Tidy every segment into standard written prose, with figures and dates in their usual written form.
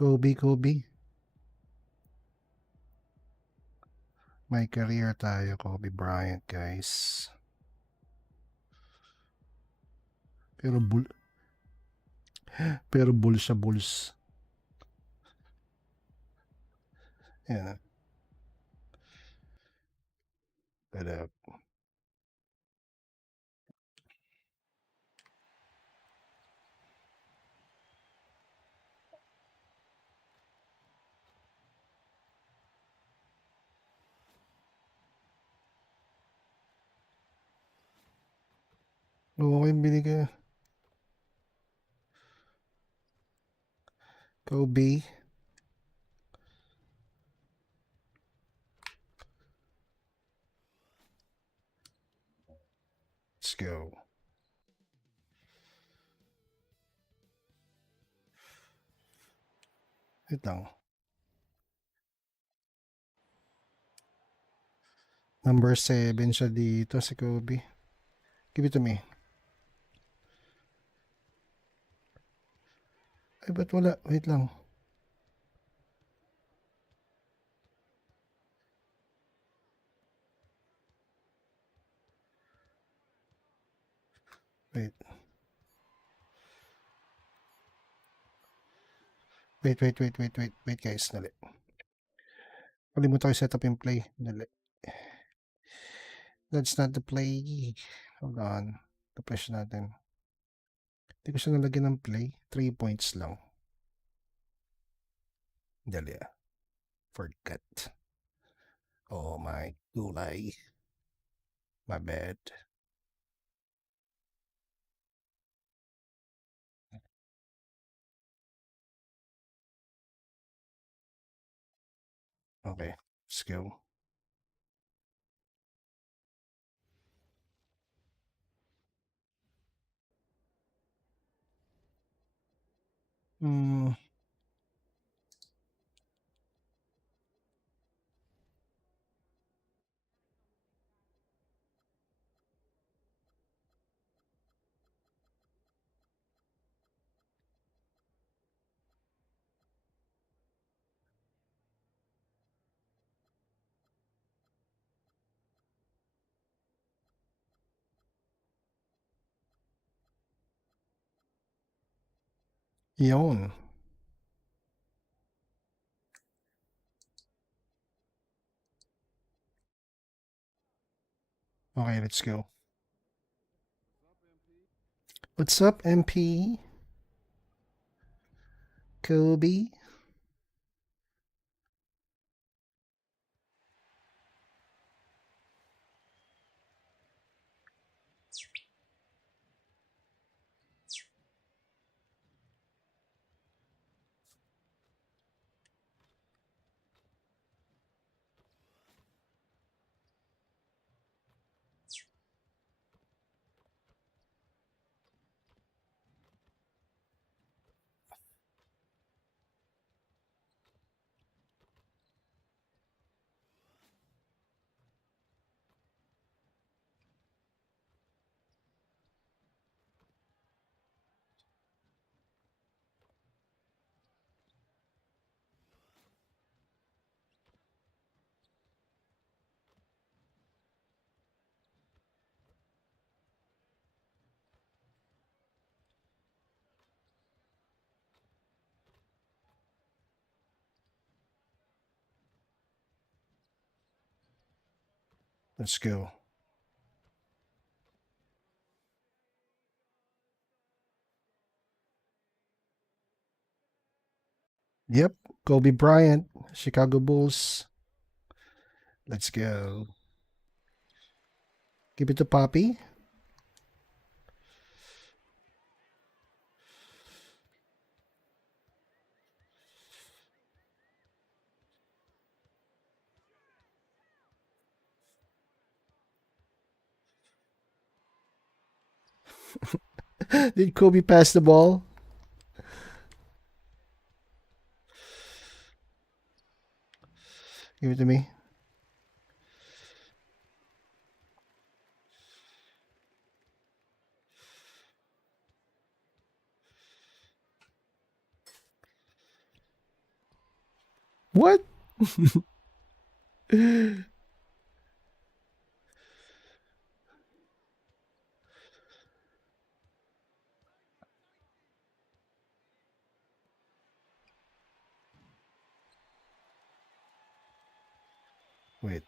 Kobe. May career tayo, Kobe Bryant, guys. Pero bulls siya, bulls. Yan. Pero, okay, binigay. Kobe. Let's go. Wait lang. Number 7 siya dito, si Kobe. Give it to me. Ay, ba't wala? Wait lang. Wait. Wait, guys. Dali. Kalimutan ko set up yung play. Dali. That's not the play. Hold on. The-flash natin. Hindi ko siya nalagyan ng play. 3 points lang. Dali ah. Forgot. Oh my gulay. My bad. Okay. Let's go. Yun. Okay, let's go. What's up, MP? Kobe? Let's go. Yep. Kobe Bryant, Chicago Bulls. Let's go. Give it to Poppy. Did Kobe pass the ball? Give it to me. What? Wait.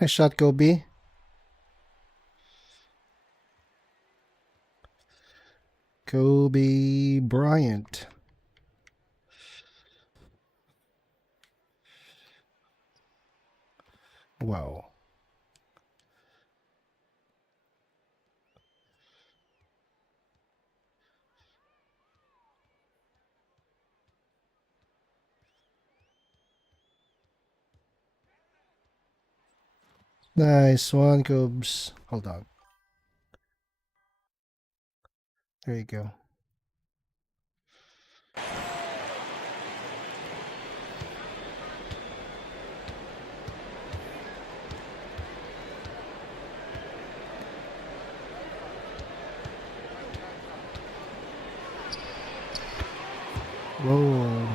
Nice shot, Kobe. Kobe Bryant. Wow. Nice one, Cobes. Hold on. There you go. Whoa.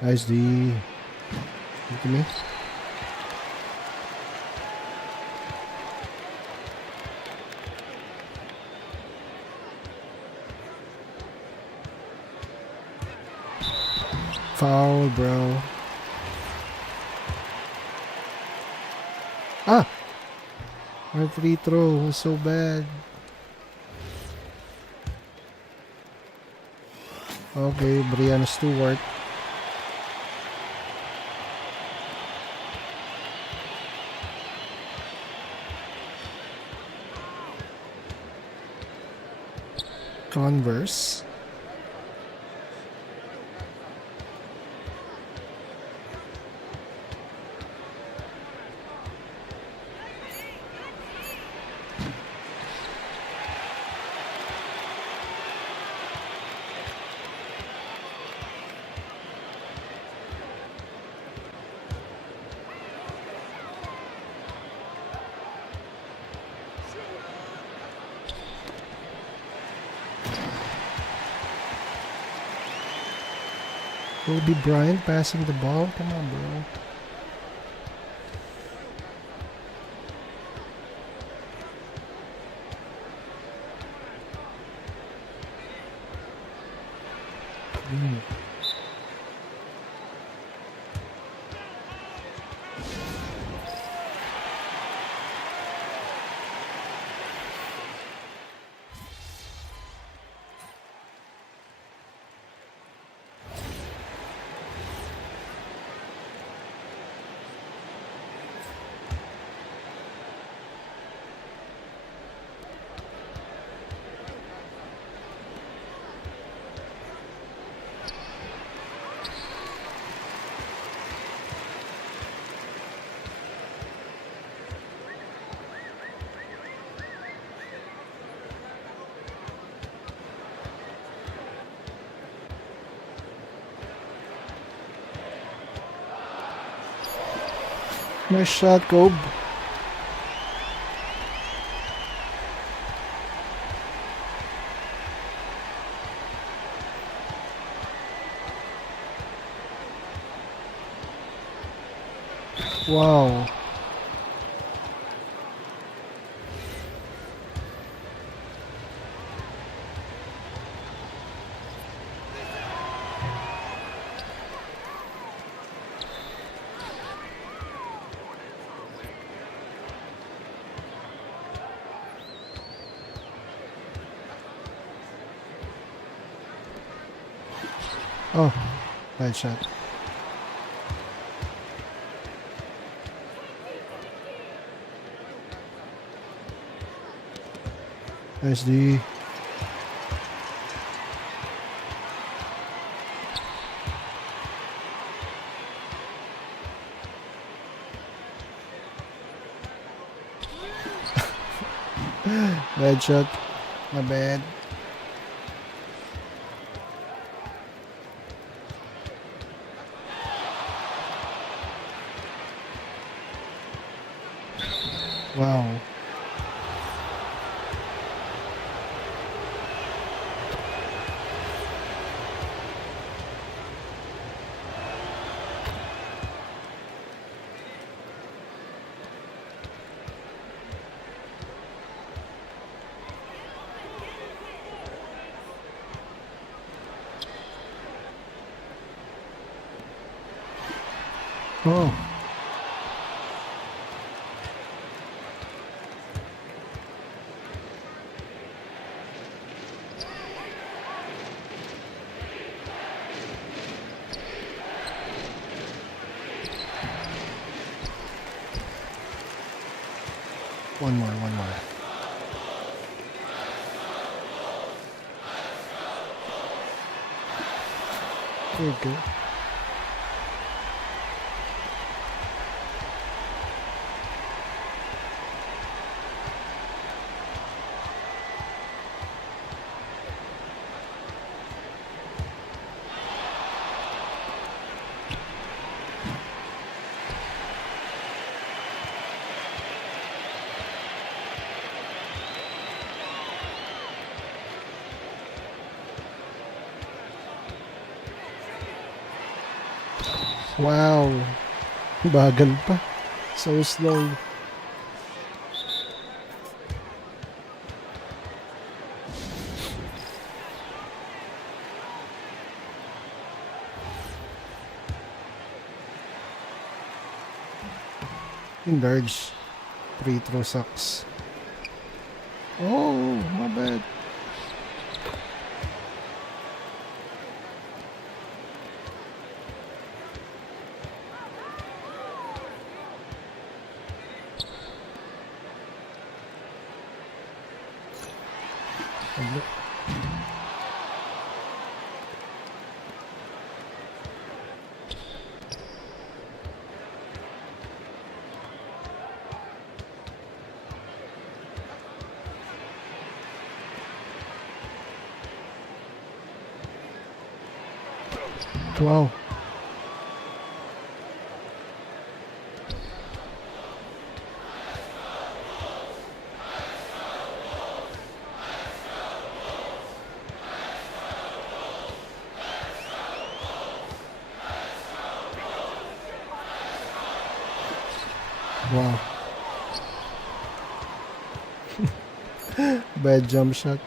Nice D. Look at me. Foul, bro. Ah! My free throw was so bad. Okay, Brianna Stewart. Converse. Kobe Bryant passing the ball. Come on, bro. Nice shot, Kobe. Wow. Oh, nice shot. Nice D. Bad shot. My bad. Wow. Oh. One more, one more. There you go. Wow. Bagal pa. So slow. Enlarge. Free throw sucks. Oh, my bad. Wow. Wow. Bad jump shot.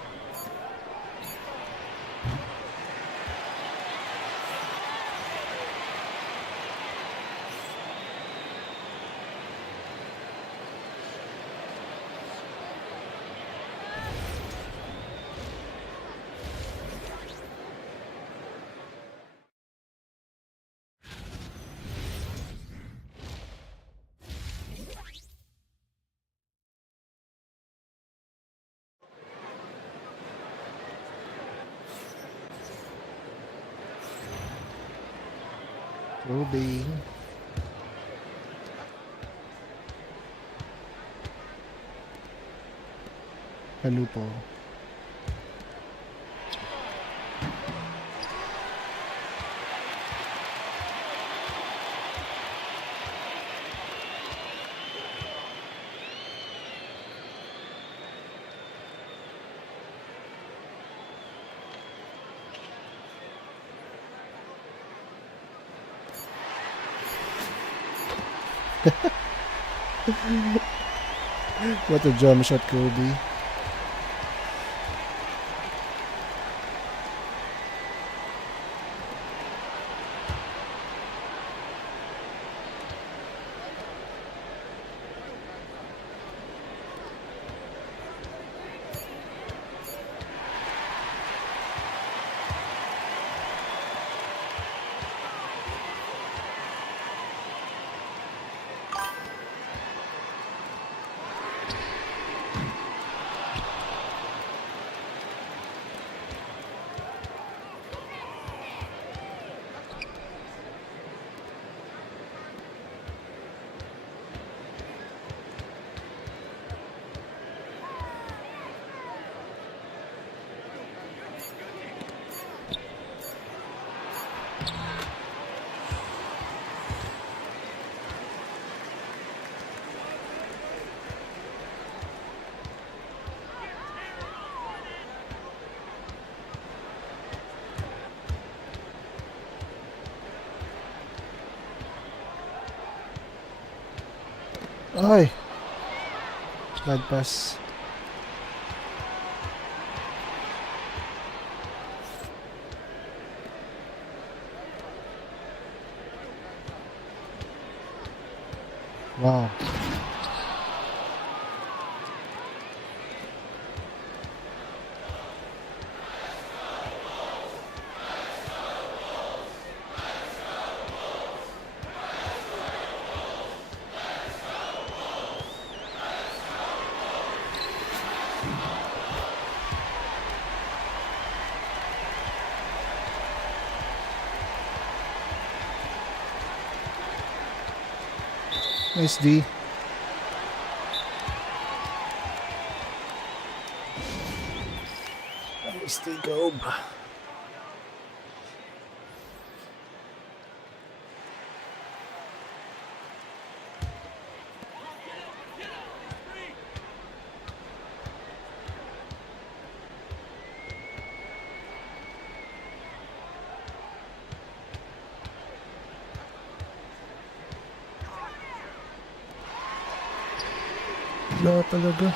Ruby. Ano po? What a jump shot, Kobe. Ay! Slide pass. Wow. Nice D. Nice D, Gob. Wala talaga.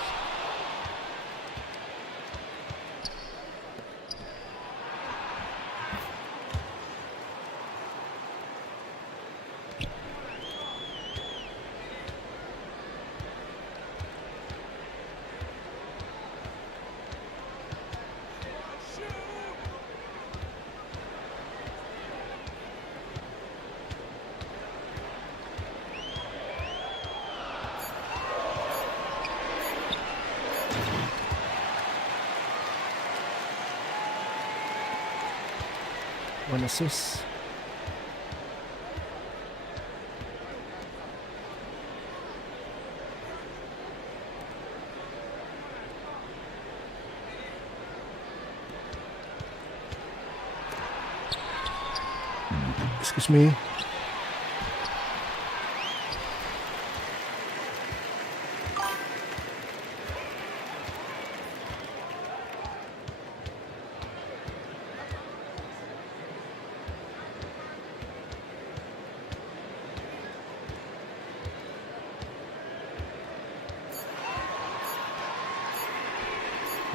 One assist. Excuse me.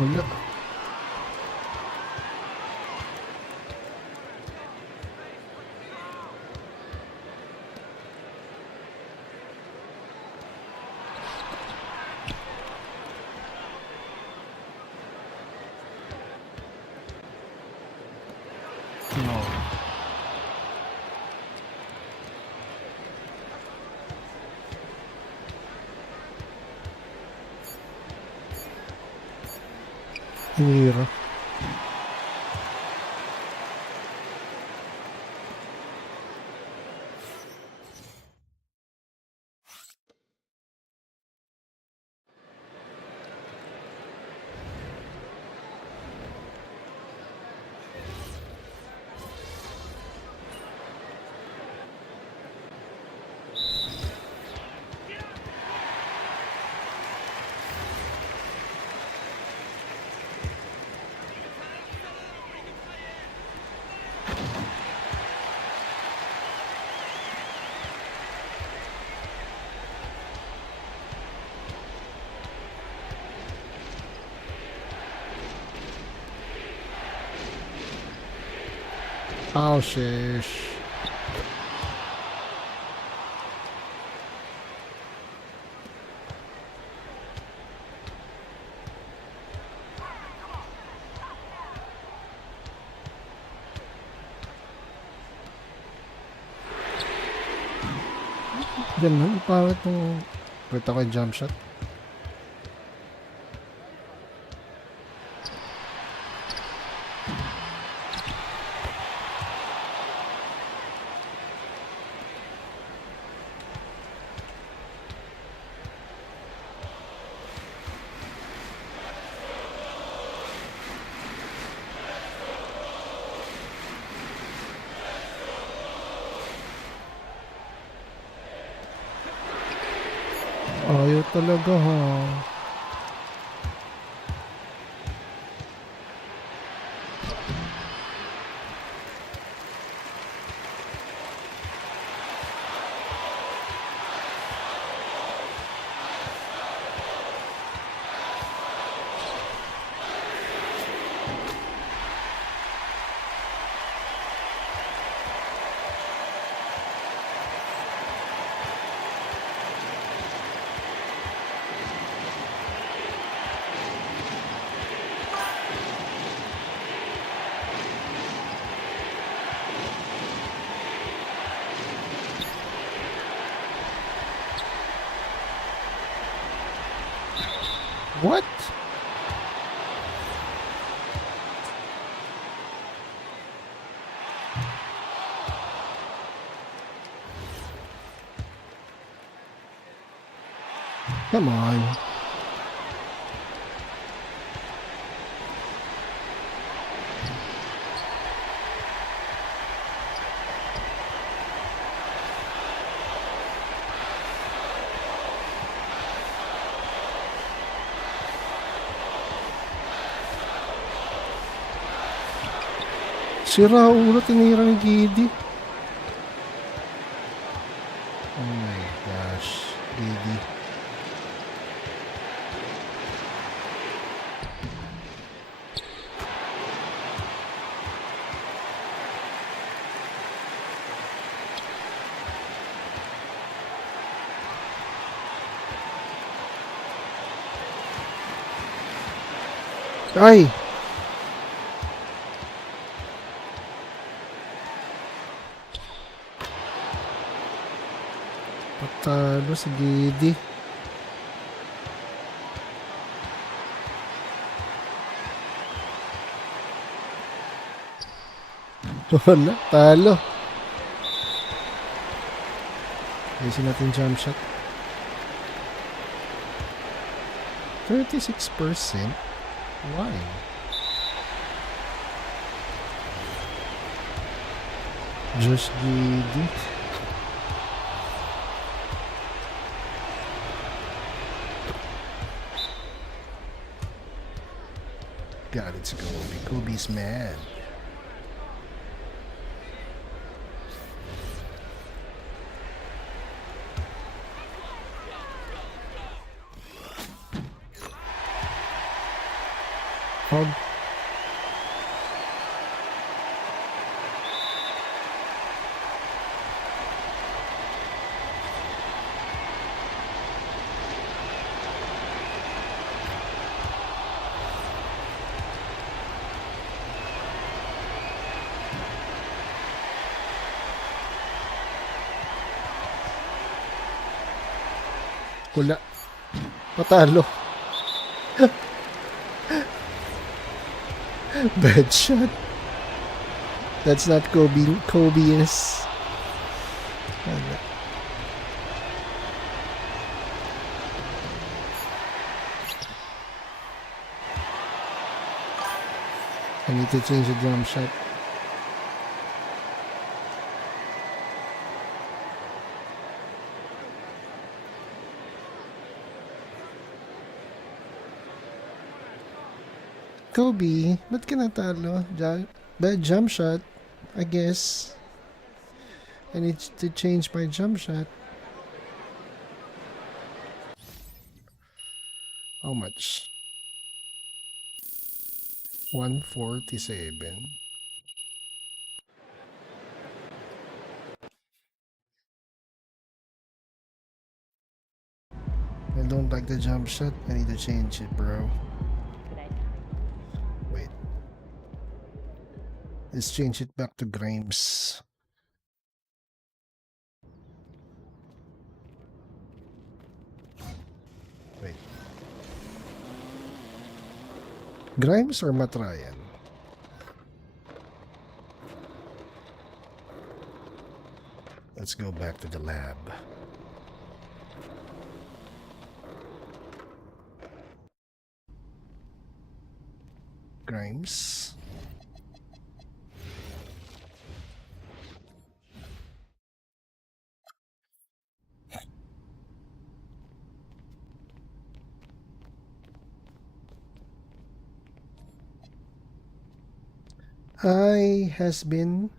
Wala. No. Hinira. Oh, sheesh. Diyan na, pangit nung pwede ko yung jump shot. Ayaw talaga ha. What? Come on. Sira ulo, tinira ni Giddy. Oh my gosh, Giddy. Ay! Patalo si Giddy. Wala, talo. Ayusin natin jump shot. 36%? Why? Just Giddy. God, it's Kobe. Kobe's mad. Hog. Wala. Patalo. Bad shot. That's not Kobe-ness. Wala. I need to change the jump shot. Kobe, ba't ka natalo? Bad jump shot, I guess. I need to change my jump shot. How much? 147. I don't like the jump shot. I need to change it, bro. Wait. Let's change it back to Grimes. Wait. Grimes or Matrayan? Let's go back to the lab. Grimes. Has been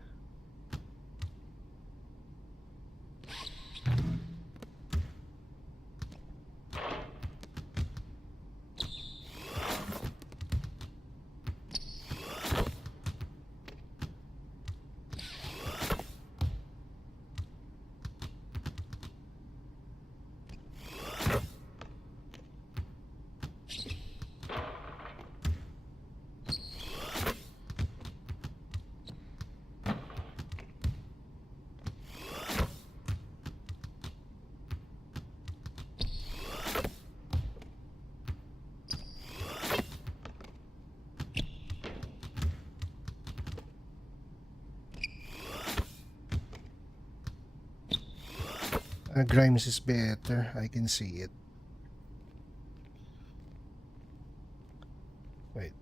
Grimes is better. I can see it. Wait.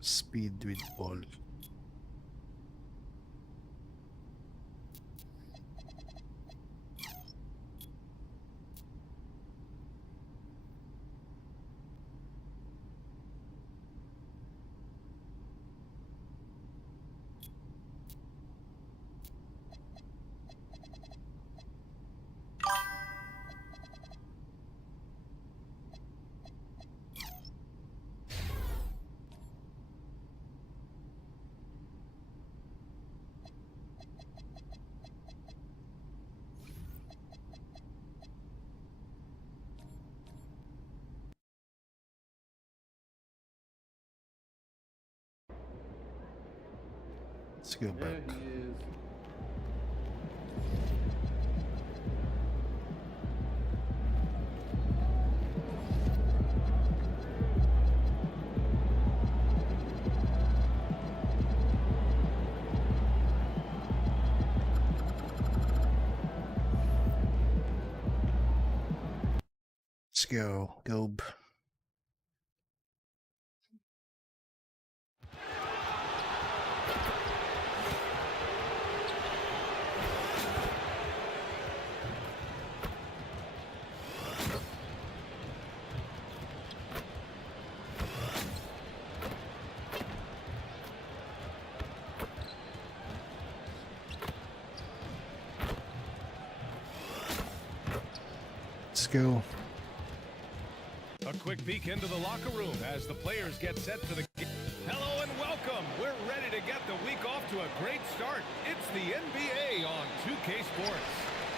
Speed with ball. Let's go back. There he is. Let's go, Gob. Let's go. A quick peek into the locker room as the players get set for the game. Hello and welcome. We're ready to get the week off to a great start. It's the NBA on 2K Sports.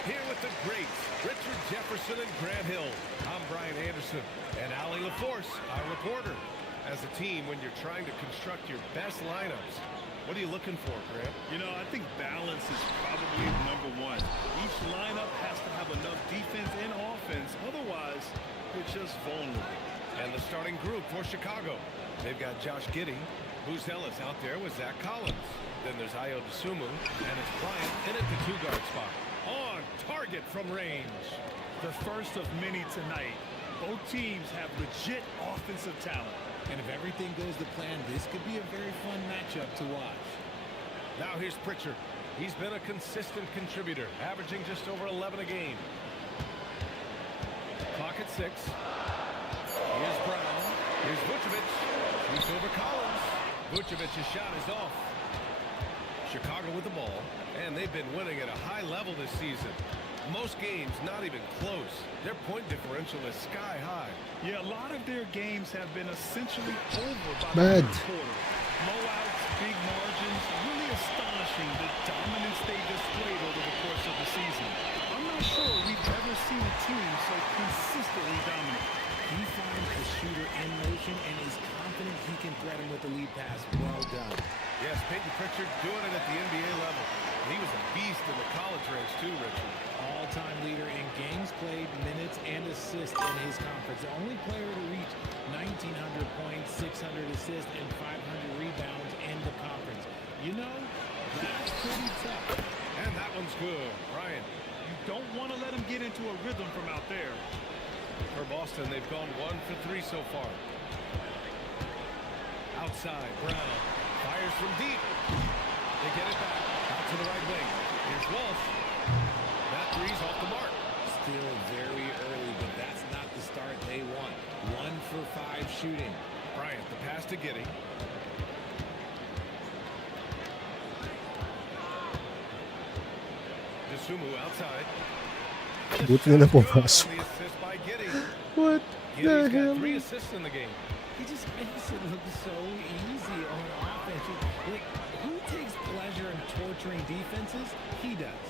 Here with the greats, Richard Jefferson and Grant Hill. I'm Bryant Anderson and Ali LaForce, our reporter. As a team, when you're trying to construct your best lineups, what are you looking for, Grant? You know, I think balance is probably number one. Each lineup has to have enough defense and offense. Otherwise, you're just vulnerable. And the starting group for Chicago. They've got Josh Giddey. Booz Ellis out there with Zach Collins. Then there's Ayo Dosunmu, and it's Bryant in at the two-guard spot. On target from range. The first of many tonight. Both teams have legit offensive talent. And if everything goes to plan, this could be a very fun matchup to watch. Now here's Pritchard. He's been a consistent contributor, averaging just over 11 a game. Clock at 6. Here's Brown. Here's Vucevic. Shoots over Collins. Vucevic's shot is off. Chicago with the ball, and they've been winning at a high level this season. Most games not even close. Their point differential is sky high. Yeah, a lot of their games have been essentially over by Bad. the third quarter. Blowouts, big margins, really astonishing the dominance they displayed over the course of the season. I'm not sure we've ever seen a team so consistently dominant. He finds the shooter in motion and is confident he can threat him with the lead pass. Well done. Yes, Peyton Pritchard doing it at the NBA level. He was a beast in the college ranks too, Richard. All-time leader in games played, minutes, and assists in his conference. The only player to reach 1,900 points, 600 assists, and 500 rebounds in the conference. You know, that's pretty tough. And that one's good. Bryant. You don't want to let them get into a rhythm from out there. For Boston, they've gone 1 for 3 so far. Outside, Brown fires from deep. They get it back out to the right wing. Here's Walsh. That three's off the mark. Still very early, but that's not the start they want. 1 for 5 shooting. Bryant, the pass to Giddey. Dosunmu outside. Buti na pumasok. On the assist by Giddey. What the Giddey's hell? got 3 assists in the game. He just makes it look so easy on offense. Like, who takes pleasure in torturing defenses? He does.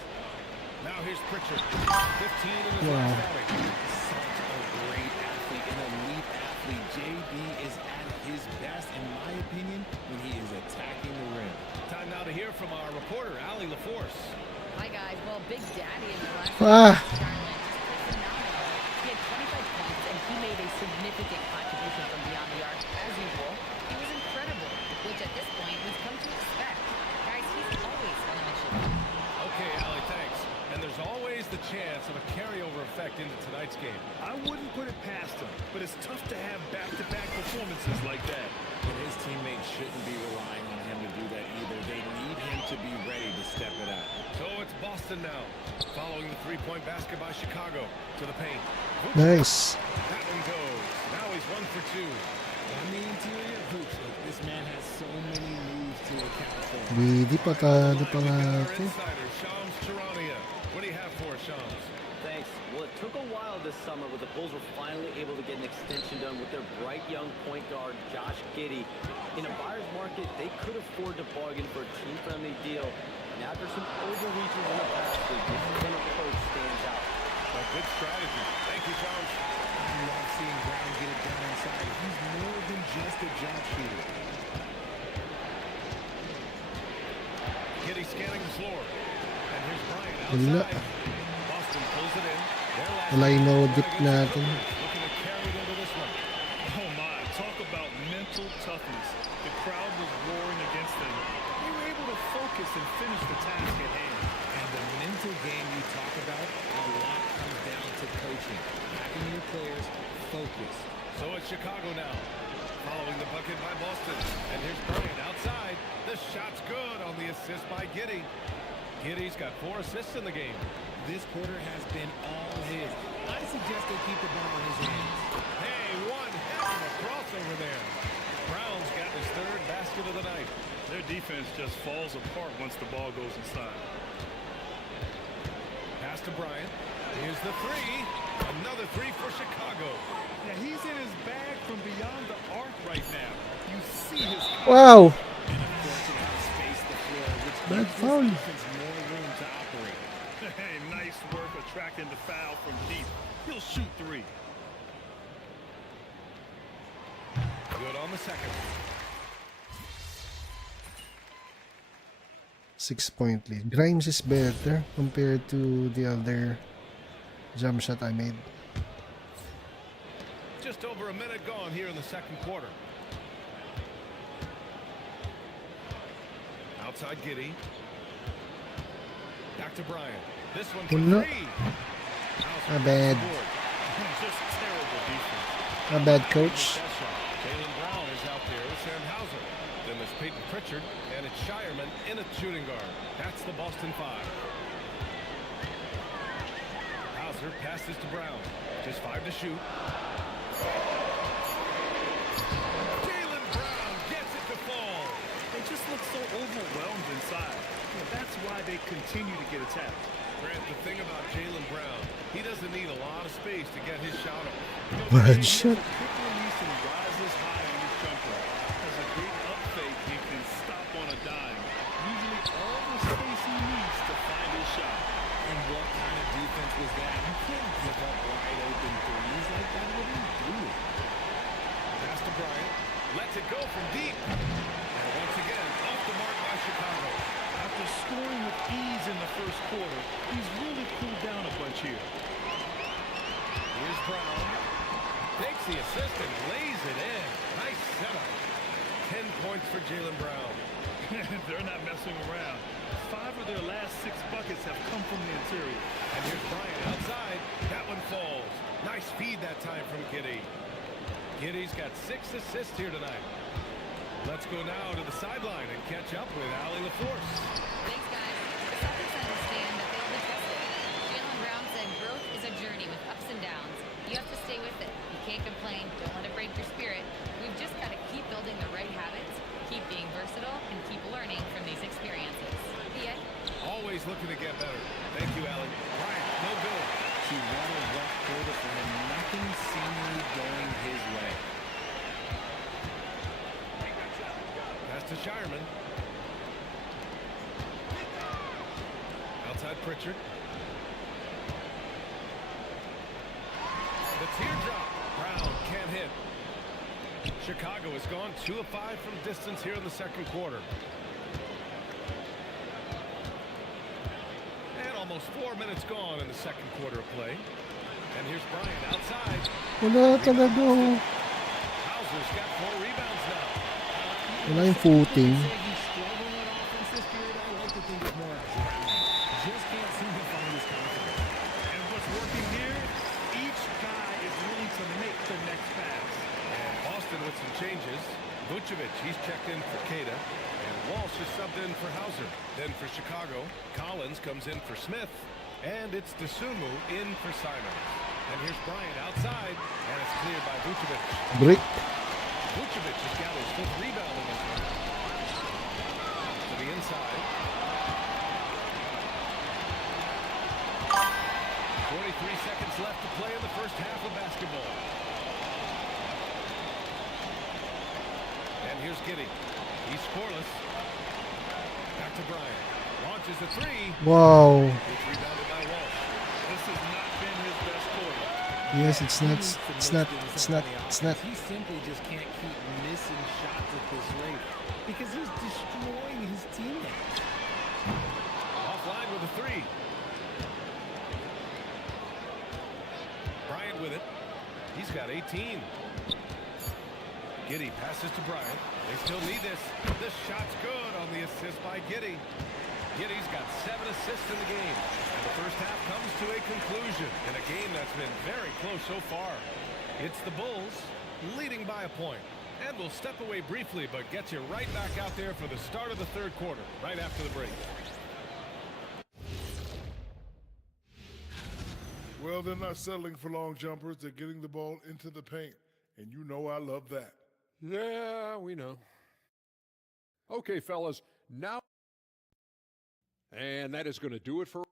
Now here's Pritchard. 15 in his Wow. last outing. Such a great athlete, an elite athlete. JB is at his best, in my opinion, when he is attacking the rim. Time now to hear from our reporter, Ali LaForce. Hi guys. Well, Big Daddy in the last Ah. Charlotte just played phenomenal. He had 25 points and he made made a significant contribution from beyond the arc, as usual. He was incredible, which at this point we've come to expect. Guys, he's always on a mission. Okay, Allie, thanks. And there's always the chance of a carryover effect into tonight's game. I wouldn't put it past him, but it's tough to have back-to-back performances like that. But his teammates shouldn't be relying on him to do that either. They need him to be ready to step it up. So it's Boston now, following the three-point basket by Chicago to the paint. Nice. That one goes. Now he's 1 for 2. On the interior, hoops. Look, this man has so many moves to account for. Di pa ta, di pa Our natin. insider, Shams Charania. What do you have for us, Shams? Thanks. Well, it took a while this summer, but the Bulls were finally able to get an extension done with their bright young point guard, Josh Giddey. In a buyer's market, they could afford to bargain for a team-friendly deal. And after some overreaches in the past week, this kind of approach stands out. A good strategy. Thank you, Shams. I love seeing Brown get it done inside. He's more than just a jump shooter. Giddey scanning the floor. And here's Bryant Wala. outside. Boston pulls it in. Their last Wala yung shot no-dip against the natin. Clippers. Looking to carry it into this one. Oh my, talk about mental toughness. The crowd was roaring against them. They were able to focus and finish the task at hand. And the mental game you talk about, a lot comes down to coaching. Having your players focused. So it's Chicago now. Following the bucket by Boston. And here's Bryant outside. The shot's good on the assist by Giddey. Giddey's got 4 assists in the game. This quarter has been all his. I suggest they keep the ball in his hands. Hey, one heck of a crossover there. Brown's got his 3rd basket of the night. Their defense just falls apart once the ball goes inside. Pass to Bryant. Here's the 3. Another 3 for Chicago. Yeah, he's in his bag from beyond the arc right now. You see his Wow. And of course, it helps space the floor, which Bad gives foul. this defense more room to operate. Hey, nice work attracting the foul from deep. He'll shoot 3. Good on the second. 6-point lead. Grimes is better compared to the other jump shot I made. Just over a minute gone here in the second quarter. Outside Giddey. Back to Bryant. This one for Wala. 3. Not bad. Just terrible defense. Not bad, coach. Jaylen Brown is out there with Sam Hauser. Then there's Peyton Pritchard, and it's Shireman in a shooting guard. That's the Boston 5. Hauser passes to Brown. Just 5 to shoot. Jaylen Brown gets it to fall. They just look so overwhelmed inside. Yeah, that's why they continue to get attacked. Grant, the thing about Jaylen Brown, he doesn't need a lot of space to get his shot off. Bad shot. Quick release and rises high on his jumper. Has a great up fake and can stop on a dime. Usually all the space he needs to find his shot. And what kind of defense was that? You can't give up wide open threes like that. What are you doing? Pass to Bryant. Lets it go from deep. And once again, off the mark by Chicago. After scoring with ease in the first quarter, he's really cooled down a bunch here. Here's Brown. Takes the assist and lays it in. Nice setup. 10 points for Jaylen Brown. They're not messing around. 5 of their last 6 buckets have come from the interior. And here's Bryant outside. That one falls. Nice feed that time from Giddey. Giddey's got 6 assists here tonight. Let's go now to the sideline and catch up with Allie LaForce. Thanks, guys. The Celtics understand that they'll be tested. Jaylen Brown said growth is a journey with ups and downs. You have to stay with it. You can't complain. Don't let it break your spirit. We've just got to keep building the right habits, keep being versatile, and keep learning from these experiences. The end. Always looking to get better. Thank you, Allie. Bryant, no good. She won a rough quarter for him. Nothing seemingly going his way. Pass to Shireman. Outside Pritchard. The teardrop. Brown can't hit. Chicago has gone 2 of 5 from distance here in the second quarter. And almost 4 minutes gone in the second quarter of play. And here's Bryant outside. Wala talaga. Hauser's got 4 rebounds now. Wala yung footing. Say he's struggling with offense this period. I like to think it's more drowning. Just can't seem to find his confidence. And what's working here, each guy is willing to make the next pass. And Boston with some changes. Vucevic, he's checked in for Cada. And Walsh is subbed in for Hauser. Then for Chicago, Collins comes in for Smith. And it's Dosunmu in for Simons. And here's Bryant outside. And it's cleared by Vucevic. Brick. Vucevic has got his 5th rebound in this one. To the inside. 43 seconds left to play in the first half of basketball. And here's Giddey. He's scoreless. Back to Bryant. Launches a 3. Wow. It's rebounded by Walsh. This has not been his best quarter. Yes, it's not. He needs to It's mix not. things It's up not. on the It's not. offense. He simply just can't keep missing shots at this rate because he's destroying his teammates. Offline with a 3. Bryant with it. He's got 18. Giddey passes to Bryant. They still need this. This shot's good on the assist by Giddey. Giddey's got 7 assists in the game. And the first half comes to a conclusion in a game that's been very close so far. It's the Bulls leading by a point. And we'll step away briefly, but get you right back out there for the start of the third quarter, right after the break. Well, they're not settling for long jumpers. They're getting the ball into the paint. And you know I love that. Yeah, we know. Okay, fellas, now. And that is going to do it for.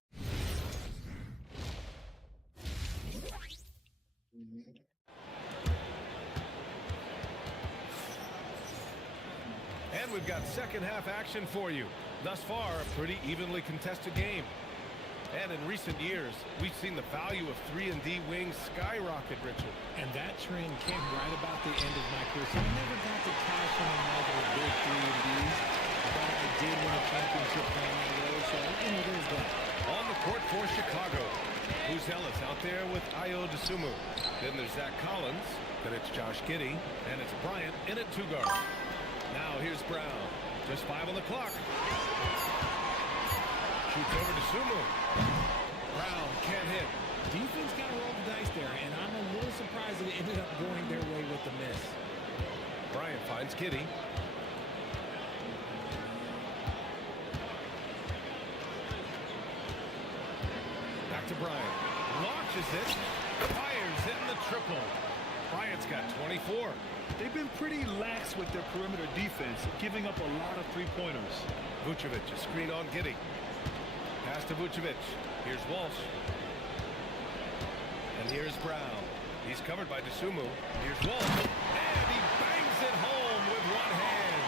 And we've got second half action for you. Thus far, a pretty evenly contested game. And in recent years, we've seen the value of 3-and-D wings skyrocket, Richard. And that trend came right about the end of my career. So I never got to cash in on all those big 3-and-Ds. But I did win a championship playing that role. So, there's that. On the court for Chicago. Who's Ellis out there with Ayo Dosunmu. Then there's Zach Collins. Then it's Josh Giddey. And it's Bryant in at 2 guard. Now here's Brown. Just 5 on the clock. Shoots over to Sumu. Brown can't hit. Defense got to roll the dice there, and I'm a little surprised that it ended up going their way with the miss. Bryant finds Giddey. Back to Bryant. Launches it. Fires it in the triple. Bryant's got 24. They've been pretty lax with their perimeter defense, giving up a lot of three-pointers. Vucevic, a screen on Giddey. Pass to Vucevic. Here's Walsh. And here's Brown. He's covered by Dosunmu. Here's Walsh. And he bangs it home with one hand.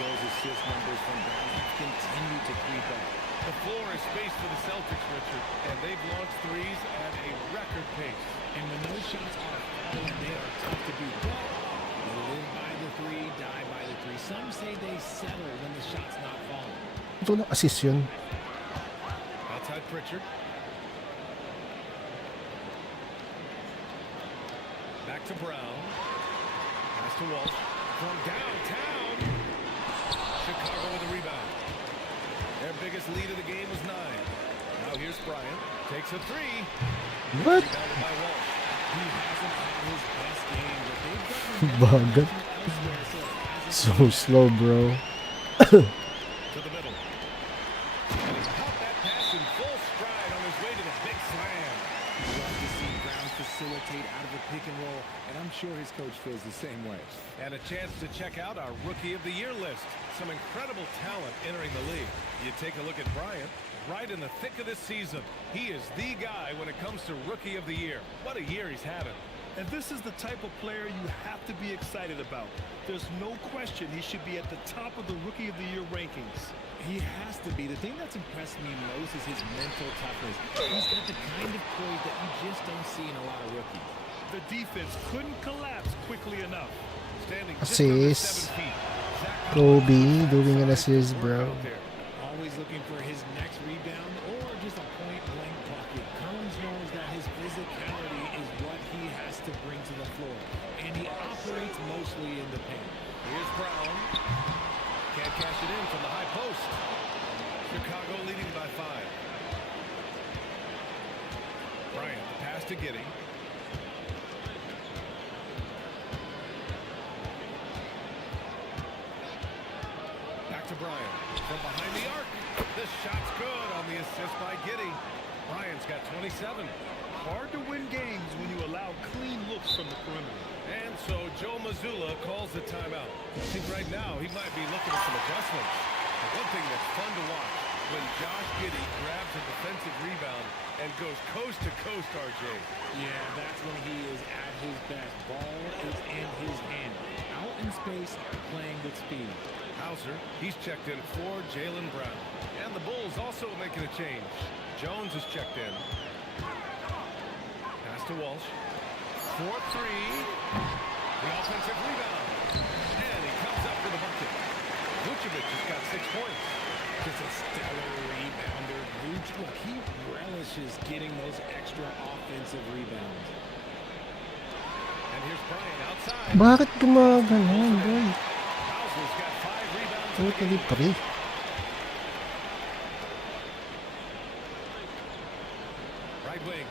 Those assist numbers from Brown have continued to creep up. The floor is space for the Celtics, Richard. And they've launched threes at a record pace. And when those shots are falling, they are tough to beat. But they live by the 3, die by the 3. Some say they settle when the shot's not falling. Ito na assist yun. Outside Pritchard. Back to Brown. Pass to Walsh. From downtown. Chicago with a rebound. Their biggest lead of the game was 9. Now here's Bryant. Takes a 3. What? Rebounded by Walsh. He hasn't had his best game, but they've gotten Bagat. elsewhere, so it hasn't So slow, bro. To the middle. And he's caught that pass in full stride on his way to the big slam. love to see Brown facilitate out of a pick and roll, and I'm sure his coach feels the same way. And a chance to check out our Rookie of the Year list. Some incredible talent entering the league. You take a look at Bryant, right in the thick of this season. He is the guy when it comes to Rookie of the Year. What a year he's having. And this is the type of player you have to be excited about. There's no question he should be at the top of the Rookie of the Year rankings. He has to be. The thing that's impressed me most is his mental toughness. He's got the kind of poise that you just don't see in a lot of rookies. The defense couldn't collapse quickly enough. Standing just under 7 Assist. feet. Zach Kobe Collins doing an outside assist, to bro. work out there. Always looking for his next rebound or just a point-blank bucket. Collins knows that his physicality to bring to the floor, and he operates mostly in the paint. Here's Brown. Can't cash it in from the high post. Chicago leading by 5. Bryant, the pass to Giddey. Back to Bryant. From behind the arc. This shot's good on the assist by Giddey. Bryant's got 27. Hard to win games when you allow clean looks from the perimeter. And so Joe Mazzulla calls the timeout. I think right now he might be looking at some adjustments. But one thing that's fun to watch, when Josh Giddey grabs a defensive rebound and goes coast to coast, RJ. Yeah, that's when he is at his best. Ball is in his hand. Out in space, playing with speed. Hauser, he's checked in for Jaylen Brown. And the Bulls also making a change. Jones is checked in. Pass to Walsh. 4-3. The offensive rebound. And he comes up with a bucket. Vucevic has got 6 points. Just a stellar rebounder. Look, he relishes getting those extra offensive rebounds. And here's Bryant outside. Bakit gumagano'n, boy? Hauser's got 5 rebounds. Totally pre. Right wing.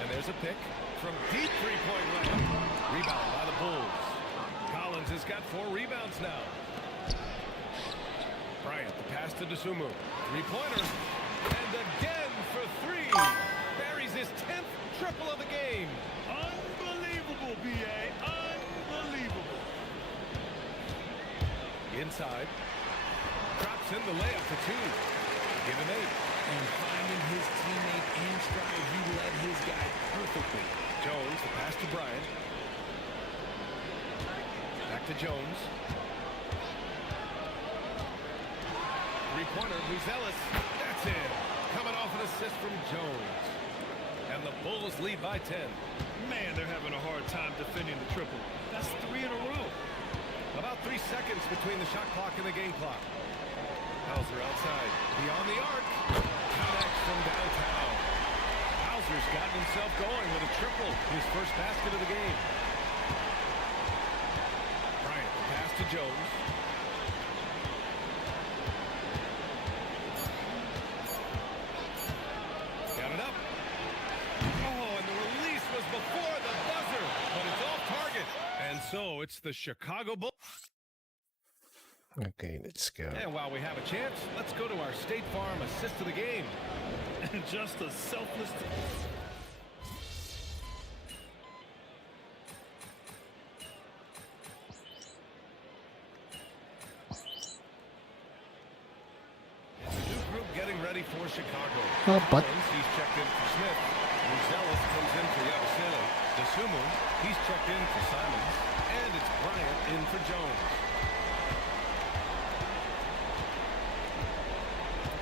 And there's a pick from deep three-point land. Rebound by the Bulls. Collins has got 4 rebounds now. Bryant, the pass to DeSumo. Three-pointer. And again for 3. Buries his 10th triple of the game. Unbelievable, B.A. Unbelievable. Inside. Drops in the layup for 2. Give him 8. And finding his teammate in stride, he led his guy perfectly. Jones, the pass to Bryant. Back to Jones. Three-pointer, Buzelis. That's it. Coming off an assist from Jones. And the Bulls lead by 10. Man, they're having a hard time defending the triple. That's 3 in a row. About 3 seconds between the shot clock and the game clock. Hauser outside. Beyond the arc. Connects from downtown. Hauser's gotten himself going with a triple. His first basket of the game. Bryant, pass to Jones. Got it up. Oh, and the release was before the buzzer, but it's off target. And so it's the Chicago Bulls. Okay, let's go. And while we have a chance, let's go to our State Farm assist of the game. And just a selfless... New group getting ready for Chicago. But Collins, he's checked in for Smith. Buzelis comes in for Yabusele. DeSumo, he's checked in for Simons. And it's Bryant in for Jones.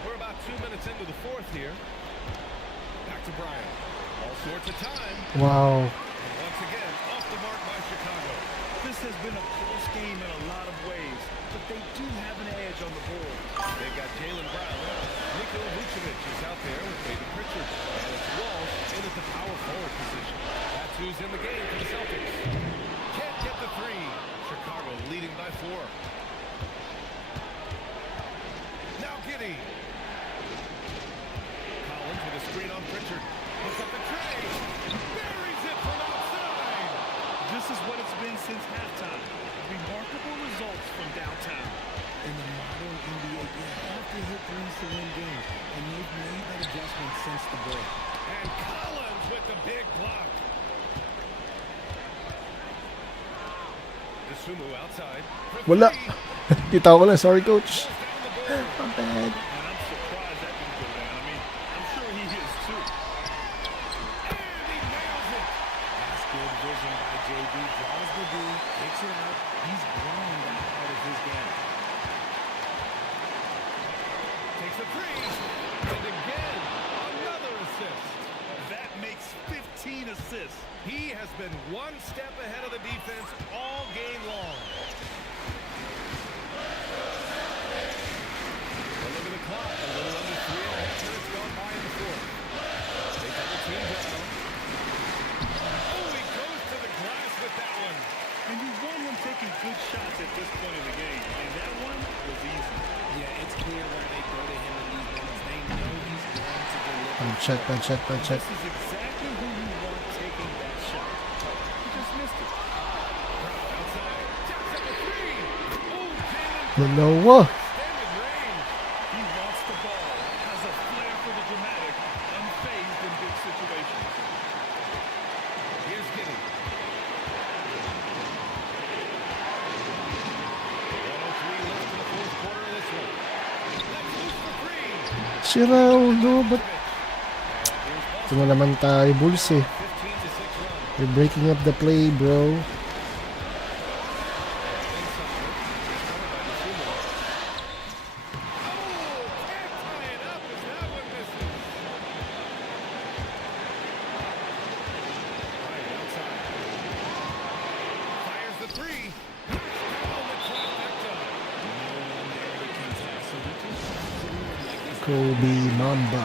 We're about 2 minutes into the 4th here. Back to Bryant. All sorts of time. wow. And once again, off the mark by Chicago. This has been a close game in a lot of ways, but they do have an edge on the board. They've got Jaylen Brown. Nico Vucevic is out there with David Pritchard. And it's Walsh in at the power forward position. That's who's in the game for the Celtics. Can't get the 3. Chicago leading by 4. Now Giddey. Collins with a screen on Pritchard. Puts up the tray. Buries it from outside. This is what it's been since halftime. Remarkable results from downtown. In the modern NBA, you have to hit threes to win games, and they've made that adjustment since the break. And Collins with the big block. DeSumo outside. for Wala. 3. Kita ko lang. Sorry, coach. Down the board. My bad. And I'm surprised that didn't go down. I mean, I'm sure he is too. And he nails it. That's good vision by JB. Draws the D, kicks it out. He's growing that part of his game. Takes a 3. And again, another assist. That makes 15 assists. He has been one step ahead of the defense all game long. Well, look at the clock. A little under 3.5 minutes gone by in the 4th. They double team Brown. Oh, he Bad shot, bad shot, bad shot. This is exactly who you want taking that shot. He just missed it. Outside. Jacks up a three. Oh, Jalen Dalawa. extended range. He wants the ball, has a flair for the dramatic, unfazed in big situations. Here's Giddy. 103 left in the fourth quarter of this one. Let's loose for three. Sira ulo, ba't ito na naman tayo, Bulls eh. 15 to 6 run. You're breaking up the play, bro. Kobe Mamba.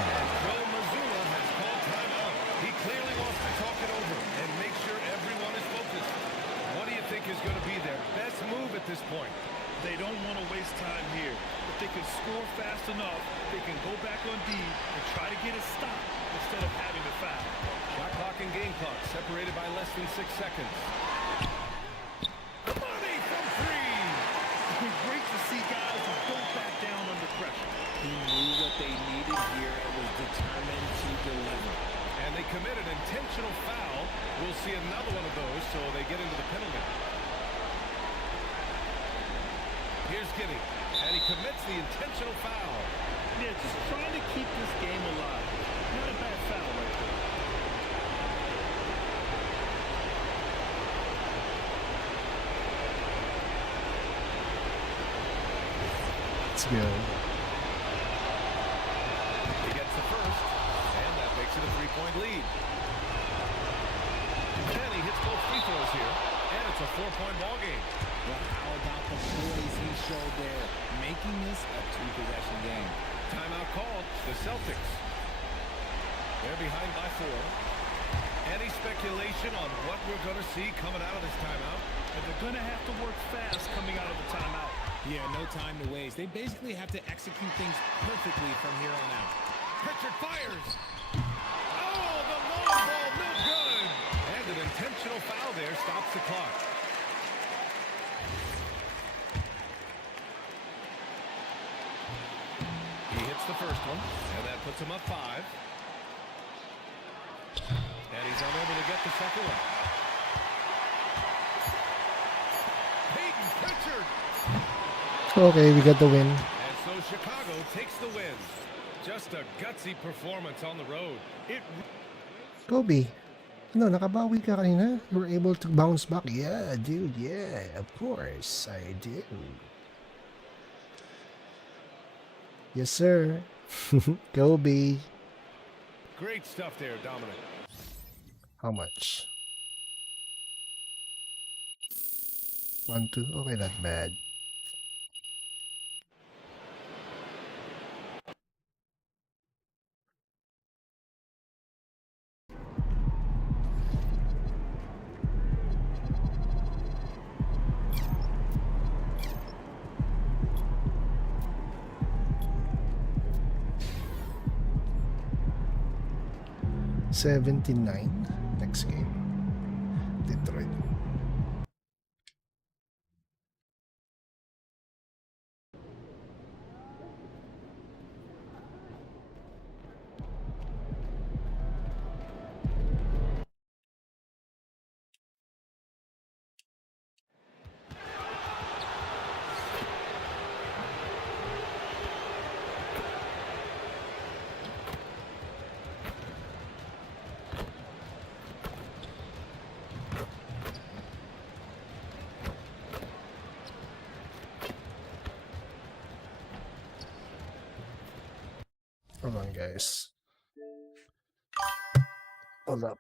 He clearly wants to talk it over and make sure everyone is focused. What do you think is going to be their best move at this point? They don't want to waste time here. If they can score fast enough, they can go back on D and try to get a stop instead of having to foul. Shot clock and game clock separated by less than 6 seconds. Money from three. It's great to see guys who don't back down under pressure. He knew what they needed here and was determined to deliver. And they commit an intentional foul. We'll see another one of those, so they get into the penalty. Here's Giddy, and he commits the intentional foul. Yeah, just trying to keep this game alive. Not a bad foul right there. Let's go. He gets the first, and that makes it a 3-point lead. And he hits both free throws here, and it's a 4-point ball game. Well, how about the poise he showed there, making this a two-possession game? Timeout called. The Celtics. They're behind by 4. Any speculation on what we're going to see coming out of this timeout? And they're going to have to work fast coming out of the timeout. Yeah, no time to waste. They basically have to execute things perfectly from here on out. Pritchard fires. Oh, the long ball, no good. And an intentional foul there stops the clock. He hits the first one, and that puts him up 5. And he's unable to get the second one. Peyton Pritchard. Okay, we got the win. And so Chicago takes the win. Just a gutsy performance on the road. Kobe. No, nakabawi ka kanina? You were able to bounce back? Yeah, dude, yeah. Of course, I do. Yes, sir. Kobe. Great stuff there, Dominic. How much? 1, 2. Okay, not bad. $79 next game. Detroit. Hold on, guys. Hold up.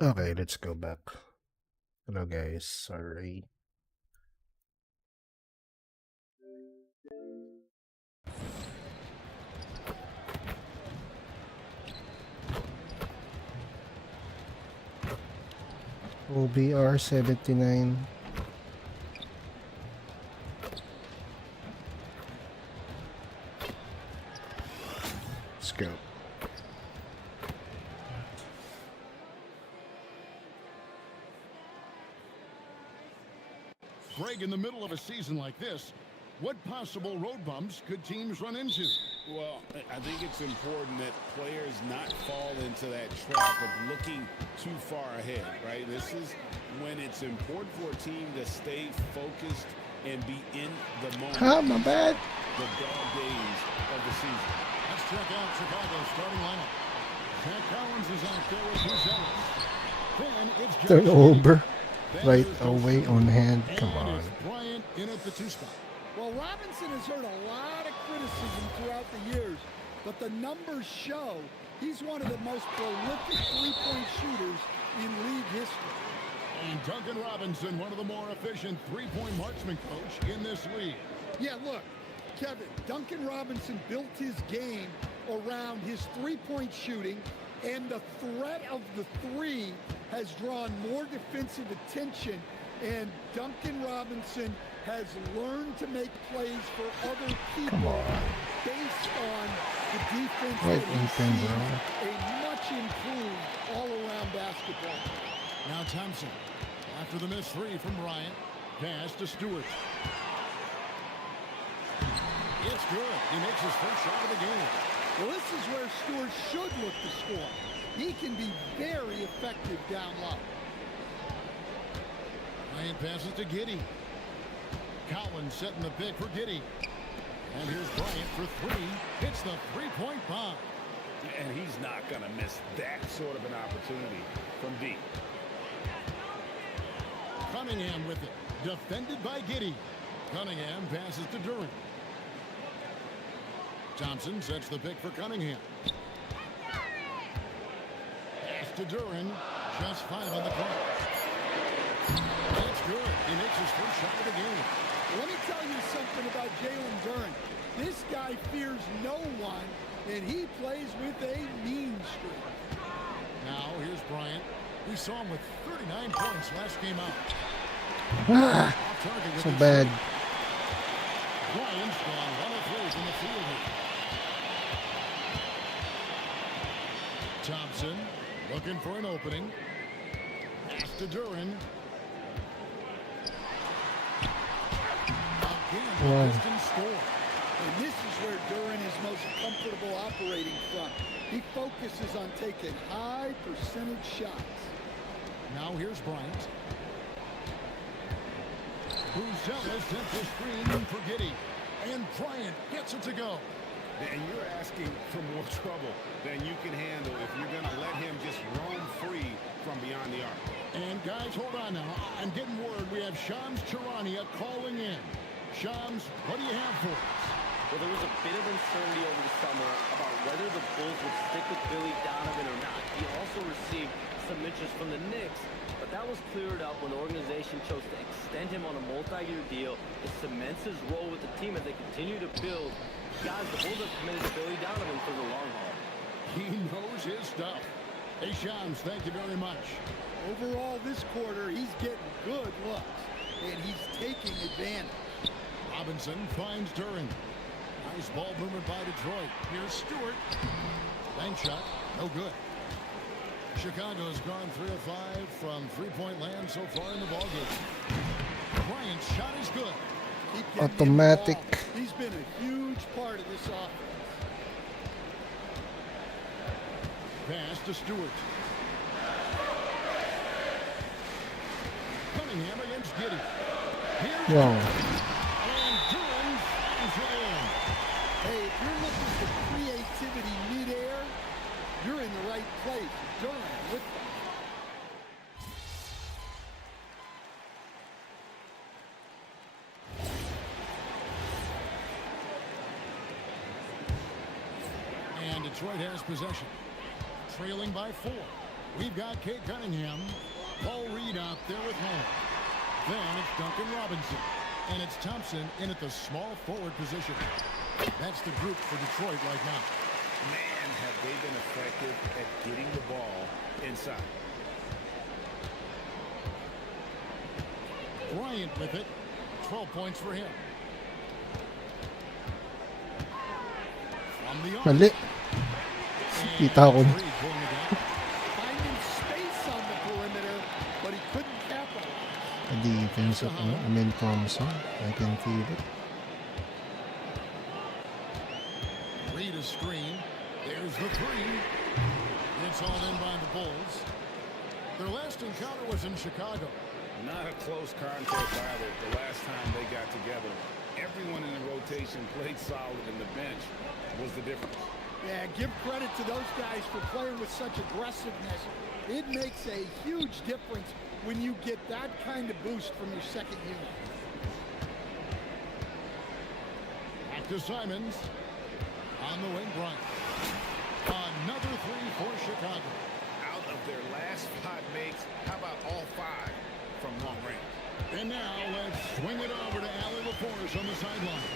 Okay, let's go back. Hello guys, sorry. OBR 79. Let's go. Greg, in the middle of a season like this, what possible road bumps could teams run into? Well, I think it's important that players not fall into that trap of looking too far ahead, right? This is when it's important for a team to stay focused and be in the moment. Ah, my bad. The dog days of the season. Let's check out Chicago's starting lineup. Pat Collins is out there with Bruzelis. Then it's Josh Turnover. Then Right there's away O'Shea. on hand. Come And on. it's Bryant in at the 2 spot. Well, Robinson has heard a lot of criticism throughout the years, but the numbers show he's one of the most prolific three-point shooters in league history. And Duncan Robinson, one of the more efficient three-point marksman coach in this league. Yeah, look, Kevin, Duncan Robinson built his game around his three-point shooting, and the threat of the three has drawn more defensive attention, and Duncan Robinson has learned to make plays for other people based on the defense Right, that he Ethan, sees bro. a much improved all-around basketball. Now Thompson, after the missed three from Bryant, pass to Stewart. It's good. He makes his first shot of the game. Well, this is where Stewart should look to score. He can be very effective down low. Bryant passes to Giddey. Collins setting the pick for Giddey. And here's Bryant for three. Hits the three-point bomb. And he's not going to miss that sort of an opportunity from deep. Cunningham with it. Defended by Giddey. Cunningham passes to Duran. Thompson sets the pick for Cunningham. Pass to Duran. Just 5 on the clock. That's good. He makes his first shot of the game. Let me tell you something about Jalen Duran. This guy fears no one, and he plays with a mean streak. Now here's Bryant. We saw him with 39 points last game out. Ah, Off target with so his bad. shot. Bryant's gone 1 of 3 from the field here. Thompson looking for an opening. Pass to Duran. Again, the Wow. Pistons score. And this is where Duran is most comfortable operating from. He focuses on taking high percentage shots. Now here's Bryant. Bruzelis sent the screen for Giddey. And Bryant gets it to go. And you're asking for more trouble than you can handle if you're going to let him just roam free from beyond the arc. And guys, hold on now. I'm getting word we have Shams Charania calling in. Shams, what do you have for us? Well, there was a bit of uncertainty over the summer about whether the Bulls would stick with Billy Donovan or not. He also received some interest from the Knicks, but that was cleared up when the organization chose to extend him on a multi-year deal. It cements his role with the team as they continue to build. Guys, the Bulls are committed to Billy Donovan for the long haul. He knows his stuff. Hey, Shams, thank you very much. Overall, this quarter, he's getting good looks, and he's taking advantage. Robinson finds Duran. Nice ball movement by Detroit. Here's Stewart. Bank shot, no good. Chicago's gone 3 of 5 from three-point land so far in the ballgame. Bryant's shot is good. Keep getting him the Automatic. ball. He's been a huge part of this offense. Pass to Stewart. Cunningham against Giddey. Here's Wow. and Duran is in. Hey, if you're looking for creativity midair, you're in the right place. Duran with them. And Detroit has possession. Trailing by 4. We've got Kate Cunningham, Paul Reed out there with home. Then it's Duncan Robinson. And it's Thompson in at the small forward position. That's the group for Detroit right now. Man, have they been effective at getting the ball inside. Bryant with it. 12 points for him. From the arc. Mali. Kita ko. Finding space on the perimeter, but he couldn't capitalize. The defense of Amin Thompson. I can feel it. Reed a screen. There's the three. It's all in by the Bulls. Their last encounter was in Chicago. Not a close contest either the last time they got together. Everyone in the rotation played solid, and the bench was the difference. Yeah, give credit to those guys for playing with such aggressiveness. It makes a huge difference when you get that kind of boost from your second unit. Back to Simons. On the wing, Bryant. Another three for Chicago. Out of their last 5 makes, how about all 5 from long range? And now let's swing it over to Allie LaForce on the sideline.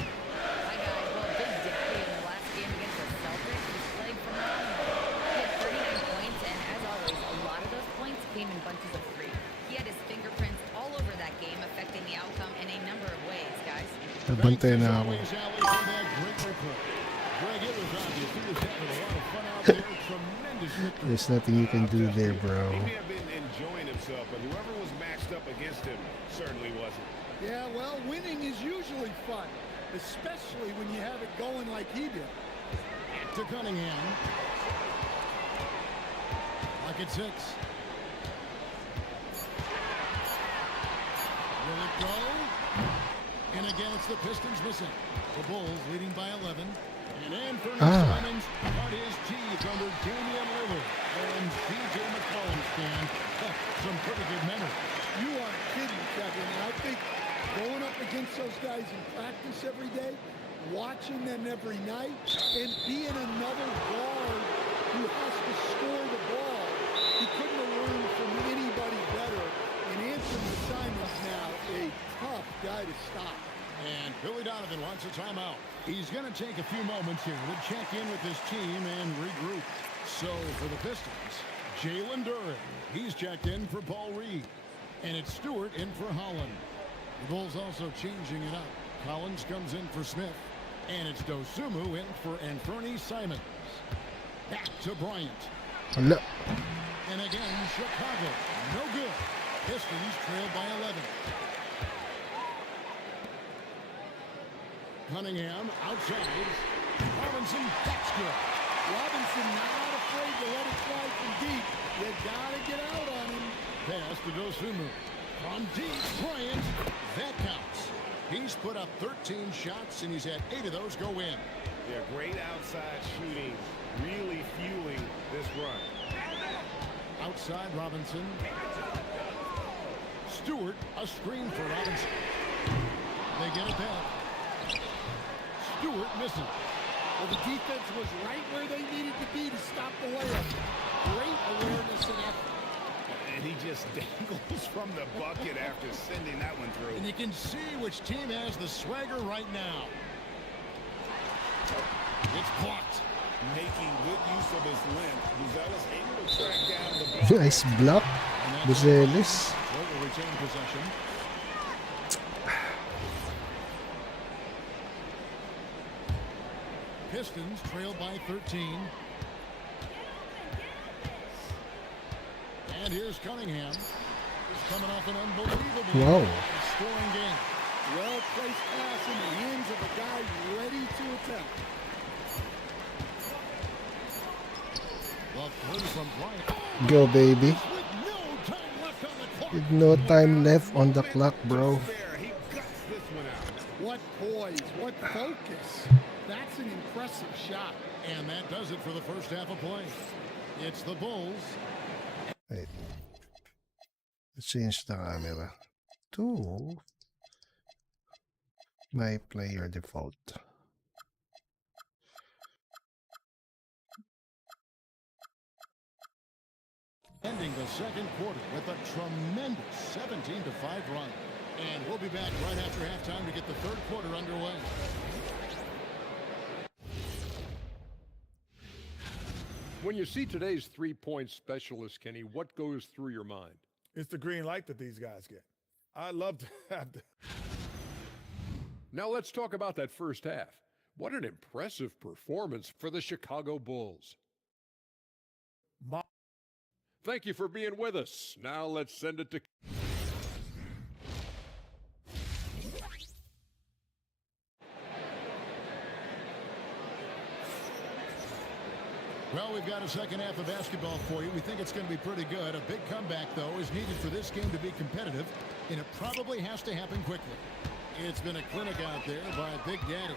Hi, guys. Well, Big Daddy in the last game against the Celtics was played phenomenal. He had 39 points, and as always, a lot of those points came in bunches of 3. He had his fingerprints all over that game, affecting the outcome in a number of ways, guys. Nabantay na ako. Always, Allie, for that great report. Greg, it was obvious he was having a lot of fun out there. Tremendous victory. There's nothing you can do there, bro. He may have been enjoying himself, but whoever was matched up against him certainly wasn't. Yeah, well, winning is usually fun, especially when you have it going like he did. Back to Cunningham. Like at 6. Will it go? And again, it's the Pistons missing. The Bulls leading by 11. And Anthony Simons cut his teeth under Damian Lillard. And C.J. McCollum stand. Some pretty good memory. You aren't kidding, Kevin. And I think going up against those guys in practice every day, watching them every night, and being another guard who has to score the ball, he couldn't have learned from anybody better. And Anthony Simons now a tough guy to stop. And Billy Donovan wants a timeout. He's going to take a few moments here to check in with his team and regroup. So for the Pistons, Jalen Duren. He's checked in for Paul Reed. And it's Stewart in for Holland. The Bulls also changing it up. Collins comes in for Smith. And it's Dosumu in for Anthony Simons. Back to Bryant. Wala. And again, Chicago. No good. Pistons trail by 11. Cunningham outside. Robinson, that's good. Robinson not afraid to let it fly from deep. You gotta get out on him. Pass to Dosumu. From deep, Bryant. That counts. He's put up 13 shots, and he's had 8 of those go in. Yeah, great outside shooting, really fueling this run. Outside, Robinson. Stewart, a screen for Robinson. They get it back. Stewart misses. Well, the defense was right where they needed to be to stop the layup. Great awareness and effort. And he just dangles from the bucket after sending that one through. And you can see which team has the swagger right now. It's blocked. Making good use of his length, Buzelis able to track down the ball. Nice block. Buzelis. Will retain possession. Pistons trail by 13. And here's Cunningham. He's coming off an unbelievable scoring game. Well-placed pass in the hands of a guy ready to attack. Well, three from Bryant. Go, baby. With no time left on the clock. With no time left on the clock, bro. He guts this one out. What poise, what focus. That's an impressive shot. And that does it for the first half of play. It's the Bulls. Wait. Let's change the camera to my player default. ending the second quarter with a tremendous 17-5 run. And we'll be back right after halftime to get the third quarter underway. When you see today's three-point specialist, Kenny, what goes through your mind? It's the green light that these guys get. I love to have the... Now let's talk about that first half. What an impressive performance for the Chicago Bulls. Thank you for being with us. Now let's send it to... Well, we've got a second half of basketball for you. We think it's going to be pretty good. A big comeback, though, is needed for this game to be competitive, and it probably has to happen quickly. It's been a clinic out there by Big Daddy.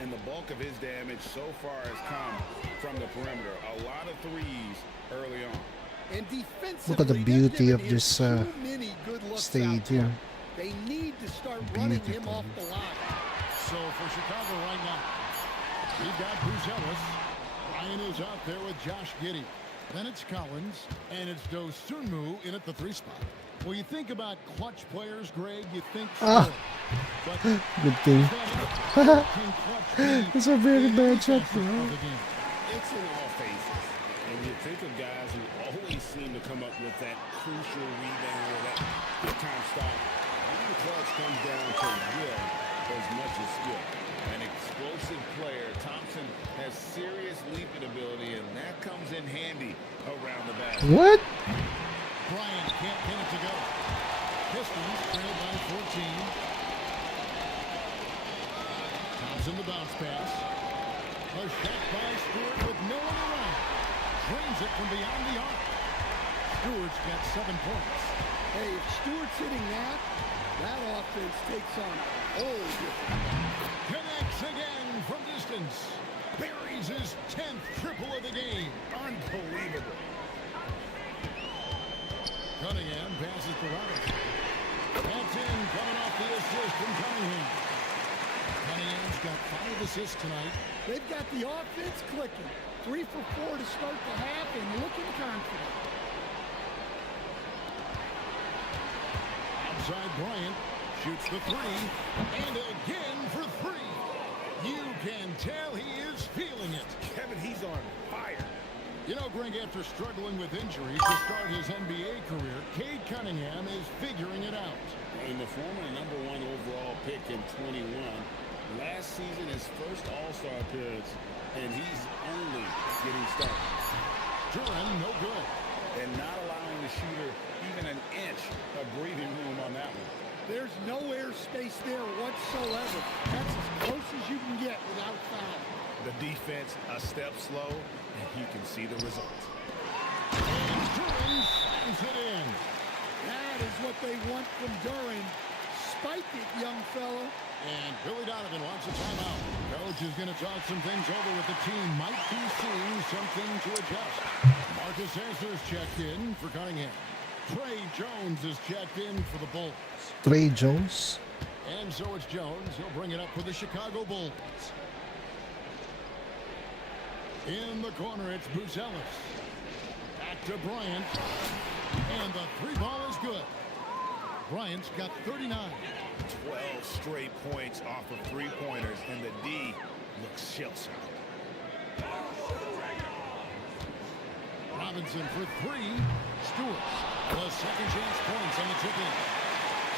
And the bulk of his damage so far has come from the perimeter. A lot of threes early on. And defensively, Look at the beauty of this too many good looks out there. stadium. They need to start running him off the line. So for Chicago right now, we've got Bruce Ellis. Ryan is out there with Josh Giddey. Then it's Collins, and it's Dosunmu in at the 3 spot. Well, you think about clutch players, Greg, you think so. But good thing. It's a very bad shot, bro. It's in all phases. And you think of guys who always seem to come up with that crucial rebound or that good-time stop. Being clutch comes down to will as much as skill. An explosive player, Thompson has serious leaping ability, and that comes in handy around the basket. What? Bryant can't pin it to go. Pistons trail by 14. Thompson the bounce pass. A shot by Stewart with no one around. Drains it from beyond the arc. Stewart's got 7 points. Hey, if Stewart's hitting that offense takes on a whole different. Connects again from distance. Buries his 10th triple of the game. Unbelievable. Cunningham passes to Robinson. That's in, coming off the assist from Cunningham. Cunningham's got 5 assists tonight. They've got the offense clicking. 3 for 4 to start the half and looking confident. Outside Bryant shoots the 3, and again for 3. You can tell he is feeling it. Kevin, he's on fire. You know, Greg, after struggling with injuries to start his NBA career, Cade Cunningham is figuring it out. And the former #1 overall pick in 21, last season his first All-Star appearance, and he's only getting started. Duran, no good. And not allowing the shooter even an inch of breathing room on that one. There's no air space there whatsoever. That's as close as you can get without foul. The defense a step slow, and you can see the result. And Duran slams it in. That is what they want from Duran. Spike it, young fella. And Billy Donovan wants a timeout. Coach is going to talk some things over with the team. Might be seeing something to adjust. Marcus Sasser's checked in for Cunningham. Trey Jones is checked in for the Bulls. Trey Jones. And so it's Jones. He'll bring it up for the Chicago Bulls. In the corner, it's Bruce Ellis. Back to Bryant. And the 3 ball is good. Bryant's got 39. 12 straight points off of 3-pointers, and the D looks shell-shocked. Robinson for 3. Stewart. The second chance points on the tip-in.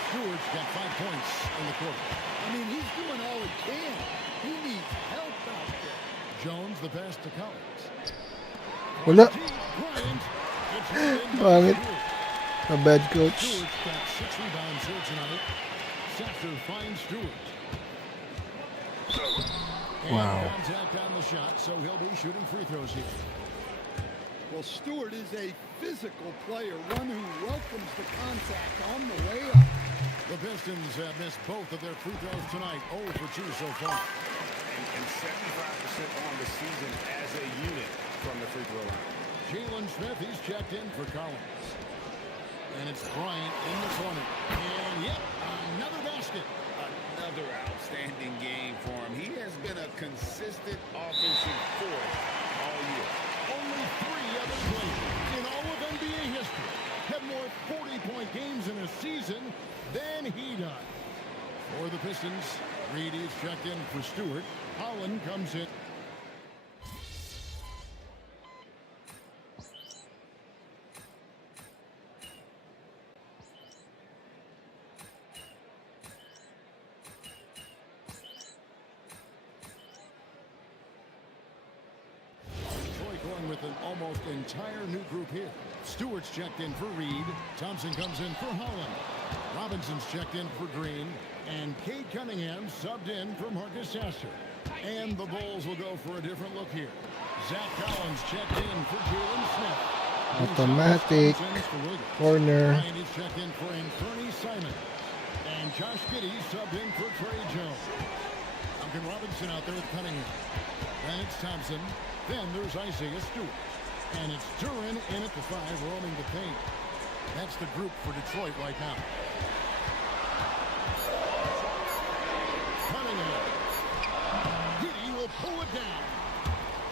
Stewart's got 5 points in the quarter. I mean, he's doing all he can. He needs help out there. Jones the pass to Collins. Wala. Bryant. Pangit. A bad coach. Stewart's got 6 rebounds here tonight. Sasser finds Stewart. Wow. And contact on the shot, so he'll be shooting free throws here. Well, Stewart is a physical player, one who welcomes the contact on the way up. The Pistons have missed both of their free throws tonight. 0 for 2 so far. And 75% on the season as a unit from the free throw line. Jalen Smith, he's checked in for Collins. And it's Bryant in the corner. And yep, another basket. Another outstanding game for him. He has been a consistent offensive force all year. Only 3 other players in all of NBA checked in for Stewart. Holland comes in. With an almost entire new group here. Stewart's checked in for Reed. Thompson comes in for Holland. Robinson's checked in for Green. And Cade Cunningham subbed in for Marcus Sasser. And the Bulls will go for a different look here. Zach Collins checked in for Jalen Smith. Automatic corner. Bryant is checked in for Anthony Simon. And Josh Giddey subbed in for Trey Jones. Duncan Robinson out there with Cunningham. Then it's Thompson. Then there's Isaiah Stewart. And it's Duran in at the 5, roaming the paint. That's the group for Detroit right now. Cunningham. Giddey will pull it down.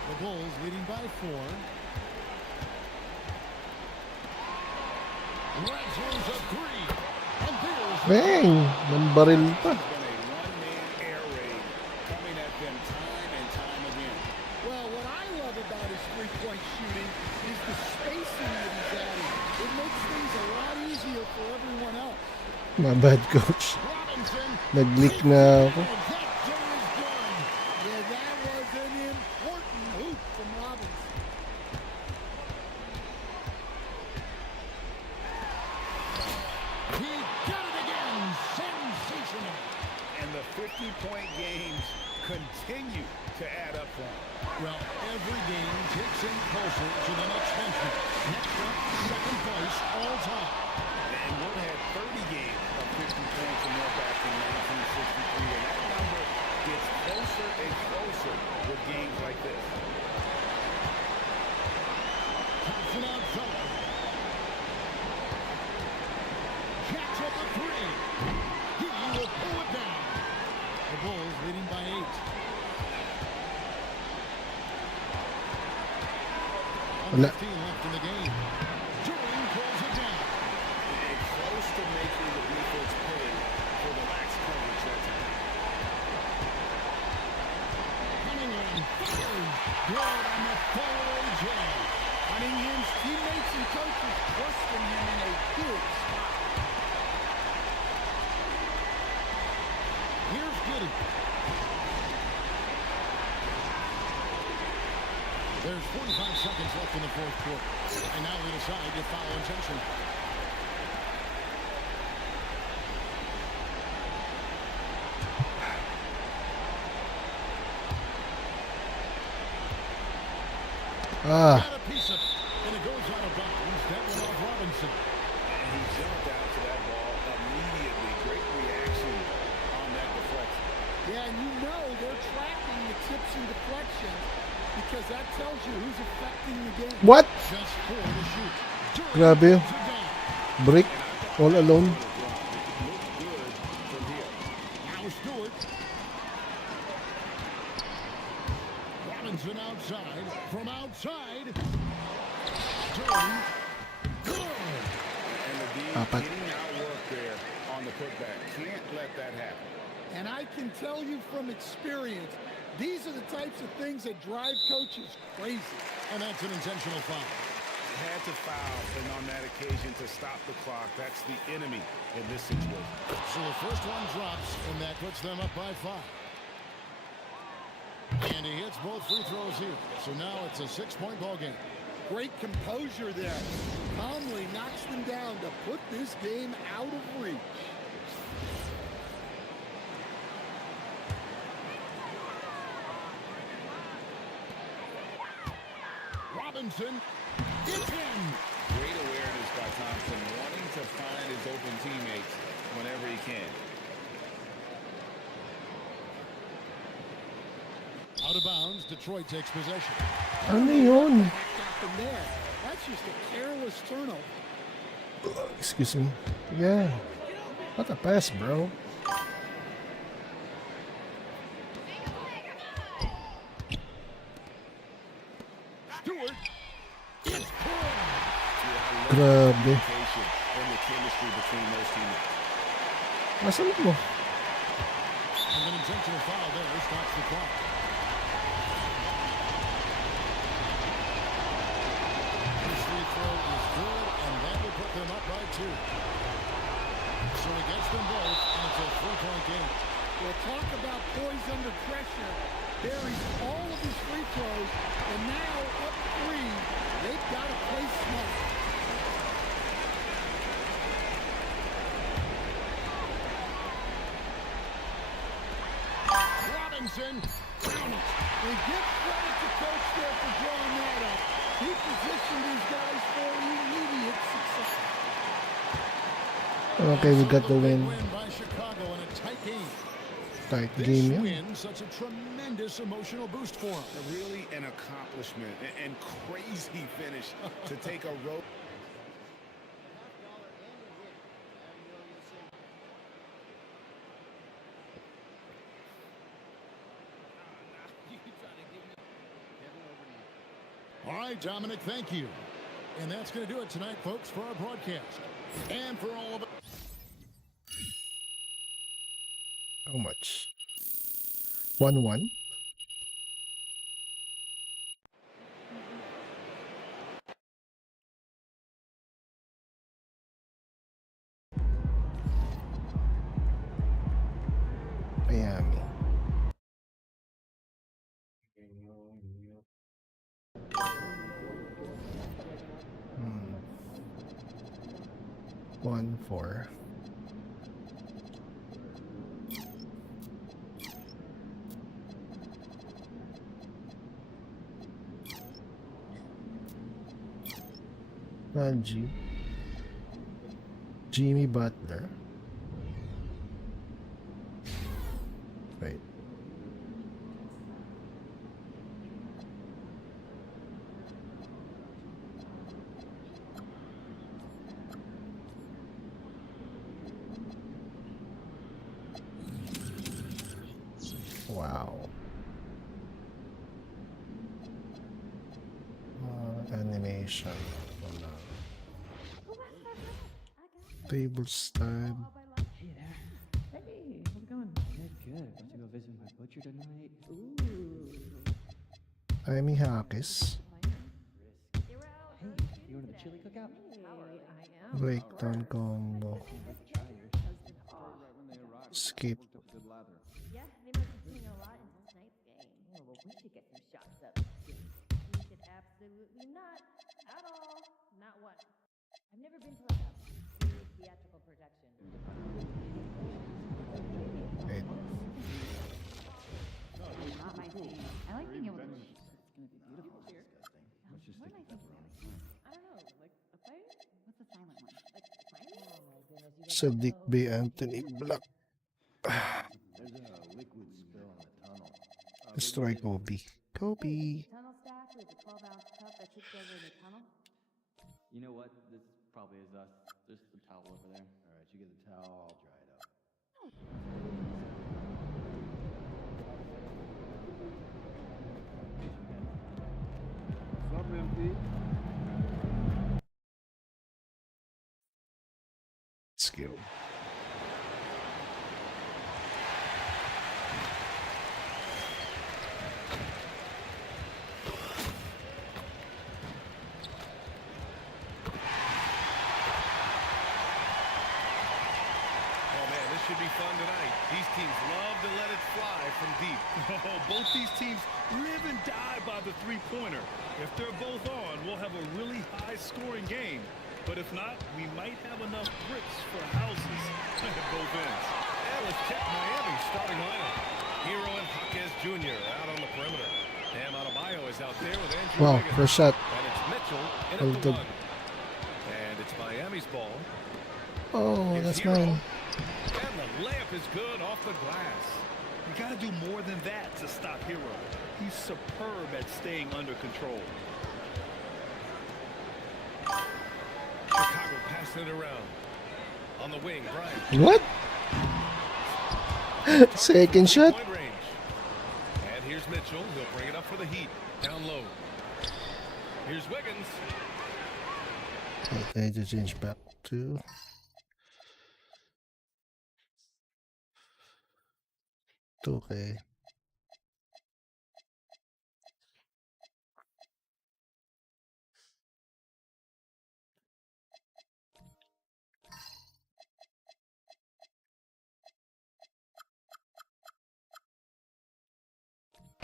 The Bulls leading by 4. Reds wins a 3. And there's Bang! Nambaril pa. Well, what I love about his three-point shooting is the spacing that he's adding. It makes things a lot easier for everyone else. My bad, coach. Nag-leak na ako. Yeah, that was an important hoop from Robinson. He got it again. Sensational. And the 50-point games continue to add up for him. Well, every game takes him closer to the next benchmark. Next up, second place all time. And Wood had 30 games of 50 points or more back in 1963, and that number gets closer and closer with games like this. Thompson outside. Jacks up a 3. He will pull it down. The Bulls leading by 8. Wala. 15 left in the game. Duran pulls it down. And close to making the defense pay for the lax coverage that time. Cunningham fires. Good on the fadeaway jam. Cunningham's teammates and coaches trusting him in a big spot. Here's Giddey. There's 45 seconds left in the fourth quarter. And now they decide to foul intention. Got a piece of it, and it goes out of bounds. That went off Robinson. And he jumped out to that ball immediately. Great reaction on that deflection. Yeah, and you know they're tracking the tips and deflections because that tells you who's affecting the game. What? Just 4 to shoot. Grabe. Brick. All alone. Now Stewart. Robinson outside. From outside. Duran. Good. And the D Apat. getting outwork there on the putback. Can't let that happen. And I can tell you from experience, these are the types of things that drive coaches crazy. And that's an intentional foul. Had to foul, and on that occasion to stop the clock. That's the enemy in this situation. So the first one drops, and that puts them up by 5. And he hits both free throws here. So now it's a 6-point ball game. Great composure there. Calmly knocks them down to put this game out of reach. Robinson. It's in. Great awareness by Thompson, wanting to find his open teammates whenever he can. Out of bounds, Detroit takes possession. Ano yun? From there, that's just a careless turnover. Excuse me. Yeah. What a pass, bro. Stewart. It's good. Grabe. And the chemistry between those teammates. Nasaan mo? And an intentional foul there stops the clock. His free throw is good, and that will put them up by 2. So he gets them both, and it's a 3-point game. Well, talk about poise under pressure. Buries all of his free throws, and now up 3. They've got to play smart. Robinson, down it. And give credit to Coach there for drawing that up. He positioned these guys for immediate success. Okay, we got the win. Win by Chicago in a tight game. Tight This game, yeah. win, such a tremendous emotional boost for him. Really an accomplishment and crazy finish to take a road. All right, Dominic, thank you. And that's going to do it tonight, folks, for our broadcast. And for all of it. How much? 1-1. Miami. Hmm. 1-4. G. Jimmy Butler. Wait. Wow. Animation. Table stand. Hey there. Hey, how's it going? Good, good. Want to go visit my butcher tonight? Ooh. Amy Hackis. Hey, you going to the chili cookout? Breakdown combo. Skip. Yeah, they must be putting a lot into tonight's game. Oh, well, we should get some shots up. We should absolutely not. At all. Not one. I've never been to like a big theatrical production. Wait. Not my scene. I like being able to... It's going to be beautiful. Let's just stick with pepperoni. I don't know, like a fight? What's the silent one? Like fight? Oh my goodness, you guys Sadiq B. Anthony Black. There's a liquid spill in the tunnel. Destroy Kobe. Kobe. tunnel staff with a 12-ounce cup that tips over in the tunnel? You know what? This probably is us. There's the towel over there. All right, you get the towel, I'll dry it up. What's up, MP? Skill. Should be fun tonight. These teams love to let it fly from deep. Oh, both these teams live and die by the three-pointer. If they're both on, we'll have a really high-scoring game. But if not, we might have enough bricks for houses at both ends. And let's check Miami's starting lineup. Hero and Jaquez Jr. out on the perimeter. Bam Adebayo is out there with Andrew Wow, Wiggins. first shot. And it's Mitchell in Oh, at the one. And it's Miami's ball. Oh, Here's that's Hero. mine. And the layup is good off the glass. You got to do more than that to stop Hero. He's superb at staying under control. Chicago passing it around. On the wing, Bryant. What? Second shot. Point range. And here's Mitchell. He'll bring it up for the Heat. Down low. Here's Wiggins. Okay, to change back to 2K.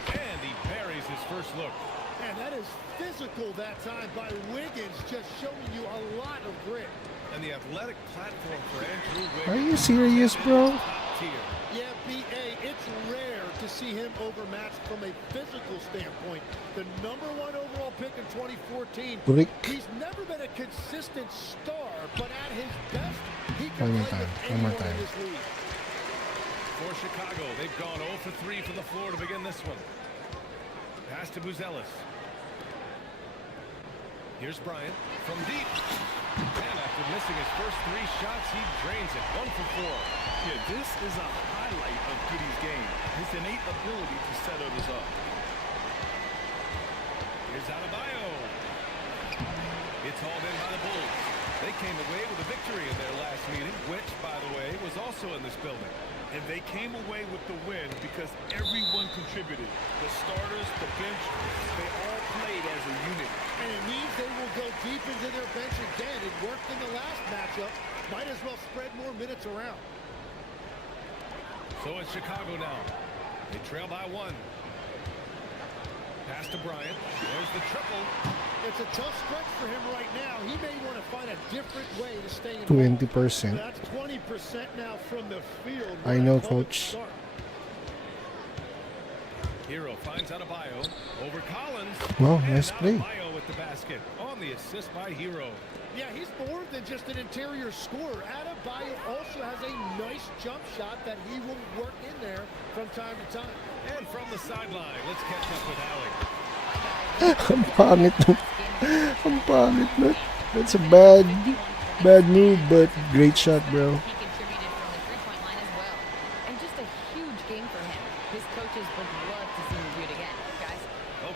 And he buries his first look. And that is physical that time by Wiggins, just showing you a lot of grit. And the athletic platform for Andrew Wiggins. Are you serious, bro? Top tier. Yeah, BA, it's rare to see him overmatched from a physical standpoint. The #1 overall pick in 2014. Brick. He's never been a consistent star, but at his best, he can One more play time, with one more anyone in time. this league. For Chicago, they've gone 0 for 3 from the floor to begin this one. Pass to Buzelis. Here's Bryant from deep. And after missing his first 3 shots, he drains it. 1 for 4. Yeah, this is a highlight of Giddey's game. His innate ability to set others up. Here's Adebayo. It's hauled in by the Bulls. They came away with a victory in their last meeting, which, by the way, was also in this building. And they came away with the win because everyone contributed. The starters, the bench, they all played as a unit. And it means they will go deep into their bench again. It worked in the last matchup. Might as well spread more minutes around. So it's Chicago now. They trail by 1. Pass to Bryant. There's the triple. It's a tough stretch for him right now. He may want to find a different way to stay in. 20%. That's 20% now from the field. I know, coach. Hero finds Adebayo over Collins. Wow, And nice play. Adebayo with the basket on the assist by Hero. Yeah, he's more than just an interior scorer. Adebayo also has a nice jump shot that he will work in there from time to time. And from the sideline, let's catch up with Alec. Ang pangit nun. Ang pangit nun. That's a bad move, but great shot, bro. He contributed from the three-point line as well. And just a huge game for him. His coaches would love to see him do it again, guys.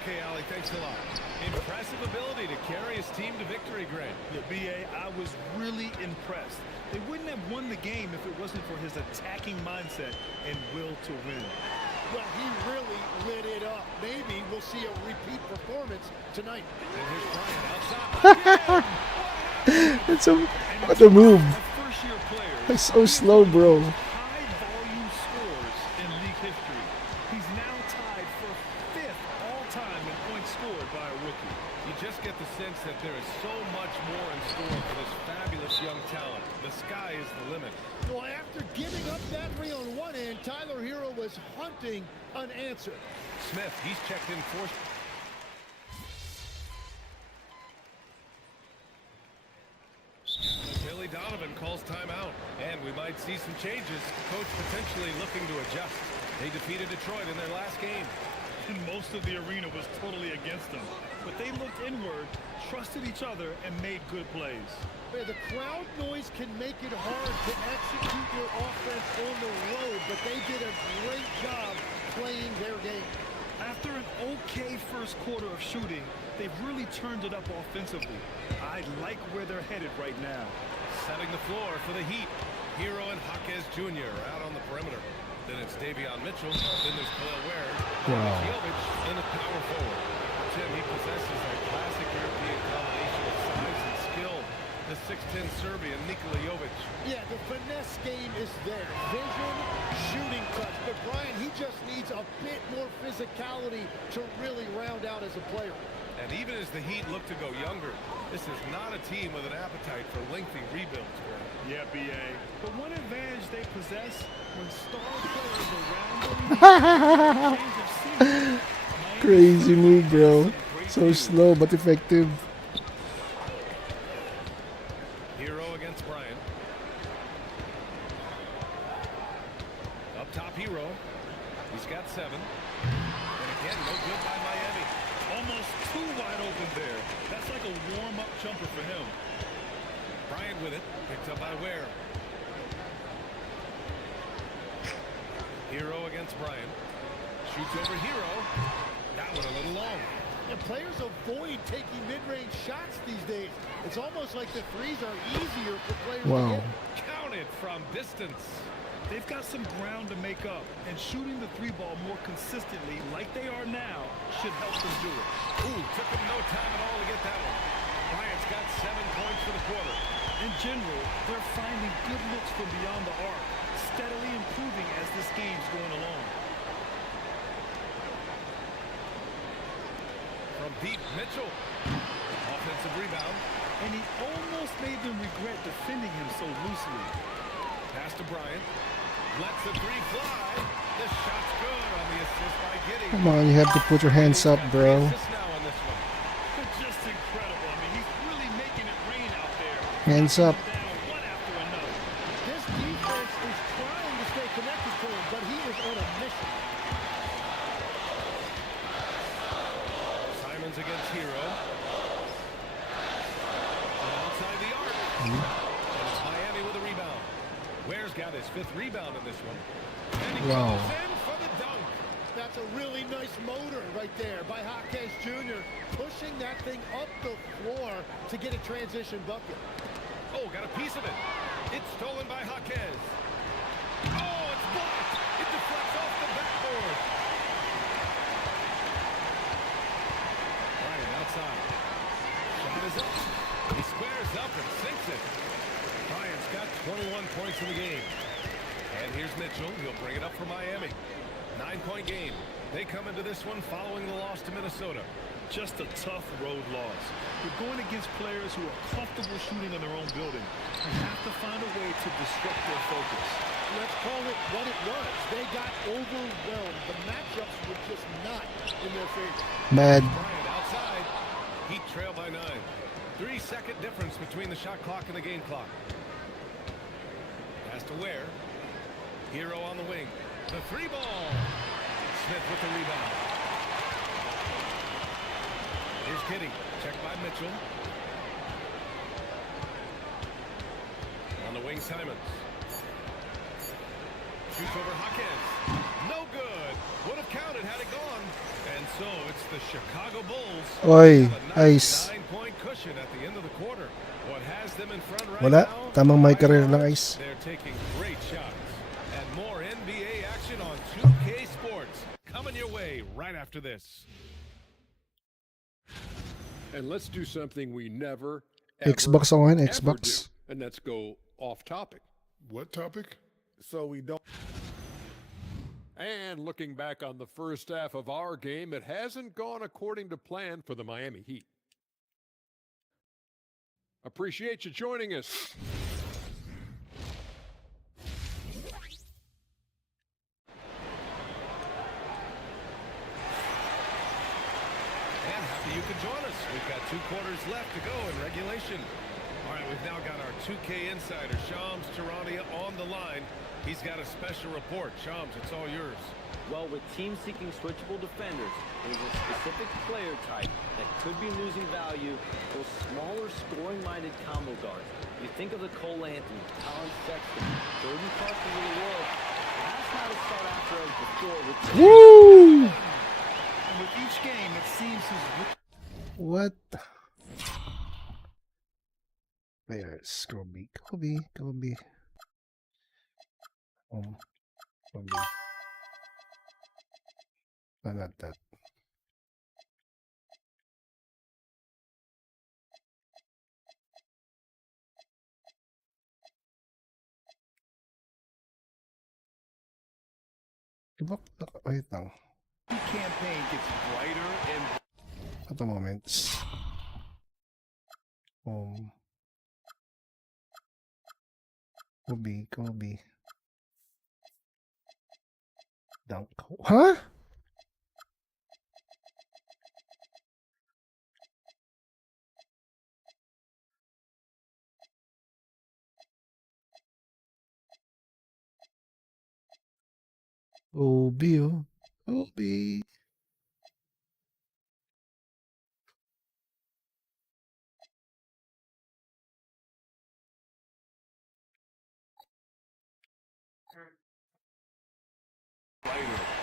Okay, Alec, thanks a lot. Impressive ability to carry his team to victory, Grant. Yeah, BA, I was really impressed. They wouldn't have won the game if it wasn't for his attacking mindset and will to win. Well, he really lit it up. Maybe we'll see a repeat performance tonight. And here's Bryant outside. That's a what a move. First-year players. That's so slow, bro. High-volume scores in league history. He's now tied for 5th all-time in points scored by a rookie. You just get the sense that there is so much more in store for this fabulous young talent. The sky is the limit. Well, after giving up that three on one end, Tyler Hero was hunting an answer. Smith, he's checked in fourth. Billy Donovan calls timeout, and we might see some changes. Coach potentially looking to adjust. They defeated Detroit in their last game. And most of the arena was totally against them. But they looked inward, trusted each other, and made good plays. The crowd noise can make it hard to execute your offense on the road, but they did a great job playing their game. After an okay first quarter of shooting, they've really turned it up offensively. I like where they're headed right now. Setting the floor for the Heat. Hero and Jaquez Jr. out on the perimeter. Then it's Davion Mitchell. Then there's Khalil Ware. Wow. Jovic in the power forward. Tim, he possesses that classic European combination of size and skill. The 6'10 Serbian Nikola Jovic. Yeah, the finesse game is there. Vision, shooting touch. But Brian, he just needs a bit more physicality to really round out as a player. And even as the Heat look to go younger, this is not a team with an appetite for lengthy rebuilds, Grant. Yeah, BA. But one advantage they possess when star players around them. Change of scenery. Crazy move, bro. So slow but effective. Hero against Bryant. Up top, Hero. He's got 7. And again, no good by Miami. Almost too wide open there. That's like a warm-up jumper for him. Bryant with it. Picked up by Ware. Hero against Bryant. Shoots over Hero. That one a little long. And players avoid taking mid-range shots these days. It's almost like the threes are easier for players to Wow. hit. Counted from distance. They've got some ground to make up, and shooting the three ball more consistently like they are now should help them do it. Ooh, took them no time at all to get that one. Bryant's got 7 points for the quarter. In general, they're finding good looks from beyond the arc, steadily improving as this game's going along. From deep, Mitchell. Offensive rebound. And he almost made them regret defending him so loosely. Pass to Bryant. Lets the three fly. The shot's good on the assist by Giddey. Come on, you have to put your hands up, bro. Just incredible. I mean, he's really making it rain out there. Hands up. One after another. This defense is trying to stay connected to him, but he is on a mission. Simons against Hero. Outside the arc. And it's Miami with a rebound. Ware's got his 5th rebound in this one. And he goes in for the dunk. That's a really nice motor right there by Jaquez Jr. pushing that thing up the floor to get a transition bucket. Oh, got a piece of it. It's stolen by Jaquez. Oh, it's blocked. It deflects off the backboard. Bryant outside. Shot is up. He squares up and sinks it. Bryant's got 21 points in the game. And here's Mitchell. He'll bring it up for Miami. 9-point game. They come into this one following the loss to Minnesota. Just a tough road loss. You're going against players who are comfortable shooting in their own building. You have to find a way to disrupt their focus. Let's call it what it was. They got overwhelmed. The matchups were just not in their favor. Mad. Bryant outside. Heat trail by 9. 3-second difference between the shot clock and the game clock. Pass to Ware. Hero on the wing. The 3-ball. Smith with the rebound. Here's Giddey. Checked by Mitchell. On the wing, Simons. Shoots over Jaquez. No good. Would have counted had it gone. And so it's the Chicago Bulls. Oy, Nice ice. 9-point cushion at the end of the quarter. What has them in front right Wala. now? Tamang may career lang, ice. They're taking great shots. And more NBA action on 2K Sports. Coming your way right after this. And let's do something we never, Xbox ako ngayon, ever Xbox. do. And let's go off topic. What topic? So we don't. And looking back on the first half of our game, it hasn't gone according to plan for the Miami Heat. Appreciate you joining us. And happy you could join us. We've got 2 quarters left to go in regulation. All right, we've now got our 2K insider, Shams Charania, on the line. He's got a special report. Shams, it's all yours. Well, with teams seeking switchable defenders, there's a specific player type that could be losing value, those smaller scoring-minded combo guards. You think of the Cole Anthony, Colin Sexton, Jordan Clarkson of the world. That's not as sought after as before. Woo! And with each game, it seems his... What? There's Kobe. Kobe. Kobe. Kobe. No, not that. Wait lang. campaign gets brighter and... At the moment. Kobe. Dunk. Huh? Obi.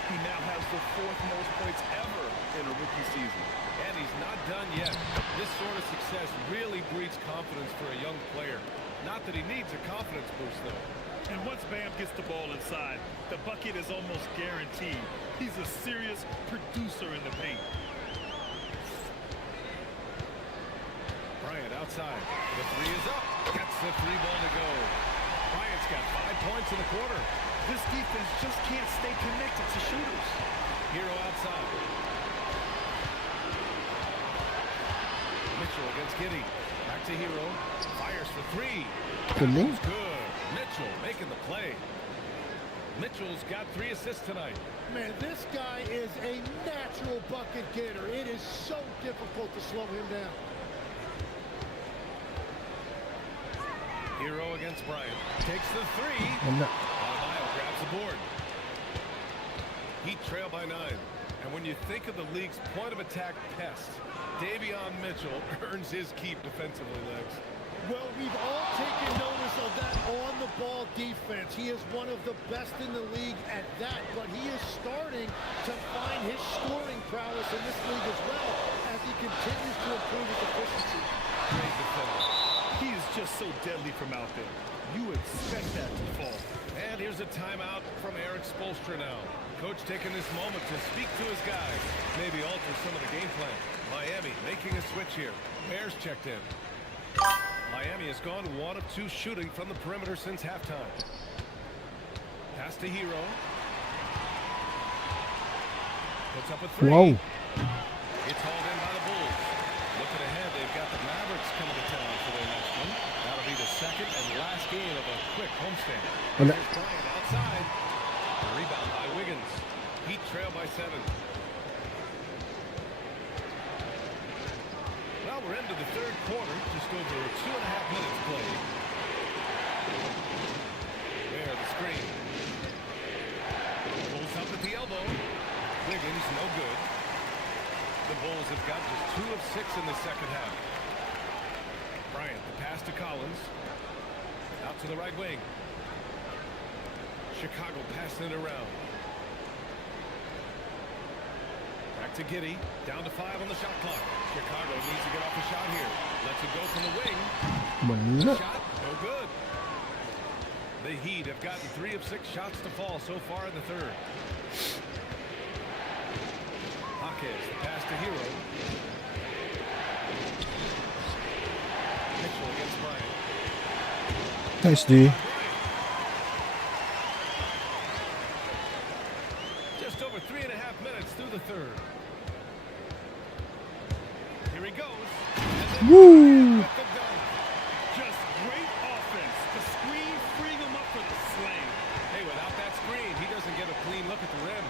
He now has the 4th most points ever in a rookie season. And he's not done yet. This sort of success really breeds confidence for a young player. Not that he needs a confidence boost, though. And once Bam gets the ball inside, the bucket is almost guaranteed. He's a serious producer in the paint. Bryant outside. The three is up. Gets the three ball to go. Bryant's got 5 points in the quarter. This defense just can't stay connected to shooters. Hero outside. Mitchell against Giddey. Back to Hero. Fires for three. Galing. Good. Mitchell making the play. Mitchell's got 3 assists tonight. Man, this guy is a natural bucket getter. It is so difficult to slow him down. Hero against Bryant. Takes the three. Wala. Adebayo grabs the board. Heat trail by 9. And when you think of the league's point of attack pest, Davion Mitchell earns his keep defensively, Legs. Well, we've all taken notice of that on-the-ball defense. He is one of the best in the league at that, but he is starting to find his scoring prowess in this league as well as he continues to improve his efficiency. Great defender. He is just so deadly from out there. You expect that to fall. And here's a timeout from Eric Spoelstra now. Coach taking this moment to speak to his guys. Maybe alter some of the game plan. Miami making a switch here. Bears checked in. Miami has gone 1 of 2 shooting from the perimeter since halftime. Pass to Hero. Puts up a 3. Wow. It's hauled in by the Bulls. Looking ahead, they've got the Mavericks coming to town for their next one. That'll be the second and last game of a quick homestand. Wala. Here's Bryant outside. The rebound by Wiggins. Heat trail by 7. Well, we're into the third quarter. Just over 2.5 minutes played. There, the screen. Pulls up at the elbow. Wiggins, no good. The Bulls have got just 2 of 6 in the second half. Bryant, the pass to Collins. Out to the right wing. Chicago passing it around. Back to Giddey. Down to 5 on the shot clock. Chicago needs to get off the shot here. Lets it go from the wing. Wala. Shot, no good. The Heat have gotten 3 of 6 shots to fall so far in the third. Hawkins, the pass to Hero. Mitchell against Bryant. Nice D. Just over 3.5 minutes through the third. Here he goes. Woo! With the dunk. Just great offense. The screen freeing him up for the slam. Hey, without that screen, he doesn't get a clean look at the rim.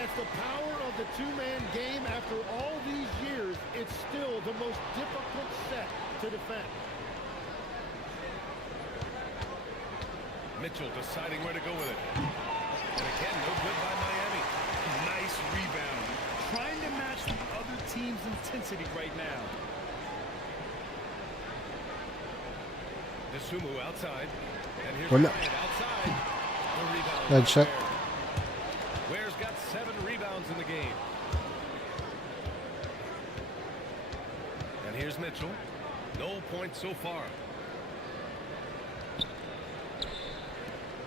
It's the power of the two-man game. After all these years, it's still the most difficult set to defend. Mitchell deciding where to go with it. And again, no good by Miami. Nice rebound. Trying to match the other team's intensity right now. Desumu outside. And here's Wala. Bryant outside. The rebound. Bad shot. Ware's got 7 rebounds in the game. And here's Mitchell. No points so far.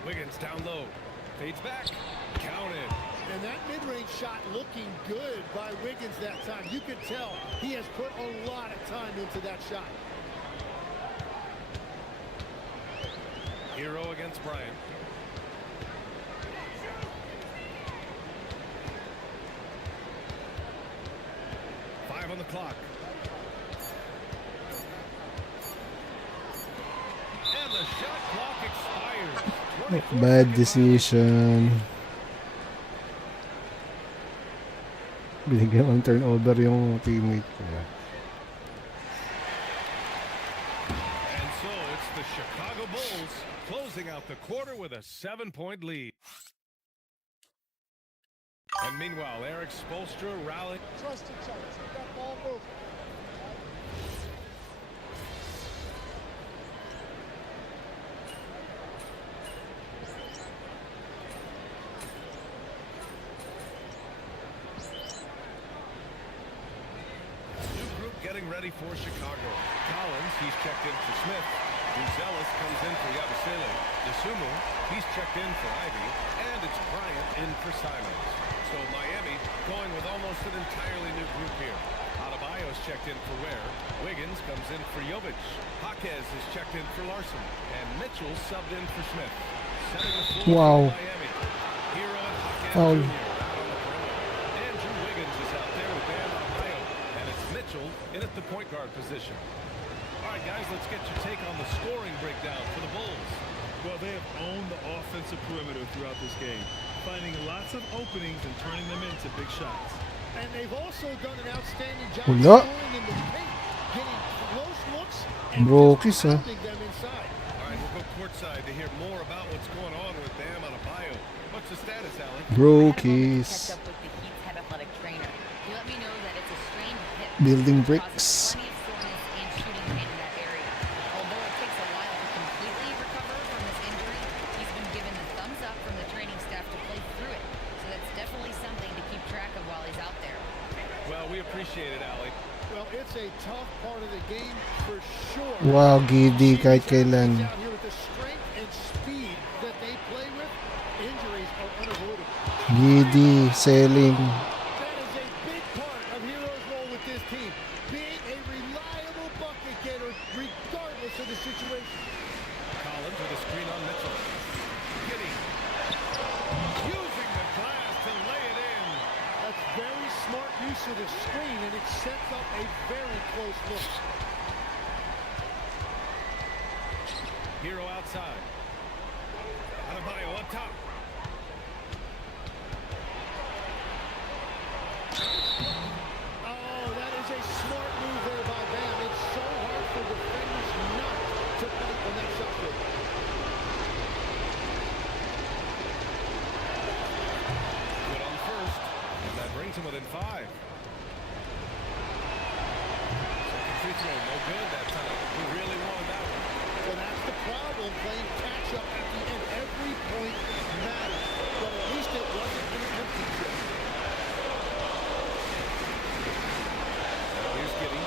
Wiggins down low. Fades back. Counted. And that mid-range shot looking good by Wiggins that time. You could tell he has put a lot of time into that shot. Hero against Bryant. Five on the clock. And the shot clock expires. 24 Bad seconds decision. Binigyan ng turnover yung teammate ko. And so it's the Chicago Bulls closing out the quarter with a 7-point lead. And meanwhile, Eric Spoelstra rallying. Trust each other. Keep that ball moving. ready for Chicago. Collins, he's checked in for Smith. Gonzalez comes in for Yabusele. DeSumo, he's checked in for Ivy. And it's Bryant in for Simons. So Miami going with almost an entirely new group here. Adebayo's checked in for Ware. Wiggins comes in for Jovic. Jaquez is checked in for Larson. And Mitchell subbed in for Smith. Setting the floor Wow. for Miami. Hero and Jaquez Foul. Jr. out on the perimeter. Andrew Wiggins is out there with Bam Adebayo. And it's Mitchell in at the point guard position. All right, guys, let's get your take on the scoring breakdown for the Bulls. Well, they have owned the offensive perimeter throughout this game, finding lots of openings and turning them into big shots. And they've also done an outstanding job Wala. scoring in the paint, getting close looks and Brokis, just ah. pounding them inside. All right, we'll go courtside to hear more about what's going on with Bam Adebayo. What's the status, Alec? Brokies. Catch up with the Heat's head athletic trainer. He let me know that it's a strained hip. Building Causes bricks. plenty of soreness and shooting pain in that area. Although it takes a while to completely recover from this injury, he's been given the thumbs up from the training staff to play through it. So that's definitely something to keep track of while he's out there. Well, we appreciate it, Alec. Well, it's a tough part of the game for sure. Wow, giddy kahit kailan. Out here with the strength and speed that they play with, injuries are unavoidable. Giddy, selling. That is a big part of Hero's role with this team, being a reliable bucket getter regardless of the situation. Collins with a screen on Mitchell. Giddy. Using the glass to lay it in. That's very smart use of the screen, and it sets up a very close look. Hero outside. Adebayo up top. Oh, that is a smart move there by Bam. It's so hard for defenders not to fight when that shot goes. Good on the first. And that brings him within 5. Second free throw, no good that time. He really wanted that one. Well, that's the problem, playing catch-up at the end. Every point matters, but at least it wasn't an empty trip. Here's Giddy.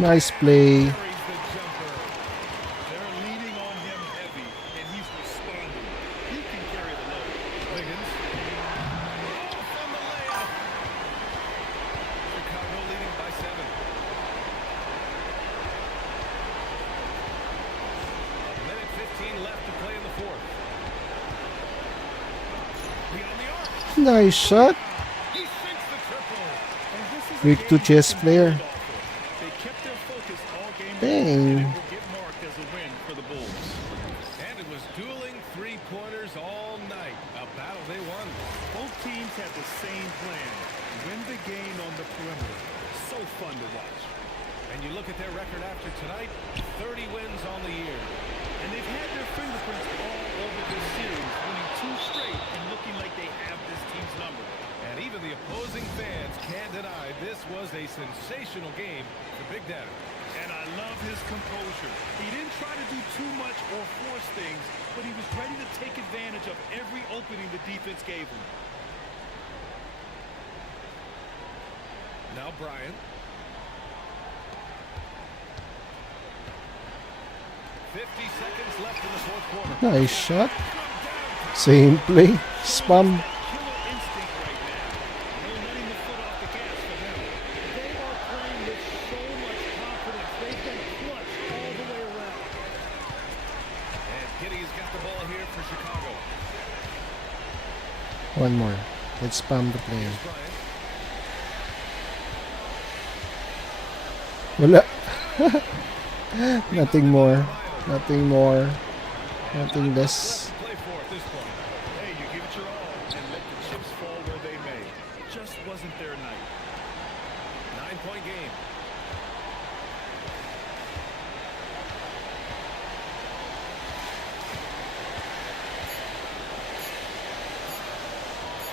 Nice play. Carries the jumper. They're leaning on him heavy, and he's responding. He can carry the load. Wiggins. Oh, from the layup. Chicago leading by 7. A minute 15 left to play in the fourth. Beyond the arc. Nice shot. He sinks the triple. And this is a Weak to game chess they can player. build off of. They kept their focus all game long, Dang. and it will get marked as a win for the Bulls. And it was dueling three-pointers all night. A battle they won. Both teams had the same plan. Win the game on the perimeter. So fun to watch. And you look at their record after tonight, 30 wins on the year. And they've had their fingerprints all over this series, winning 2 straight and looking like they have this team's number. And even the opposing fans can't deny this was a sensational game for Big Daddy. And I love his composure. He didn't try to do too much or force things, but he was ready to take advantage of every opening the defense gave him. Now Bryant. 50 seconds left in the fourth quarter. Nice shot. Same play. Spam. Killer instinct right now. No letting the foot off the gas for them. They are playing with so much confidence. They've been clutch all the way around. And Giddy's got the ball here for Chicago. One more. Let's spam the play. Bryant. Wala. Nothing more. Nothing more. Nothing less. To play for at this point. Hey, you give it your all and let the chips fall where they may. It just wasn't their night. 9-point game.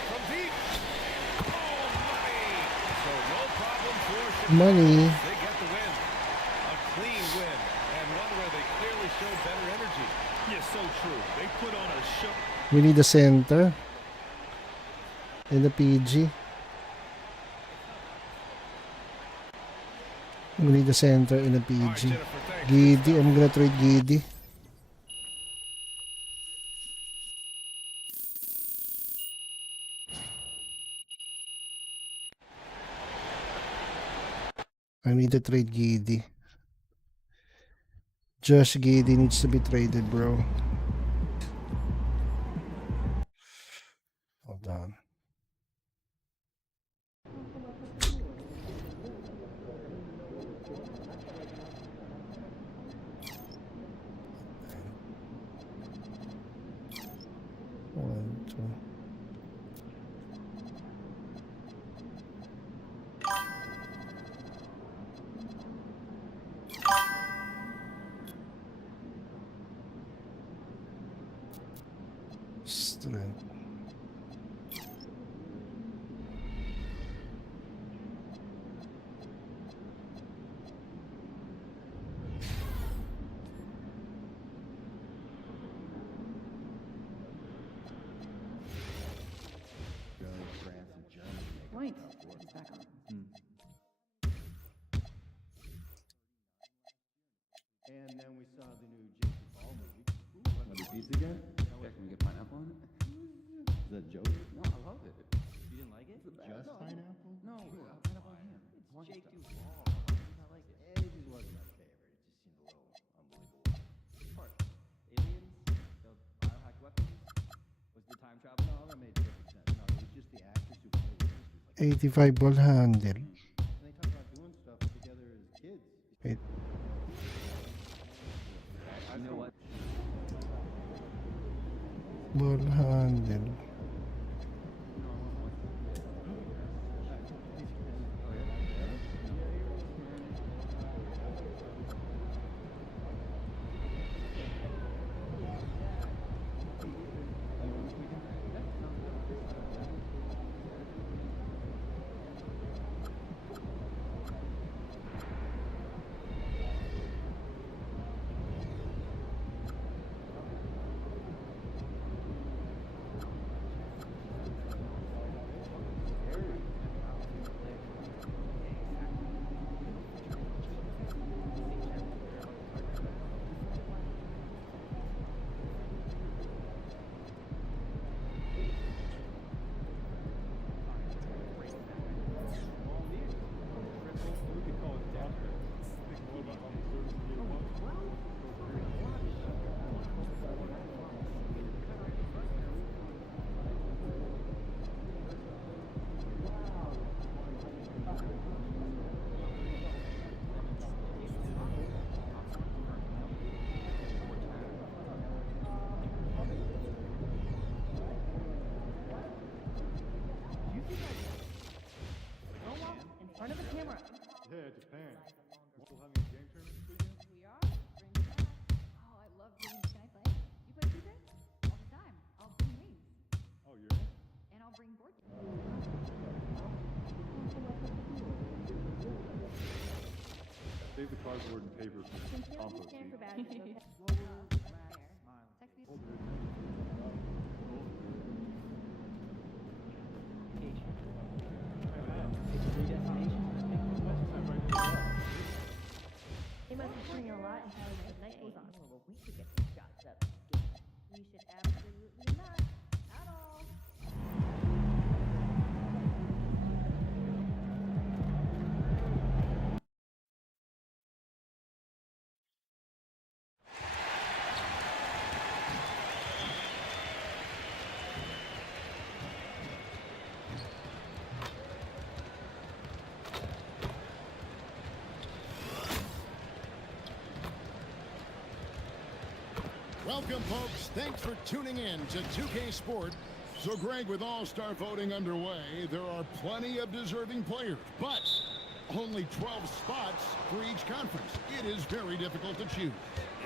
From deep. Oh, money. So no problem for Chicago. Money. They get the win. A clean win. And one where they clearly showed better energy. Yeah, so true. They put on a show. We need a center. And a PG. We need a center in a PG. Giddy, I'm gonna trade Giddy. I need to trade Giddy. Josh Giddy needs to be traded, bro. Hold on. One, two. Strength. France, and Germany make Wait, it tough work. it's back on. And then we saw the new Jason Paul movie. Want a piece again? Yeah, can we get pineapple on it? Is that a joke? No, I love it. You didn't like it? Just pineapple? No, pineapple on him. It's Jake Duvall. I like it. It just wasn't my favorite. It just seemed a little unbelievable. Part. Aliens? The biohack weapons? Was the time travel? No, that made perfect sense. No, it was just the actors who played the sisters. 85 ball handle. And they talk about doing stuff together as kids. Wait. You know what? Ball handle. Front of the camera. Yeah, Japan. Still having a game tournament this weekend? We are. Bring it back. Oh, I love games. Can I play? You play two games? All the time. I'll bring rings. Oh, you're in? And I'll bring board games. Save the cardboard and paper for Since you compost stand heap. for badges, okay? Text me. They must be drinking a lot and how the night goes on. Well, we should get some shots up. We should absolutely not. At all. Welcome, folks. Thanks for tuning in to 2K Sport. So, Greg, with All-Star voting underway, there are plenty of deserving players, but only 12 spots for each conference. It is very difficult to choose.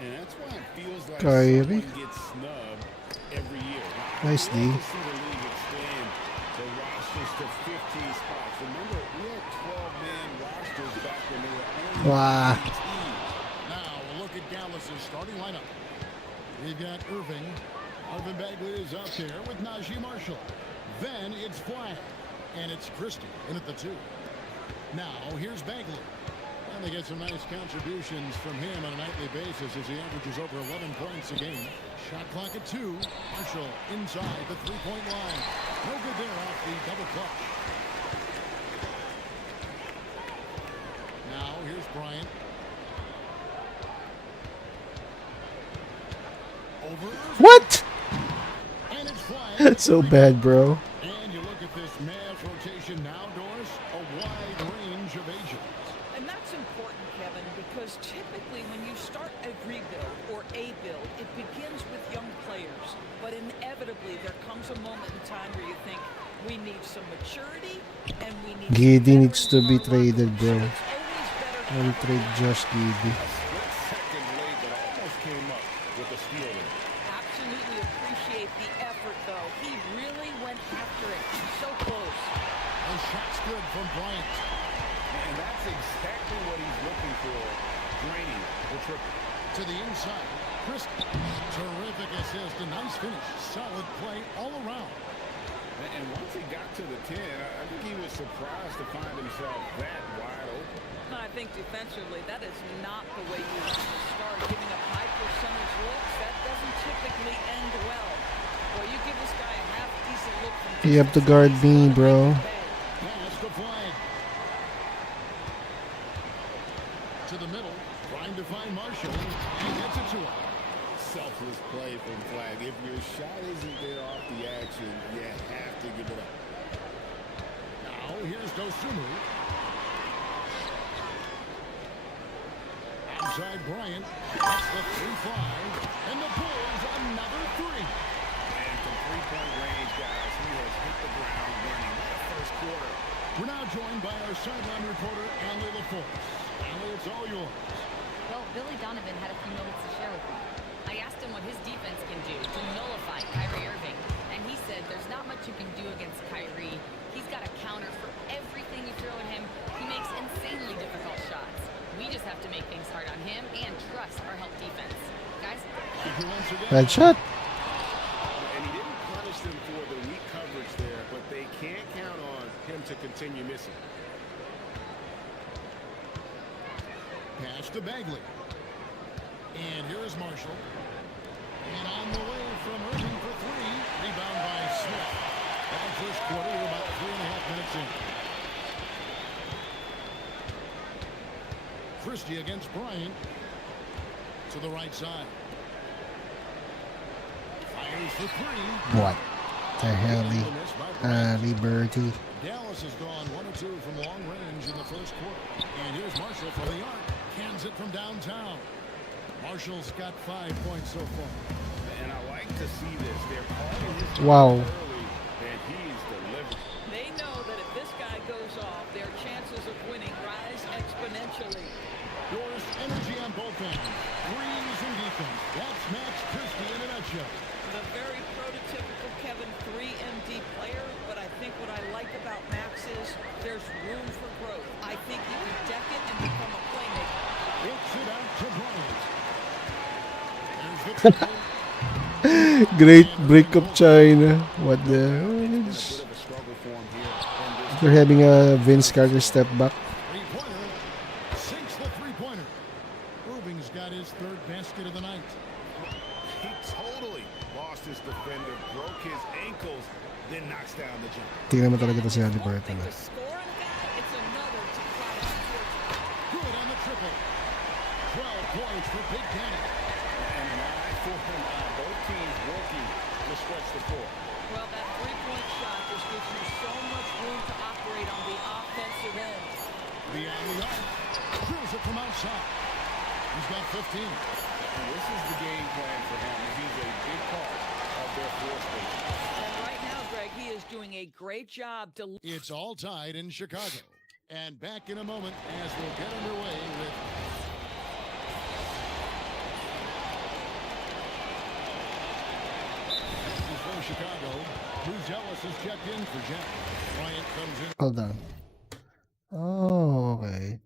And that's why it feels like Kyrie. someone gets snubbed every year. Nice We'd D. like to see the league expand the rosters to 15 spots. Remember, we had 12-man rosters back when they were only Wow. 18. Now, we'll look at Dallas's starting lineup. We've got Irving. Alvin Bagley is out there with Najee Marshall. Then it's Flag. And it's Christie in at the 2. Now, here's Bagley. And they get some nice contributions from him on a nightly basis as he averages over 11 points a game. Shot clock at 2. Marshall inside the three-point line. No good there off the double clutch. Now here's Bryant. What? And it's flying. That's so bad, bro. And you look at this mass rotation now, Doris, a wide range of agents. And that's important, Kevin, because typically when you start a rebuild or a build, it begins with young players. But inevitably, there comes a moment in time where you think, we need some maturity, and we need Giddy needs to be traded, bro. I'll trade Josh Giddy. Second late, but almost came up with a steal there. Absolutely appreciate the effort, though. He really went after it. So close. The shot's good from Bryant. And that's exactly what he's looking for. Draining the triple. To the inside. Chris, terrific assist. A nice finish. Solid play all around. And once he got to the 10, I think he was surprised to find himself that wide open. I think defensively, that is not the way you want to start. Giving up high percentage looks, that doesn't typically end well. Well, you give this guy a half-decent look from You have to guard me, bro. Pass the flag. To the middle, trying to find Marshall. And he gets it to him. Selfless play from Flag. If your shot isn't there off the action, you have to give it up. Now, here's Dosumu. Outside Bryant. That's the 3-5. And the Bulls another 3. And from three-point range, guys, he has hit the ground running. What a first quarter. We're now joined by our sideline reporter, Allie LaForce. Allie, it's all yours. Well, Billy Donovan had a few moments to share with me. I asked him what his defense can do to nullify Kyrie Irving, and he said there's not much you can do against Kyrie. He's got a counter for everything you throw at him. He makes insanely difficult shots. We just have to make things hard on him and trust our help defense. Guys? Bad shot. And he didn't punish them for the weak coverage there, but they can't count on him to continue missing. Pass to Bagley. And here is Marshall. And on the way from Irving for 3. Rebound by Smith. That first quarter, we're about 3.5 minutes in. Christie against Bryant. To the right side. Fires for 3. What the hell? Liberty. Dallas has gone 1 or 2 from long range in the first quarter. And here's Marshall for the arc. Cans it from downtown. Marshall's got 5 points so far. And I like to see this. They're calling his Wow. early, and he's delivered. They know that if this guy goes off, their chances of winning rise exponentially. Doris, energy on both ends. Threes and defense. That's Max Christie in a nutshell. The very prototypical Kevin 3MD player, but I think what I like about Max is there's room for growth. I think he can deck it and become a playmaker. Works it out to Bryant. There's the triple. Great break of China. What the? They're having a Vince Carter step back. Three-pointer. Sinks the three-pointer. Irving's got his 3rd basket of the night. He totally lost his defender, broke his ankles, then knocks down the jump. Tingnan mo talaga ito si Haliburton. Good on the triple. 12 points for Big Daddy. And an eye for him on both teams working to stretch the floor. Well, that three-point shot just gives you so much room to operate on the offensive end. Beyond the arc. Drills it from outside. He's got 15. And this is the game plan for him. He's a big part of their floor space. And right now, Greg, he is doing a great job to... It's all tied in Chicago. And back in a moment as we'll get underway with... For Chicago, Bruce Ellis has checked in for Jack. Bryant comes in. Hold on. Oh, okay.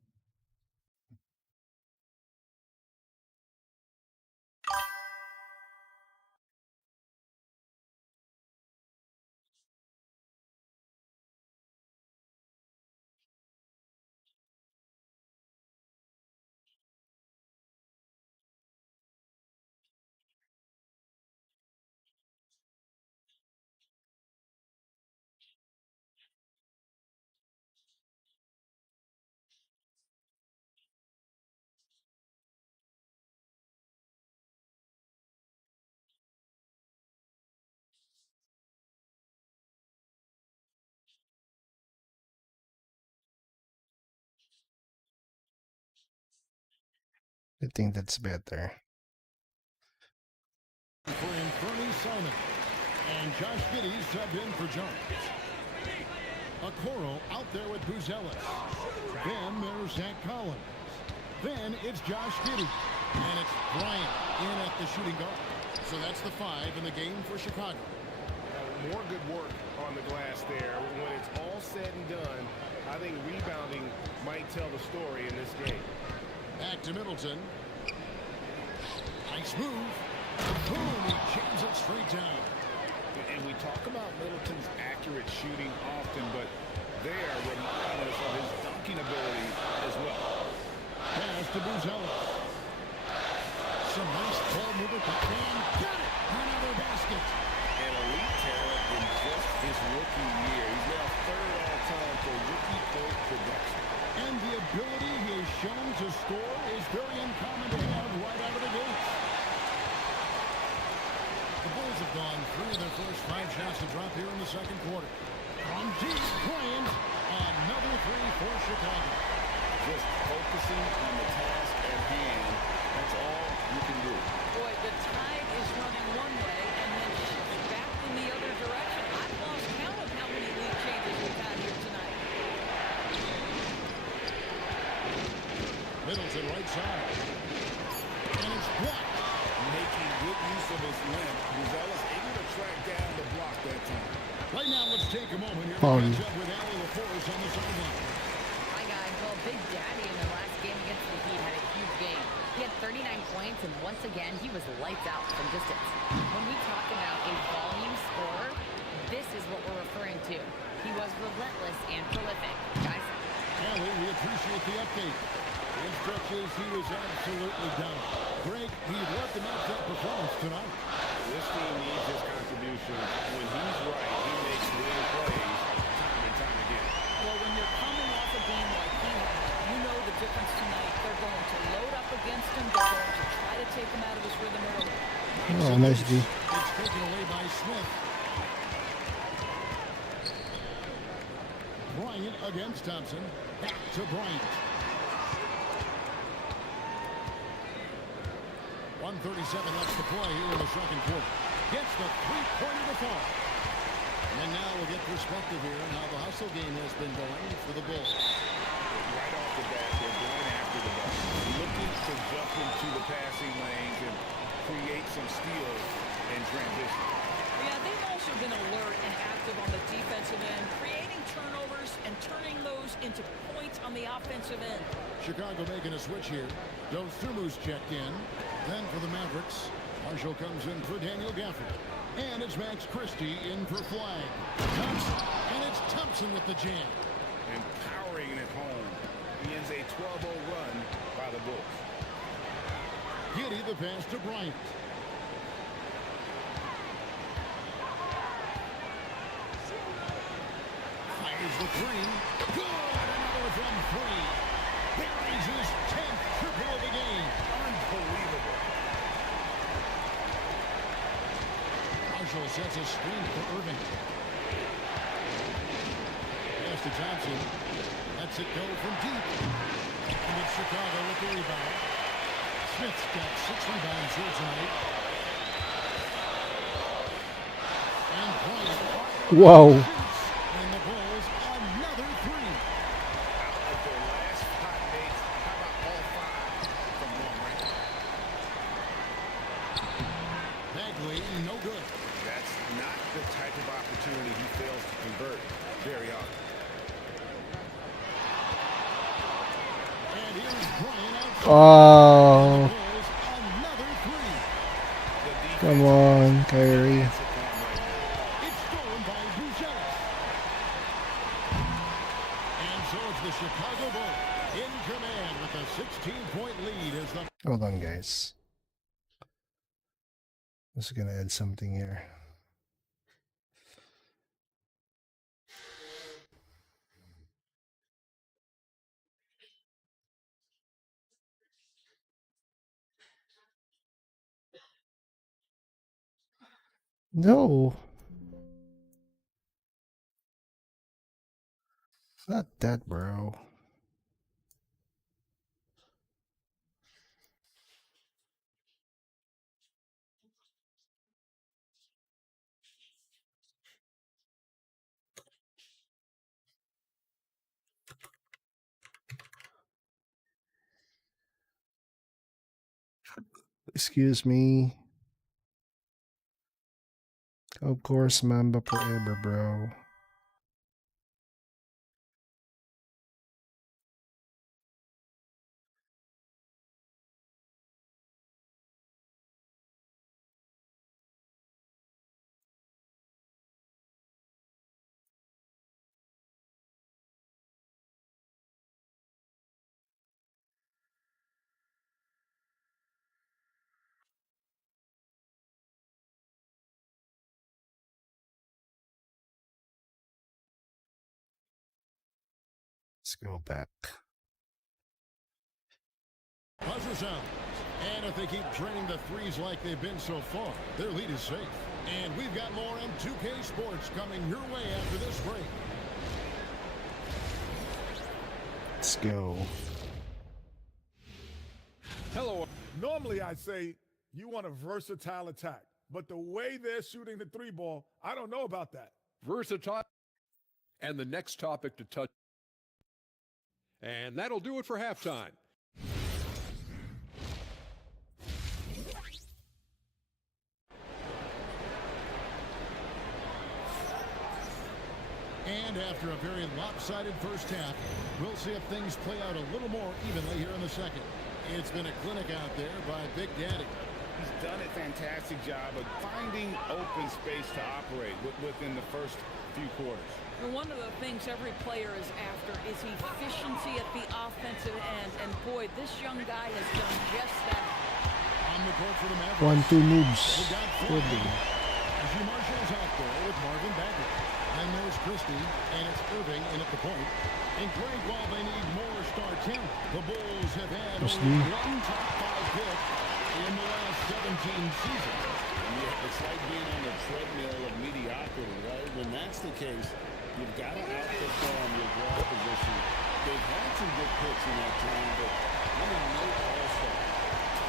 I think that's better. For Inferni Simon. And Josh Giddey subbed in for Jones. Okoro out there with Buzelis. Then there's Zach Collins. Then it's Josh Giddey. And it's Bryant in at the shooting guard. So that's the 5 in the game for Chicago. More good work on the glass there. When it's all said and done, I think rebounding might tell the story in this game. Back to Middleton. Nice move. Boom, he jams it straight down. And we talk about Middleton's accurate shooting often, but there remind us of his dunking ability as well. Pass to Buzelis. Some nice ball movement, and got it! Another basket. An elite talent in just his rookie year. He's now 3rd all-time for rookie point production. And the ability he has shown to score is very uncommon to have right out of the gates. The Bulls have gone 3 of their first 5 shots to drop here in the second quarter. From deep, Bryant, another 3 for Chicago. Just focusing on the task at hand. That's all you can do. Boy, the tide is running one way and then shifts back in the other direction. I've lost count of how many lead changes we've had here tonight. Middleton right side. And it's blocked. Making good use of his length. Buzelis able to track down the block that time. Right now, let's take a moment here Fun. to catch up with Allie LaForce on the sideline. Hi, guys. Well, Big Daddy in the last game against the Heat had a huge game. He had 39 points, and once again, he was lights out from distance. When we talk about a volume scorer, this is what we're referring to. He was relentless and prolific. Guys, Allie, we appreciate the update. In stretches, he was absolutely down. Greg, he led them out that performance tonight. This team needs his contribution. When he's right, he makes winning plays time and time again. Well, when you're coming off a game like he had, you know the difference tonight. They're going to load up against him. They're going to try to take him out of his rhythm early. Oh, nice D. It's taken away by Smith. Bryant against Thompson. Back to Bryant. 1:37 left to play here in the second quarter. Gets the three-pointer to fall. And now we'll get perspective here on how the hustle game has been going for the Bulls. Right off the bat, they're going after the ball, looking to jump into the passing lanes and create some steals in transition. Yeah, they've also been alert and active on the defensive end, creating turnovers and turning those into points on the offensive end. Chicago making a switch here. Dosumu's checked in. Then for the Mavericks, Marshall comes in for Daniel Gafford. And it's Max Christie in for Flag. Thompson, and it's Thompson with the jam. Empowering it home. He ends a 12-0 run by the Bulls. Giddey the pass to Bryant. Fires the three. Good! Another from 3. Buries his 10th triple of the game. Unbelievable. Marshall sets a screen for Irving. Pass to Thompson. Lets it go from deep. And it's Chicago with the rebound. Smith's got 6 rebounds here tonight. And Bryant. Whoa. And the Bulls another 3. Like their last 5 dates, how about all 5 from long range? Bagley, no good. That's not the type of opportunity he fails to convert very often. And here's Bryant outside. Oh, Bulls another 3. come on, Kyrie. It's stolen by Buzelis. And so it's the Chicago Bulls in command with a 16-point lead as the Hold on, guys. Just gonna add something here. No. Not that, bro. Excuse me. Of course, Mamba forever, bro. Let's go back. Buzzer sounds. And if they keep draining the threes like they've been so far, their lead is safe. And we've got more M2K Sports coming your way after this break. Let's go. Hello. Normally I'd say you want a versatile attack, but the way they're shooting the three ball, I don't know about that. Versatile. And the next topic to touch. And that'll do it for halftime. And after a very lopsided first half, we'll see if things play out a little more evenly here in the second. It's been a clinic out there by Big Daddy. He's done a fantastic job of finding open space to operate within the first few quarters. And one of the things every player is after is efficiency at the offensive end. And boy, this young guy has done just that. On the court for the Mavericks. 1-2 moves. Good. Marshall's out there with Marvin Bagley. And there's Christie, and it's Irving in at the point. And great, while they need more star talent, the Bulls have had only one top 5 pick in the last 17 seasons. Yeah, it's like being on the treadmill of mediocrity, right? When that's the case, you've got to outperform your draft position. They've had some good picks in that time, but really no all-star.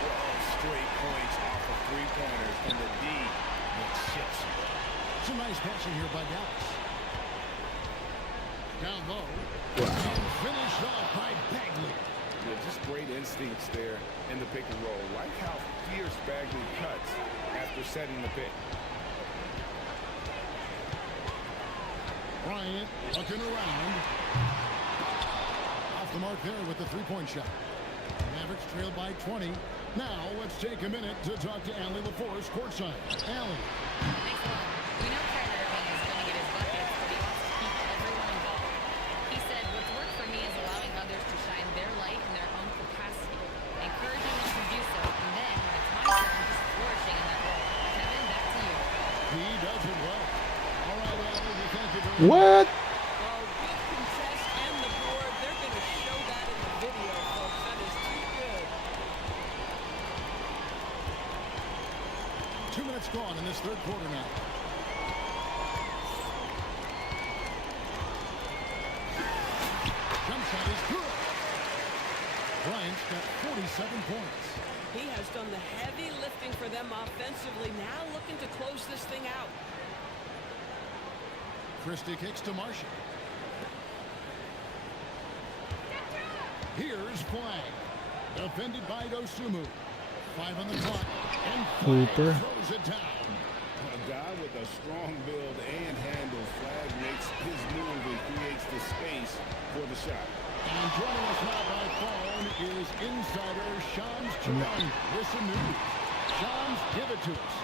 12 straight points off of three-pointers from the D with Shipson. Some nice passing here by Dallas. Down low. And finished off by Bagley. Yeah, just great instincts there in the pick and roll. Like how fierce Bagley cuts after setting the pick. Bryant looking around. Off the mark there with the three-point shot. Mavericks trail by 20. Now let's take a minute to talk to Allie LaForce courtside. Allie. We know Kyrie Irving is going to get his buckets, but he wants to keep everyone involved. He said, what's worked for me is allowing others to shine their light in their own capacity, encouraging them to do so, and then, when it's my turn, just flourishing in that role. Kevin, back to you. He does it well. All right, Allie, we thank you very What? Well, big contest and the board. They're going to show that in the video, folks. That is too good. 2 minutes gone in this third quarter now. Jump shot is good. Bryant's got 47 points. He has done the heavy lifting for them offensively. Now looking to close this thing out. Christie kicks to Marshall. Here's Flag. Defended by Dosumu. 5 on the clock. And Hooper. throws it down. A guy with a strong build and handle. Flag makes his move and creates the space for the shot. And joining us now by phone is insider Shams Charania with some news. Shams, give it to us.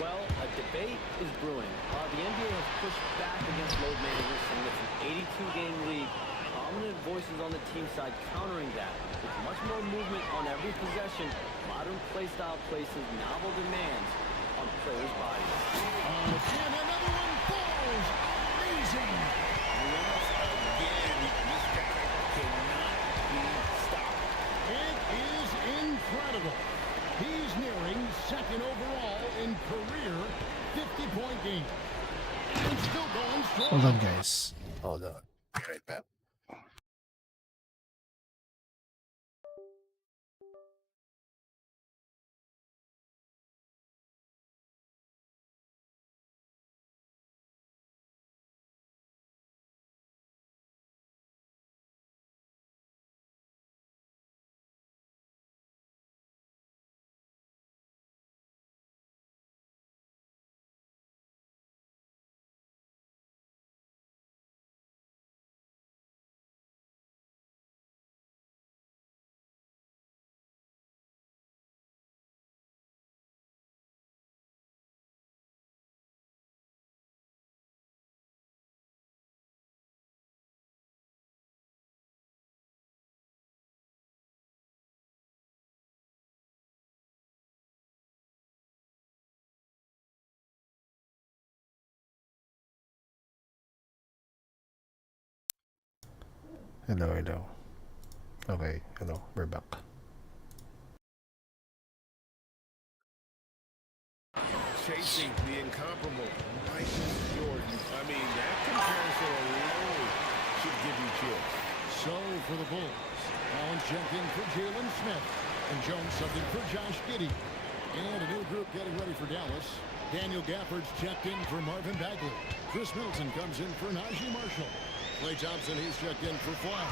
Well, a debate is brewing. The NBA has pushed back against load management, saying it's an 82-game league. Prominent voices on the team side countering that. With much more movement on every possession, modern play style places novel demands on players' bodies. And another one falls. Amazing. Once again, this guy cannot be stopped. It is incredible. He's nearing second overall in career 50-point game. And still going strong. Hold on, guys. Hold on. Be right back. Hello, hello. Okay, hello, we're back. Chasing the incomparable Michael Jordan. I mean, that comparison alone should give you chills. So for the Bulls, Collins checked in for Jalen Smith, and Jones subbed in for Josh Giddey. And a new group getting ready for Dallas. Daniel Gafford's checked in for Marvin Bagley. Chris Middleton comes in for Najee Marshall. Klay Thompson, he's checked in for Fly.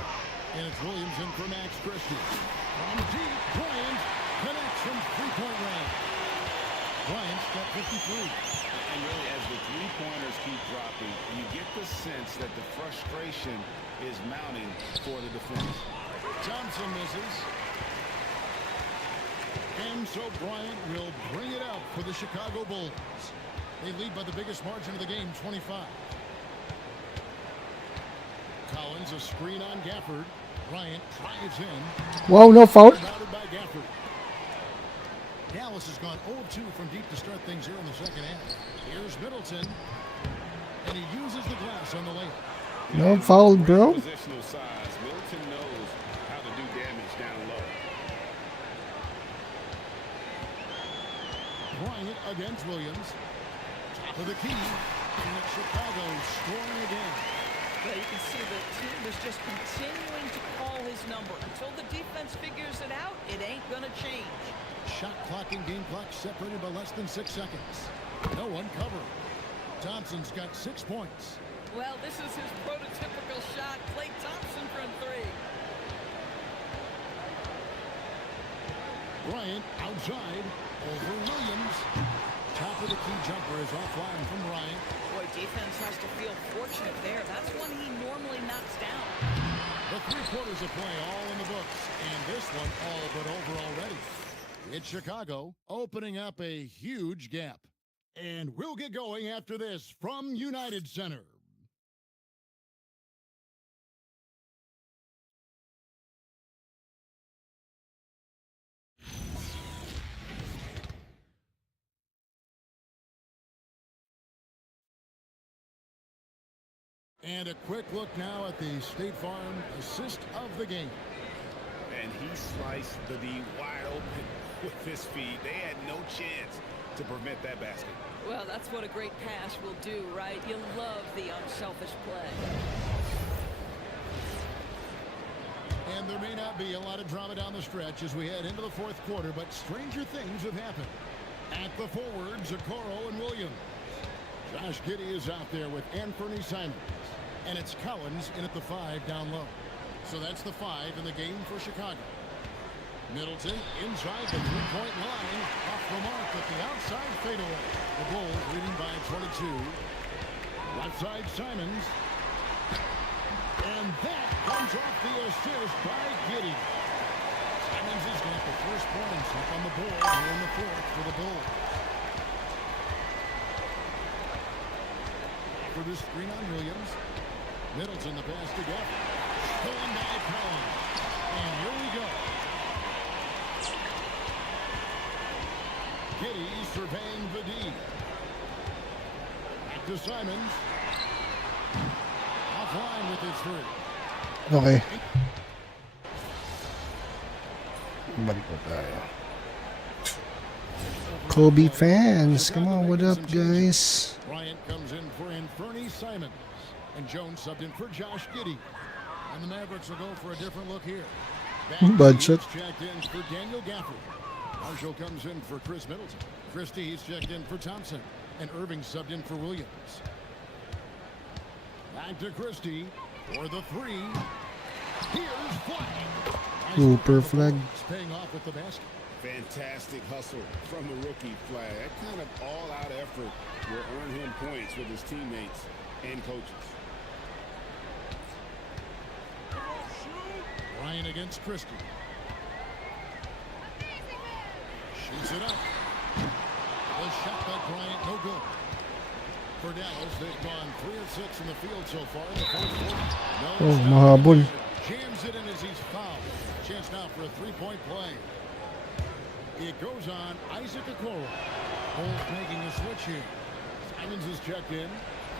And it's Williams in for Max Christie. From deep, Bryant connects from three-point range. Bryant's got 53. And really, as the three-pointers keep dropping, you get the sense that the frustration is mounting for the defense. Thompson misses. And so Bryant will bring it up for the Chicago Bulls. They lead by the biggest margin of the game, 25. Collins, a screen on Gafford. Bryant drives in. Wow, no foul. Routed by Gafford. Dallas has gone 0-2 from deep to start things here in the second half. Here's Middleton. And he uses the glass on the layup. No foul, bro. Positional size. Middleton knows how to do damage down low. Bryant against Williams. Top of the key. And Chicago scoring again. Well, you can see the team was just continuing to call his number. Until the defense figures it out, it ain't going to change. Shot clock and game clock separated by less than 6 seconds. No one covering. Thompson's got 6 points. Well, this is his prototypical shot. Klay Thompson from three. Bryant outside over Williams. Top of the key jumper is offline from Bryant. Boy, defense has to feel fortunate there. That's one he normally knocks down. The 3 quarters of play all in the books. And this one all but over already. It's Chicago opening up a huge gap. And we'll get going after this from United Center. And a quick look now at the State Farm assist of the game. And he sliced the D wide open with his feet. They had no chance to prevent that basket. Well, that's what a great pass will do, right? You love the unselfish play. And there may not be a lot of drama down the stretch as we head into the fourth quarter, but stranger things have happened. At the forwards, Okoro and Williams. Josh Giddey is out there with Anthony Simons. And it's Collins in at the 5 down low. So that's the 5 in the game for Chicago. Middleton inside the three-point line. Off the mark with the outside fadeaway. The Bulls leading by 22. Left side Simons. And that comes off the assist by Giddey. Simons has got the first points up on the board here in the fourth for the Bulls. For the screen on Williams. Middleton the pass to Gafford. Stolen by Collins. And here we go. Giddey surveying the D. Back to Simons. Offline with his 3. Okay. Balik po tayo. Kobe fans, come on, what up, guys? Bryant comes in for Anthony Simons. And Jones subbed in for Josh Giddey. And the Mavericks will go for a different look here. Budget. Checked in for Daniel Gafford. Marshall comes in for Chris Middleton. Christie, he's checked in for Thompson. And Irving subbed in for Williams. Back to Christie for the 3. Here's Flag. Super Flag. Paying off with the basket. Fantastic hustle from the rookie Flag. That kind of all-out effort will earn him points with his teammates and coaches. Bryant against Christie. Shoots it up. The shot by Bryant, no good. For Dallas, they've gone 3 of 6 in the field so far in the fourth quarter. Oh, mahabol. Jams it in as he's fouled. Chance now for a 3-point play. It goes on Isaac Okoro. Bulls making a switch here. Simons is checked in.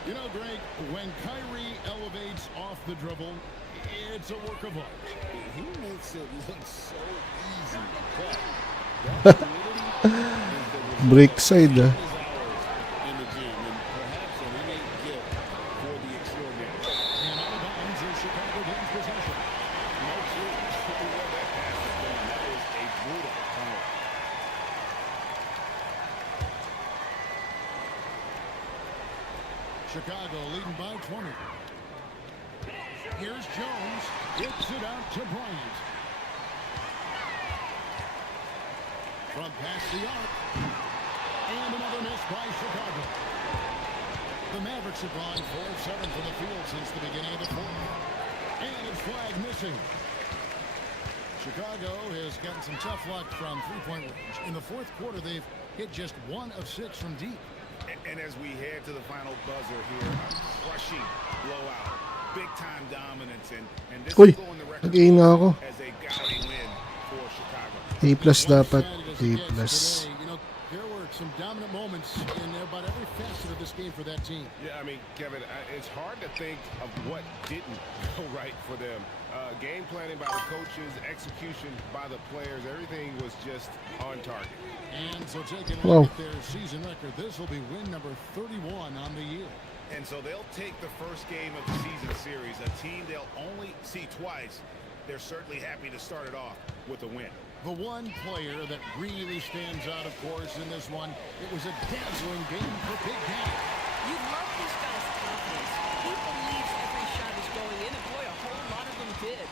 You know, Greg, when Kyrie elevates off the dribble, It's a work of art. He makes it look so easy, but that ability is the result Break of side, his hours in the gym, and perhaps an innate gift for the extraordinary. And out of bounds is Chicago gains possession. No clue where that pass is going. That is a brutal foul. Chicago leading by 20. Here's Jones. Gets it out to Bryant. From past the arc. And another miss by Chicago. The Mavericks have gone 4 of 7 from the field since the beginning of the fourth. And it's flag missing. Chicago has gotten some tough luck from three-point range. In the fourth quarter, they've hit just 1 of 6 from deep. And as we head to the final buzzer here, a crushing blowout, big-time dominance, and this Uy, is going the record nag-A na ako. as a gaudy win for Chicago. A plus dapat. A Today, plus. you know, there were some dominant moments in about every facet of this game for that team. Yeah, I mean, Kevin, it's hard to think of what didn't go right for them. Game planning by the coaches, execution by the players, everything was just on target. And so taking a Whoa. look at their season record, this will be win number 31 on the year. And so they'll take the first game of the season series, a team they'll only see twice. They're certainly happy to start it off with a win. The one player that really stands out, of course, in this one, it was a dazzling game for Big Daddy. You love this guy's confidence. He believes every shot is going in, and boy, a whole lot of them did.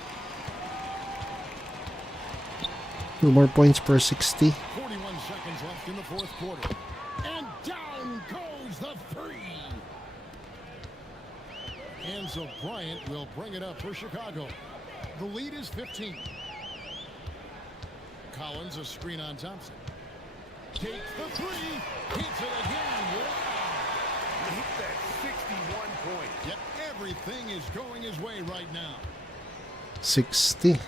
2 more points per 60. 41 seconds left in the fourth quarter. And down goes the three. And so Bryant will bring it up for Chicago. The lead is 15. Collins, a screen on Thompson. Takes the three. Hits it again. Wow. Hit that 61 points. Yet everything is going his way right now. 60.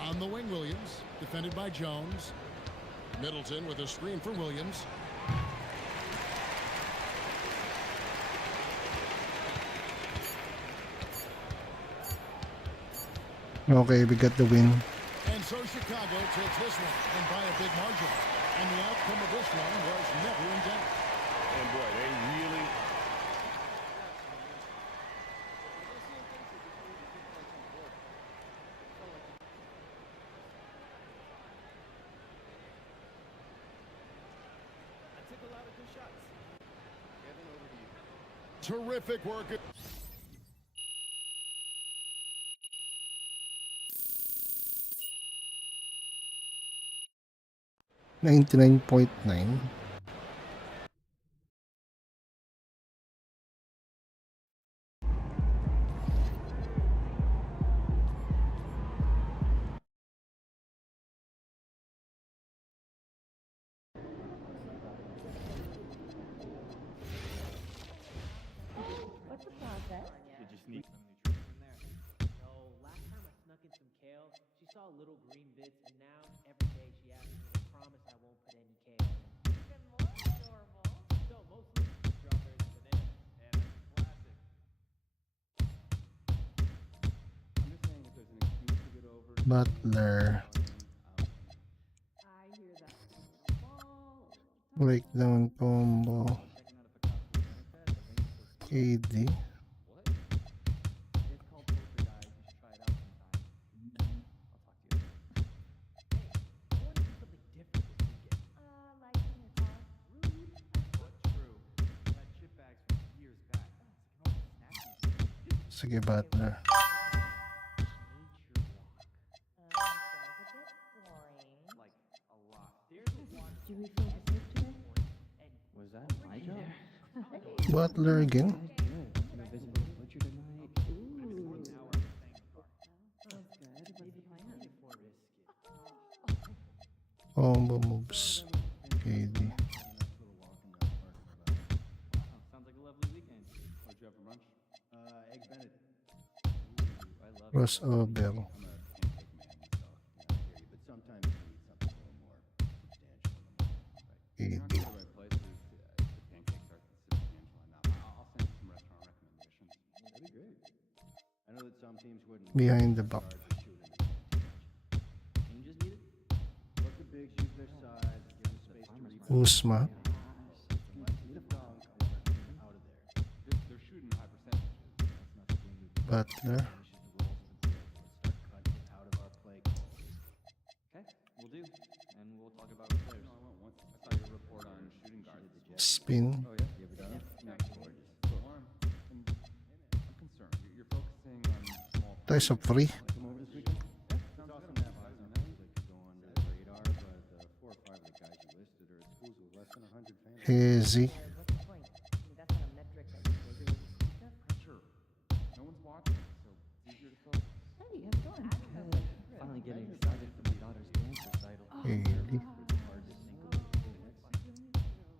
On the wing, Williams, defended by Jones. Middleton with a screen for Williams. Okay, we got the win. And so Chicago takes this one, and by a big margin. And the outcome of this one was never in doubt. And boy, they really... Terrific work. 99.9. What's the process? You just need some nutrition in there. No, last time I snuck in some kale, she saw little green bits, and now every day she asks me to promise I won't put any kale in. Even more adorable. So mostly strawberries and bananas. Yeah, that's a classic. I'm just saying if there's an excuse to get over Butler. I hear that. Ball. Breakdown combo. KD. What? It's called poker, guys. You should try it out sometime. I'll talk to you later. Hey, I want to do something different this weekend. Like in your car. Rude, but true. I had chip bags from years back. So I can always snack them. Sige, Butler. Nature walk. Sounds a bit boring. Like, a lot. There's a water. Do we feel the safe today? Was that my job? Butler again. Good. Gonna visit my butcher tonight. Ooh. Sounds good. What's the plan? For biscuit. Combo moves. KD. Sounds like a lovely weekend. What'd you have for lunch? Egg Benedict. Ooh, I love it. Crossover. I'm a pancake man myself. I hear you, but sometimes you need something a little more substantial in the morning. You're not KD. going to the right place if the pancakes are substantial enough. I'll send you some restaurant recommendations. That'd be great. some teams wouldn't Behind the back. changes needed. Let the bigs use their size, give them space to rebound. Usma. Need a dunk, I want our team out of there. They're shooting high percentages. That's not the game we play. Butler. Finishes the roles of the big. Let's start cutting it out of our play calls. Okay, we'll do. And we'll talk about players. No, I went once. I saw your report on shooting guards. Spin. Oh, yeah? You ever done it? No, gorgeous. So, Arm, and, I'm concerned. You're focusing on small There's a free. Come over this weekend? Yeah, sounds awesome. To have eyes on things that could go under the radar, but 4 or 5 of the guys you listed are at schools with less than 100 fans. Easy. What's the point? I mean, that's not a metric that you regularly speak of. Sure. No one's watching, so it's easier to focus. Hey, how's it going? Good. Finally getting excited for my daughter's dance recital. Easy.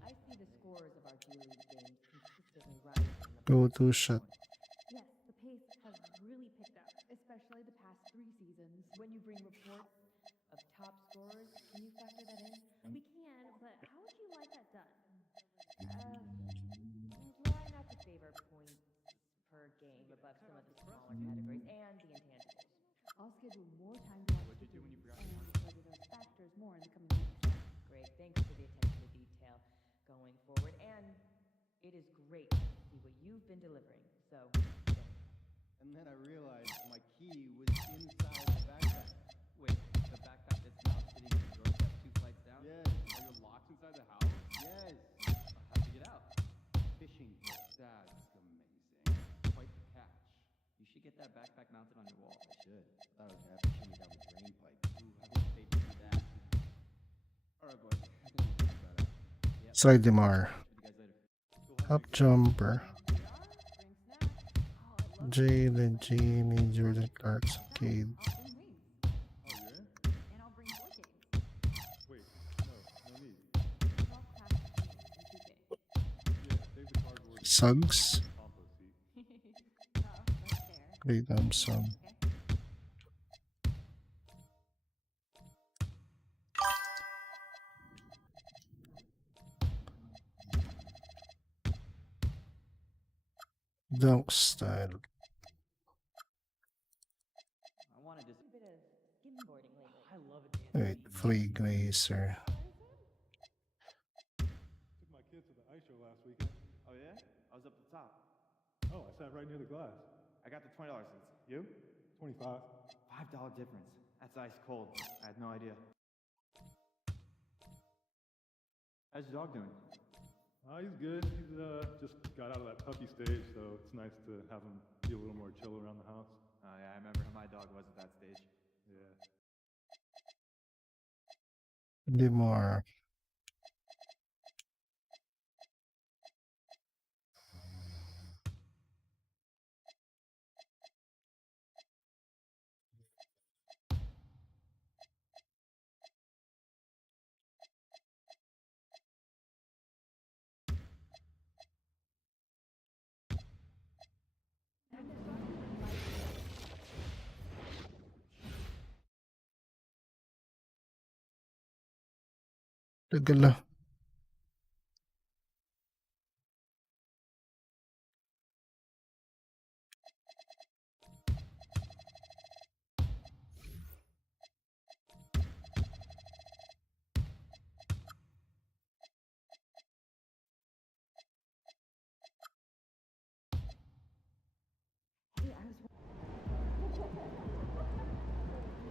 I see the scores of our G League games consistently rising. Go to shot. Yes, the pace has really picked up, especially the past 3 seasons. When you bring reports of top scorers, can you factor that in? We can, but how would you like that done? Try not to favor points per game above some of the smaller categories and the intangibles. I'll schedule more time to watch the games and consider those factors more in the coming weeks. Great, thanks for the attention to detail going forward, and it is great to see what you've been delivering, so thanks. And then I realized my key was inside the backpack. Wait, the backpack that's now sitting on the doorstep 2 flights down? Yes. Are your locks inside the house? Yes. How'd you get out? Fishing pole. That's amazing. Quite the catch. You should get that backpack mounted on your wall. I should. I thought I was going to have to shimmy down the drain pipe. Ooh, I didn't pay to do that. All right, boys. I think we figured that out. Side Demar. See you guys later. Up jumper. Jalen, Jamie, Jordan Clark's Cade. Oh, you're in? And I'll bring board games. Wait, no need. 12 past in 2K. Yeah, save the cardboard. Suggs. Compost heap. Right there. Great some. Dunk style. I wanted to. A bit of skimboarding lately. I love it. Wait, free grazer. Took my kids to the ice show last weekend. Oh, yeah? I was up the top. Oh, I sat right near the glass. I got the $20 seats. You? 25. $5 difference. That's ice cold. I had no idea. How's your dog doing? He's good. He's just got out of that puppy stage, so it's nice to have him be a little more chill around the house. Oh, yeah, I remember how my dog was at that stage. Yeah. Demar. Tagal na. Hey, I was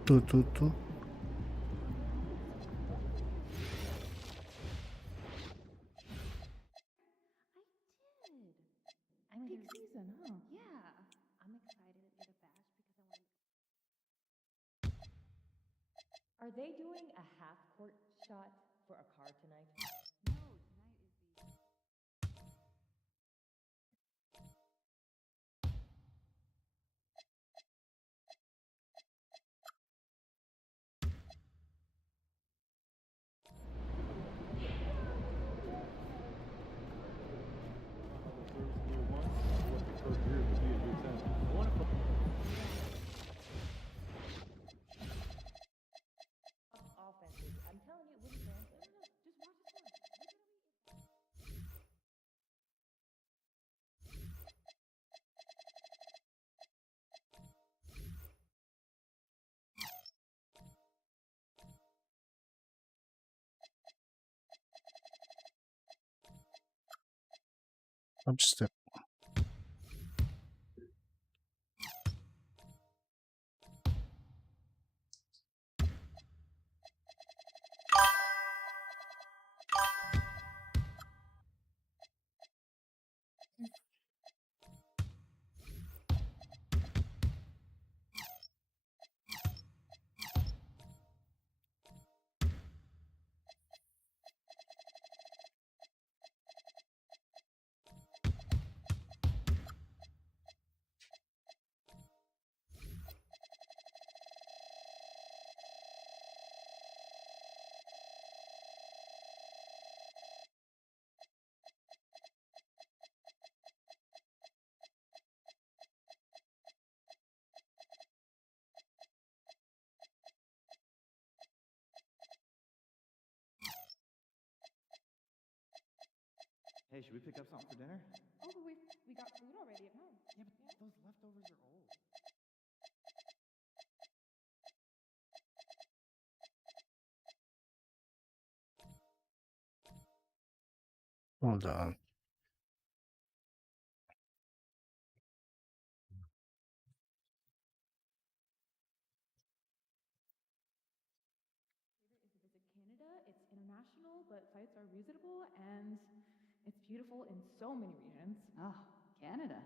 2-2-2. I did. Peak season, huh? Yeah. I'm excited to get a badge because I want to. Are they doing a half court shot for a car tonight? No, tonight is the. Offenses. I'm telling you, it wouldn't translate. No, just watch this one. Up step. Hey, should we pick up something for dinner? Oh, but we got food already at home. Yeah, but those leftovers are old. Hold on. Canada, it's international, but flights are reasonable and it's beautiful in so many regions. Oh, Canada.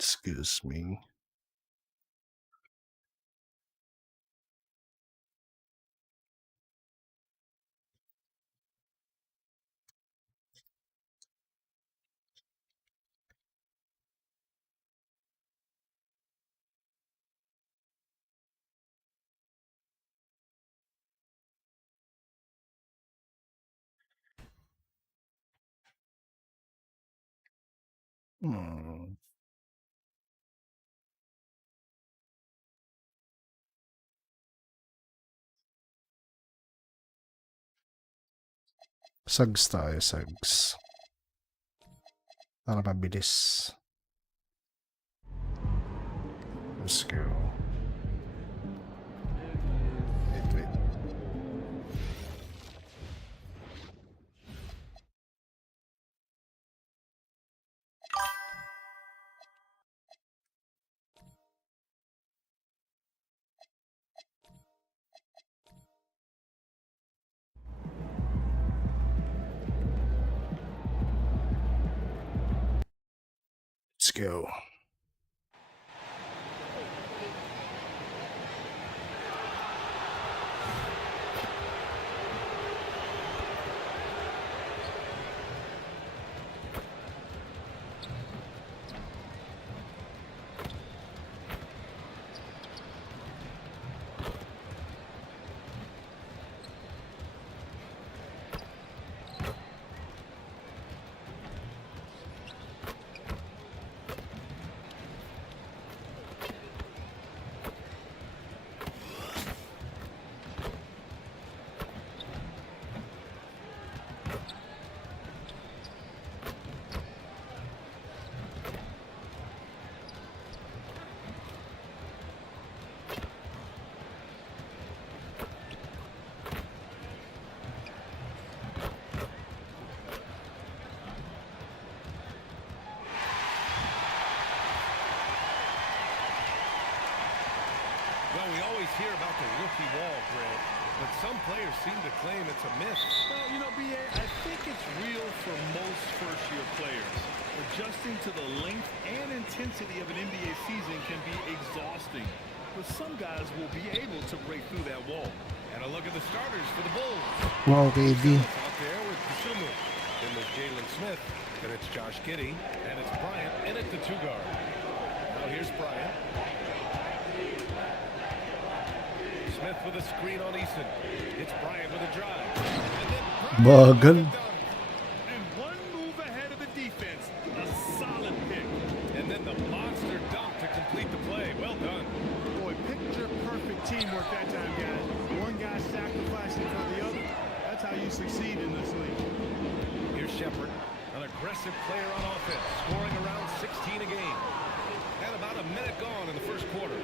Excuse me. Hmm. Sags tayo, sags. Para mabilis. Let's go. Wait. Let's go. Well, we always hear about the rookie wall, Grant, but some players seem to claim it's a myth. Well, you know, B.A., I think it's real for most first-year players. Adjusting to the length and intensity of an NBA season can be exhausting, but some guys will be able to break through that wall. And a look at the starters for the Bulls. Wow, baby. Out there with Kusumu. Then there's Jalen Smith. Then it's Josh Giddey. And it's Bryant Bennett, the 2 guard. Now here's Bryant. Smith with a screen on Eason. It's Bryant with a drive. And then Bagal. And one move ahead of the defense. A solid pick. And then the monster dunk to complete the play. Well done. Boy, picture perfect teamwork that time, guys. One guy sacrificing for the other. That's how you succeed in this league. Here's Shepherd, an aggressive player on offense, scoring around 16 a game. And about a minute gone in the first quarter.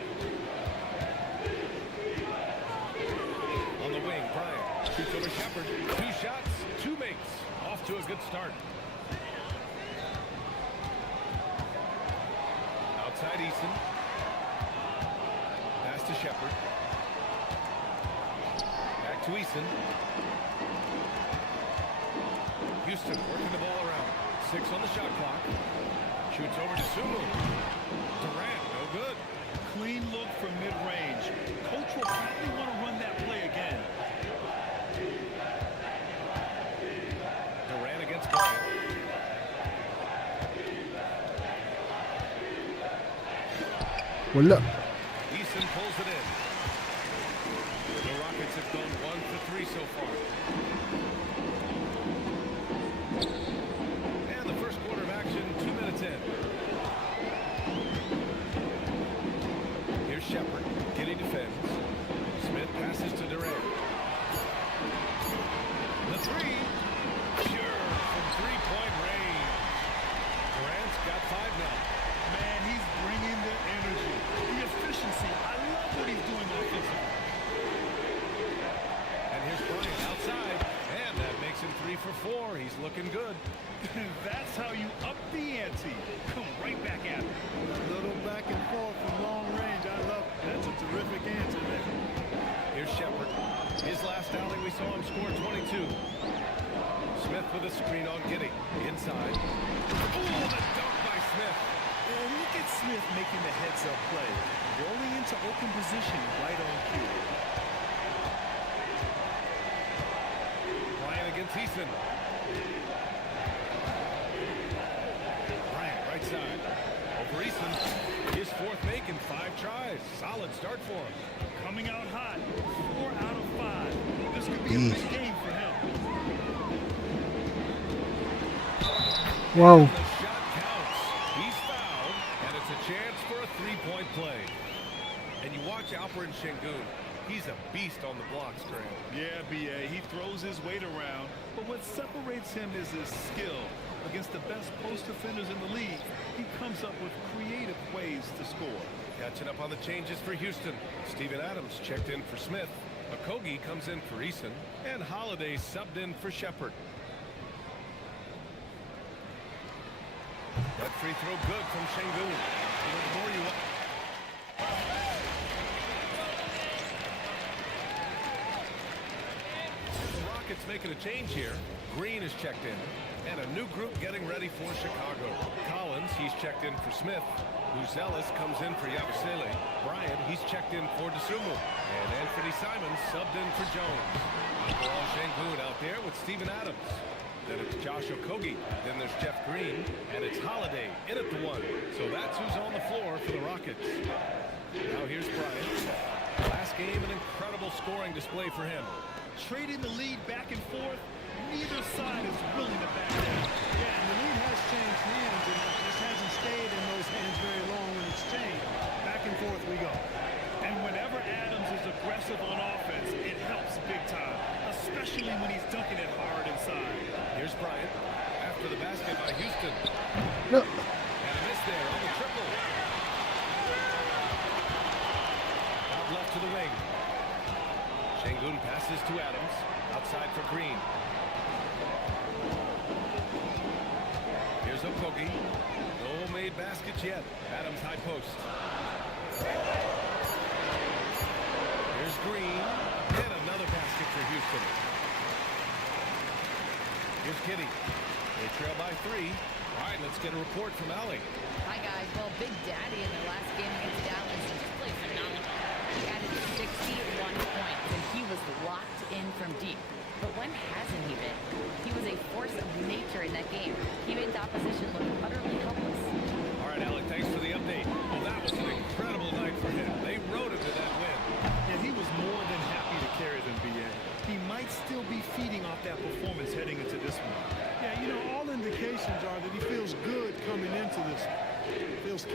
On the wing, Bryant shoots over Shepherd. 2 shots, 2 makes. Off to a good start. Outside Eason. Pass to Shepherd. Back to Eason. Houston working the ball around. 6 on the shot clock. Shoots over to Sumu. Durant, no good. Clean look from mid-range. Coach will probably want to run that play again. Durant against Bryant. Wala. Eason pulls it in. The Rockets have gone 1 for 3 so far. And the first quarter of action, 2 minutes in. Here's Shepherd. Giddy defends. Smith passes to Durant. The 3. Sure, from 3-point range. Durant's got 5 now. Man, he's bringing the energy, the efficiency. I love what he's doing offensively. And here's Bryant outside. And that makes him 3 for 4. He's looking good. That's how you up the ante. Come right back at him. A little back and forth from long range. I love it. That's a terrific answer there. Here's Shepherd. His last outing, we saw him score 22. Smith with a screen on Giddy. Inside. Ooh, the dunk by Smith. And look at Smith making the heads-up play. Rolling into open position right on cue. Bryant against Eason. Bryant, right side. Over Eason. His 4th make in 5 tries. Solid start for him. Coming out hot. 4 out of 5. This could be a big game for him. Wow. The shot counts. He's fouled, and it's a chance for a 3-point play. And you watch Alperen Şengün. He's a beast on the blocks, Graham. Yeah, B.A. He throws his weight around, but what separates him is his skill. Against the best post defenders in the league, he comes up with creative ways to score. Catching up on the changes for Houston. Steven Adams checked in for Smith. Okogie comes in for Eason. And Holiday subbed in for Shepherd. That free throw good from Şengün. The more you want. The Rockets making a change here. Green is checked in. And a new group getting ready for Chicago. Collins, he's checked in for Smith. Buzelis comes in for Yabusele. Bryant, he's checked in for Dosunmu. And Anthony Simons subbed in for Jones. Alperen Şengün out there with Steven Adams. Then it's Josh Okogie. Then there's Jeff Green. And it's Holiday in at the 1. So that's who's on the floor for the Rockets. Now here's Bryant. Last game, an incredible scoring display for him. Trading the lead back and forth. Neither side is willing to back down. Yeah, and the lead has changed hands, and it just hasn't stayed in those hands very long when it's changed. Back and forth we go. And whenever Adams is aggressive on offense, it helps big time, especially when he's dunking it hard inside. Here's Bryant. After the basket by Houston. No. And a miss there on the triple. Out left to the wing. Şengün passes to Adams. Outside for Green. Here's Okogie. No made baskets yet. Adams high post. Here's Green. And another basket for Houston. Here's Giddy. They trail by 3. All right, let's get a report from Allie. Hi, guys. Well, Big Daddy in their last game against Dallas, he just played phenomenal. He added 61 points, and he was locked in from deep. But when hasn't he been? He was a force of nature in that game. He made the opposition look utterly helpless. All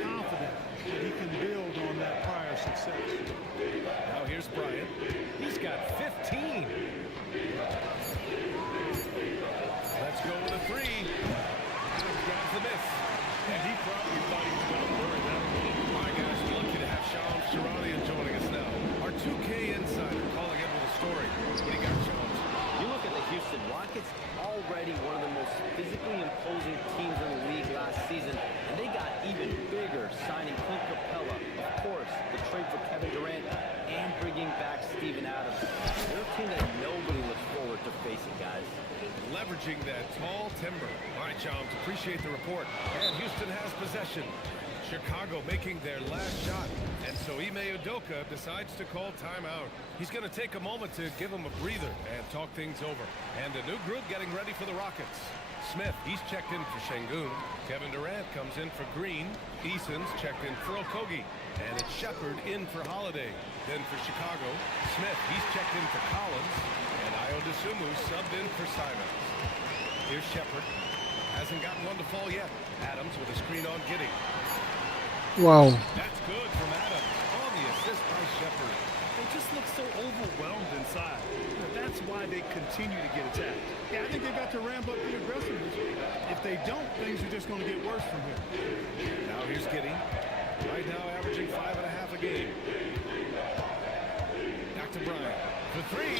confident that he can build on that prior success. Now here's Bryant. He's got 15. Let's go with a three. Adams grabs the miss. And he probably thought he was going to bury that one. All right, guys, we're lucky to have Shams Charania joining us now. Our 2K insider calling in with a story. What do you got, Shams? You look at the Houston Rockets, already one of the most physically imposing teams in the league last season, and they got even bigger, signing Clint Capella, of course, the trade for Kevin Durant, and bringing back Steven Adams. They're a team that nobody looks forward to facing, guys. Leveraging that tall timber. All right, Shams, appreciate the report. And Houston has possession. Chicago making their last shot. And so Ime Udoka decides to call timeout. He's going to take a moment to give him a breather and talk things over. And a new group getting ready for the Rockets. Smith, he's checked in for Şengün. Kevin Durant comes in for Green. Eason's checked in for Okogie. And it's Shepard in for Holiday. Then for Chicago, Smith, he's checked in for Collins. And Ayo Dosunmu subbed in for Simons. Here's Shepard. Hasn't gotten one to fall yet. Adams with a screen on Giddey. Wow. That's good from Adams on the assist by Shepard. They just look so overwhelmed inside. That's why they continue to get attacked. Yeah, I think they've got to ramp up the aggressiveness. If they don't, things are just going to get worse from here. Now here's Giddey. Right now averaging 5.5 a game. Back to Bryant. For three.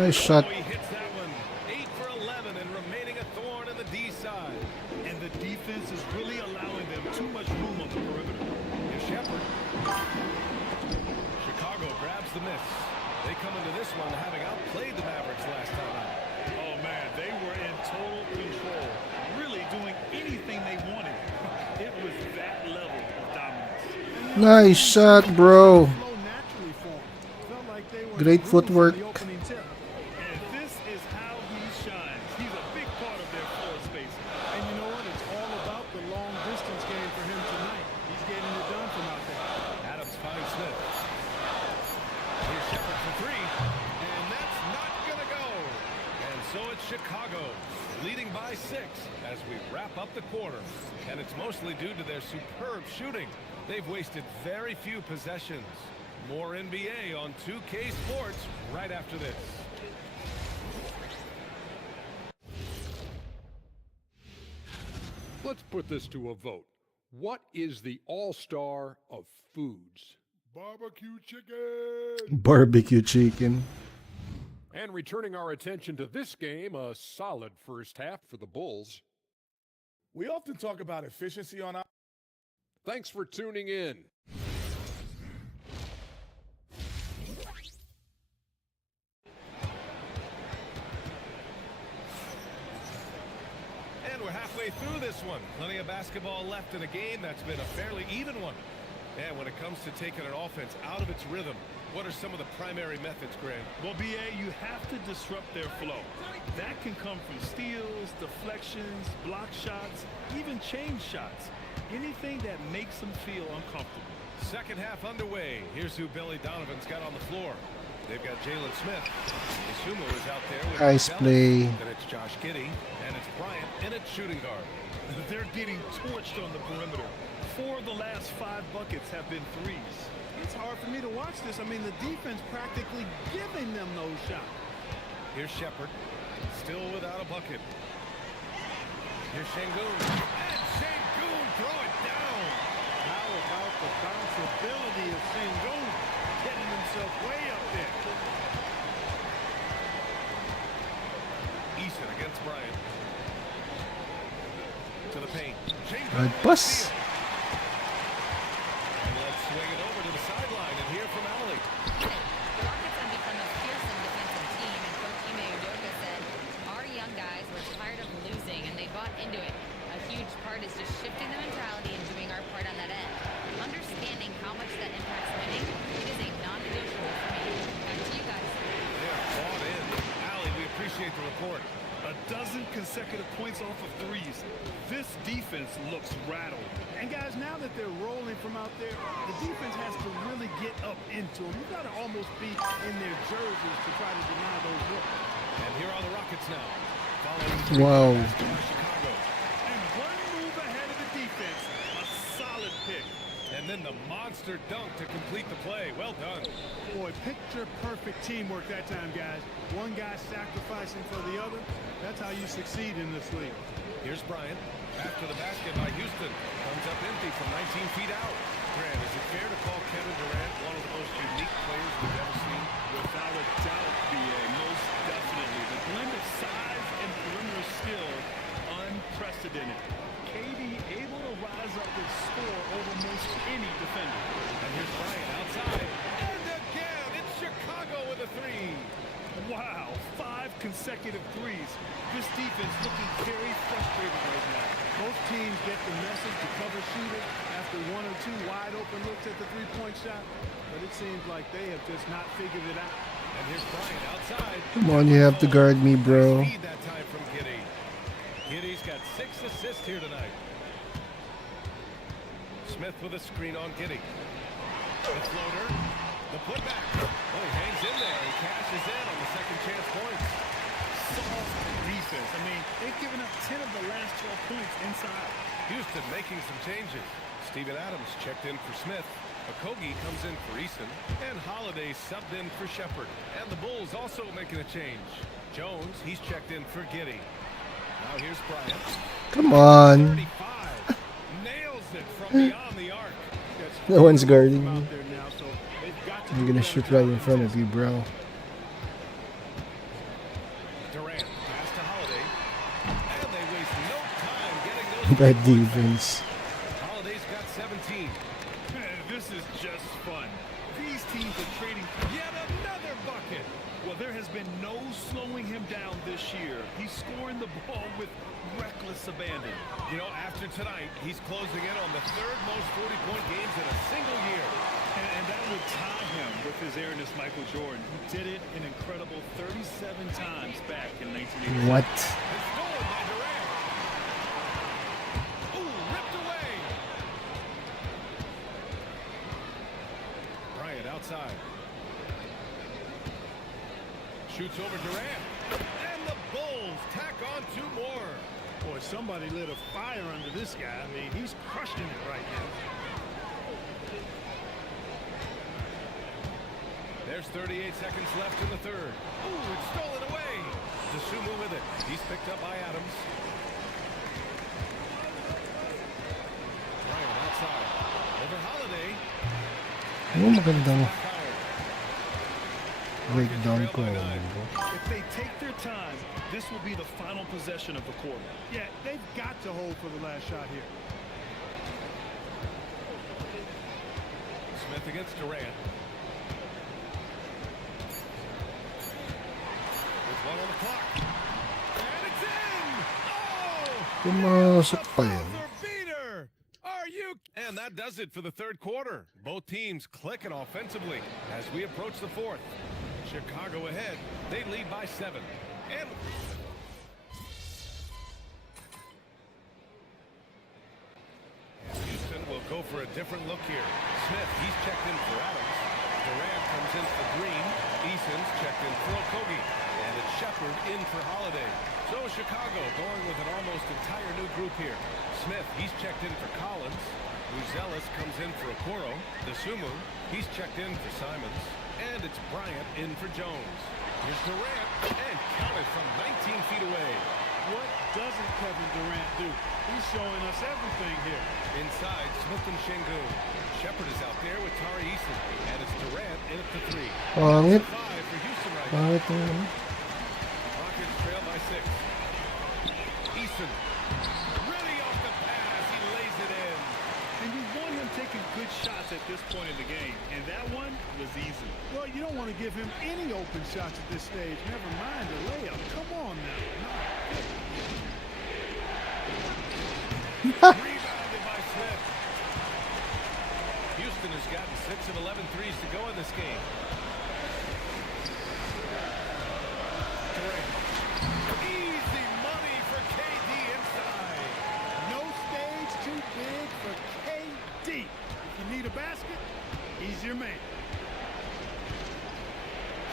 Nice shot. Oh, he hits that one. 8 for 11 and remaining a thorn in the D side. And the defense is really allowing them too much room on the perimeter. Here's Shepard. Chicago grabs the miss. They come into this one having outplayed the Mavericks last time out. Oh, man, they were in total control. Really doing anything they wanted. It was that level of dominance. Nice shot, bro. Great Great footwork. And this is how he shines. He's a big part of their floor spacing. And you know what? It's all about the long distance game for him tonight. He's getting it done from out there. Adams finds Smith. Here's Shepard for three. And that's not going to go. And so it's Chicago leading by 6 as we wrap up the quarter. And it's mostly due to their superb shooting. They've wasted very few possessions. More NBA on 2K Sports right after this. Let's put this to a vote. What is the all-star of foods? Barbecue chicken. Barbecue chicken. And returning our attention to this game, a solid first half for the Bulls. We often talk about efficiency on our... Thanks for tuning in. And we're halfway through this one. Plenty of basketball left in a game that's been a fairly even one. And when it comes to taking an offense out of its rhythm, what are some of the primary methods, Greg? Well, BA, you have to disrupt their flow. That can come from steals, deflections, block shots, even change shots. Anything that makes them feel uncomfortable. Second half underway. Here's who Billy Donovan's got on the floor. They've got Jalen Smith. Isumu is out there with Nice play. Then it's Josh Giddey. And it's Bryant in at shooting guard. They're getting torched on the perimeter. 4 of the last 5 buckets have been threes. It's hard for me to watch this. I mean, the defense practically giving them those shots. Here's Shepard. Still without a bucket. Here's Şengün. And Şengün throw it down. How about the bounceability of Şengün getting himself way up there? Eason against Bryant. To the paint. Şengün Good bus. and let's swing it over to the sideline and hear from Allie. The Rockets have become a fearsome defensive team, and Coach Ime Udoka said, our young guys were tired of losing, and they bought into it. A huge part is just shifting the mentality and doing our part on that end. Understanding how much that impacts winning, it is a non-negotiable for me. Back to you guys. They are bought in. Allie, we appreciate the report. A dozen consecutive points off of threes. This defense looks rattled. And guys, now that they're rolling from out there, the defense has to really get up into them. You've got to almost be in their jerseys to try to deny those looks. And here are the Rockets now. Wow. And one move ahead of the defense. A solid pick. monster dunk to complete the play. Well done. Boy, picture-perfect teamwork that time, guys. One guy sacrificing for the other. That's how you succeed in this league. Here's Bryant. After the basket by Houston. Comes up empty from 19 feet out. Grant, is it fair to call Kevin Durant one of the most unique players we've ever seen? Without a doubt, BA, most definitely. The blend of size and perimeter skill, unprecedented. KD able to rise up and score over most any defender. And here's Bryant outside. And again, it's Chicago with a three. Wow, 5 consecutive threes. This defense looking very frustrated right now. Both teams get the message to cover shooters after 1 or 2 wide open looks at the three-point shot, but it seems like they have just not figured it out. And here's Bryant outside. Come on, you have to guard me, bro. Speed that time from Giddey. Giddey's got 6 assists here tonight. Smith with a screen on Giddey. The floater. The putback. Oh, he hangs in there and cashes in on the second chance points. Soft defense. I mean, they've given up 10 of the last 12 points inside. Houston making some changes. Steven Adams checked in for Smith. Okogie comes in for Easton. And Holiday subbed in for Shepard. And the Bulls also making a change. Jones, he's checked in for Giddey. Now here's Bryant. Come on. 35. Nails it from beyond the arc. No one's guarding me. I'm gonna shoot right in front of you, bro. Durant pass to Holiday. And they waste no time getting those. Bad defense. Holiday's got 17. This is just fun. These teams are trading yet another bucket. Well, there has been no slowing him down this year. He's scoring the ball with reckless abandon. You know, after tonight, he's closing in on the 3rd most 40-point games in a single year. And that would tie him with his heiress, Michael Jordan, who did it an incredible 37 times back in 1987. What? It's stolen by Durant. Ooh, ripped away. Bryant outside. Shoots over Durant. And the Bulls tack on 2 more. Boy, somebody lit a fire under this guy. I mean, he's crushing it right now. There's 38 seconds left in the 3rd. Ooh, it's stolen away. Dosunmu with it. He's picked up by Adams. Bryant outside. Over Holiday. Oh, magandang great dunk ko. If they take their time, this will be the final possession of the quarter. Yeah, they've got to hold for the last shot here. Smith against Durant. With 1 on the clock. And it's in! Oh! Pumasok pa yan. Beater! Are you? And that does it for the 3rd quarter. Both teams clicking offensively as we approach the 4th. Chicago ahead. They lead by 7. And Houston will go for a different look here. Smith, he's checked in for Adams. Durant comes in for Green. Easton's checked in for Okogie. And it's Shepard in for Holiday. So Chicago going with an almost entire new group here. Smith, he's checked in for Collins. Buzelis comes in for Okoro. Dosunmu, he's checked in for Simons. And it's Bryant in for Jones. Here's Durant, and counted from 19 feet away. What doesn't Kevin Durant do? He's showing us everything here. Inside, Smith and Şengün. Shepard is out there with Tari Eason. And it's Durant in at the 3. Pangit. 5 for Houston right now. Pangit naman. Rockets trail by 6. Eason. Ready off the pass. He lays it in. And you want him taking good shots at this point in the game. And that one was easy. Well, you don't want to give him any open shots at this stage. Never mind the layup. Come on now. Rebounded by Smith. Houston has gotten 6 of 11 threes to go in this game. Durant. Easy money for KD inside. No stage too big for KD. If you need a basket, he's your man.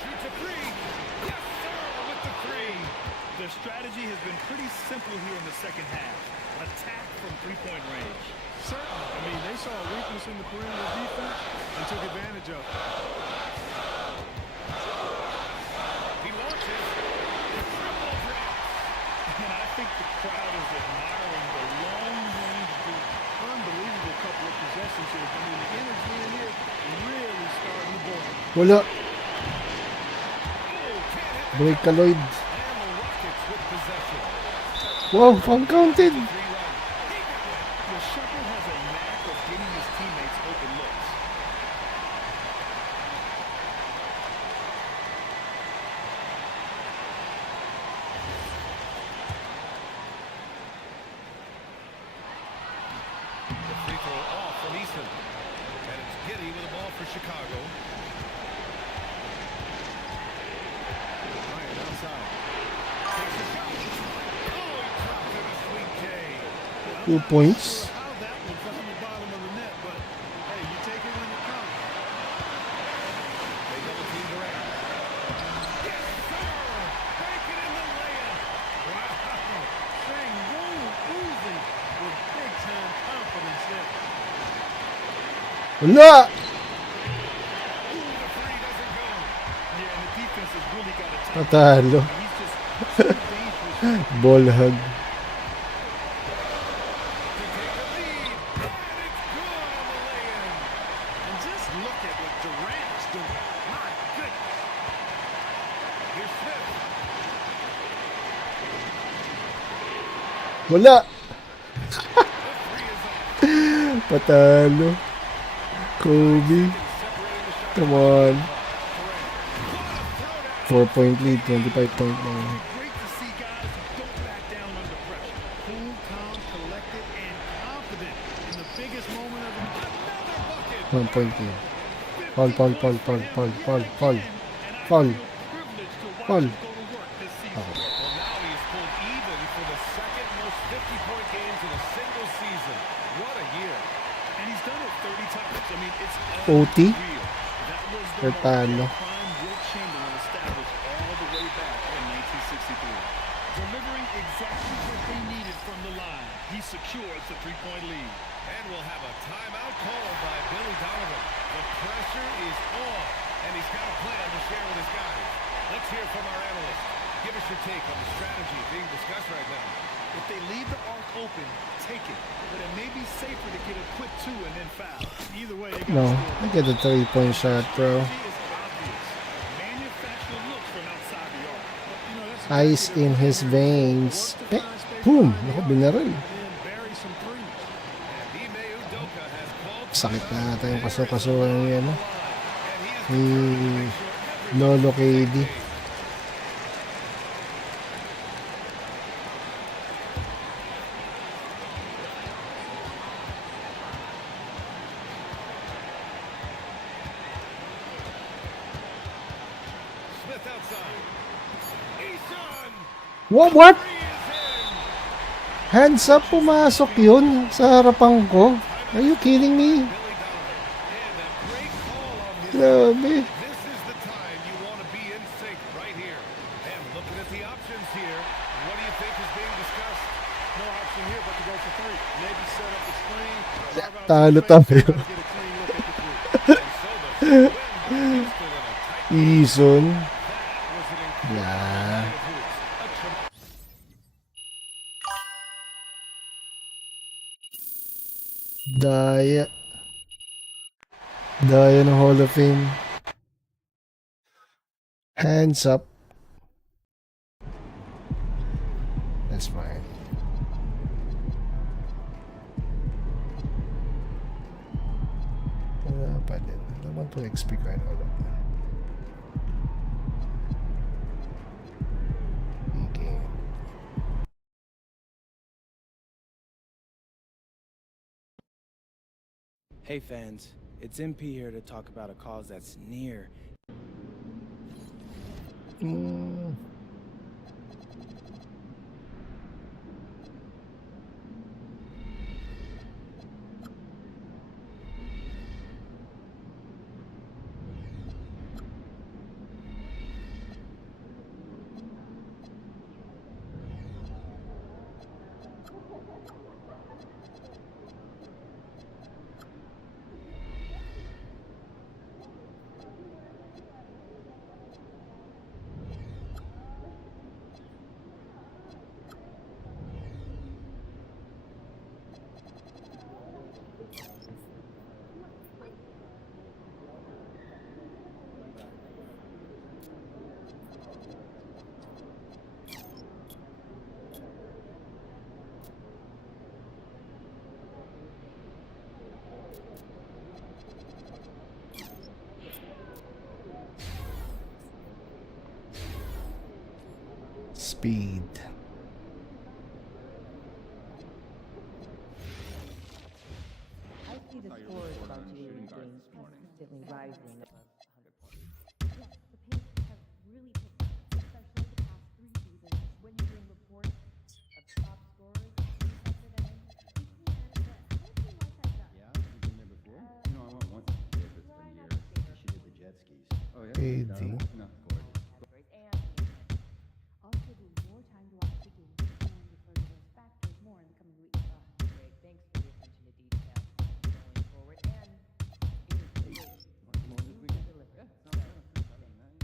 Shoots a 3. Yes, sir, with the 3. Their strategy has been been pretty simple here in the second half. Attack from three-point range. Certainly. I mean, they saw a weakness in the perimeter defense and took advantage of it. He launches. Triple drops. And I think the crowd is admiring the long-range dude. Unbelievable couple of possessions here. I mean, the energy in here really starting to boil. Wala. Break ka, Lloyd. Wow, foul counted. The Shepherd has a knack of getting his teammates open looks. The free throw off from Easton. And it's Giddey with the ball for Chicago. Bryant outside. Takes a shot. Oh, he dropped it a sweet K. 2 points. How that one found the bottom of the net, but hey, you take it when it comes. They double team Durant. Yes, sir! Break it in the layup. Wow. Saying oozing with big-time confidence there. Wala. Yeah, and the defense has really got to take Patalo. He's just so dangerous. Ball hug. And just look at what Durant's doing. My goodness. Here's Smith. Wala. Patalo. Kobe. Come on. 4-point lead, 25-point now. Great to see guys who don't back down under pressure. Cool, calm, collected, and confident in the biggest moment of the another bucket. 1 point lead. Foul. Well, now he's pulled even for the second most 50-point games in a single season. What a year. And he's done it 30 times. I mean, it's OT. unreal. That was the Patalo. prime Wilt Chamberlain established all the way back in 1963. Delivering exactly what they needed from the line. He secures the three-point lead. And we'll have a timeout called by Billy Donovan. The pressure is on, and he's got a plan to share with his guys. Let's hear from our analyst. Give us your take on the strategy being discussed right now. If they leave the arc open, take it. But it may be safer to get a quick two and then foul. Either way, they got No, to score. I get the 3-point shot, bro. Strategy is obvious. Manufacture looks from outside the arc. But, you know, that's Ice in his veins. Eh, boom! Naku, binaril. and bury some threes. And Ime Udoka has called Sakit na ata yung kaso-kasuhan ni ano. Ni Lolo KD. Smith outside. Eason! What? Hands up, pumasok yun sa harapan ko. Are you kidding me? Grabe. This is the time you want to be in sync right here. And looking at the options here, what do you think is being discussed? No option here but to go for three. Maybe set up a screen. Talo tayo. Get a clean look at the three. Eason. Nah. Daya. Daya ng Hall of Fame. Hands up. That's fine. Wala pa din. Naman po XP ko yun ulit. Okay. Hey fans, it's MP here to talk about a cause that's near. speed. I see the scores about you in games consistently rising above 100 points. Yes, the pace has really picked up, especially the past 3 seasons. When you bring reports of top scorers being tested at end, we can, but how would you like that done? Yeah, you've been there before? You know, I went once as a kid, but it's been years. She did the jet skis. Oh, yeah? AD. No. Gorgeous. And the intent. I'll schedule more time to watch the games and refer to those factors more in the coming weeks. Great, thanks for the attention to detail going forward. And it is great. Want to come over this weekend? Deliver. Yeah, sounds good. Other than that,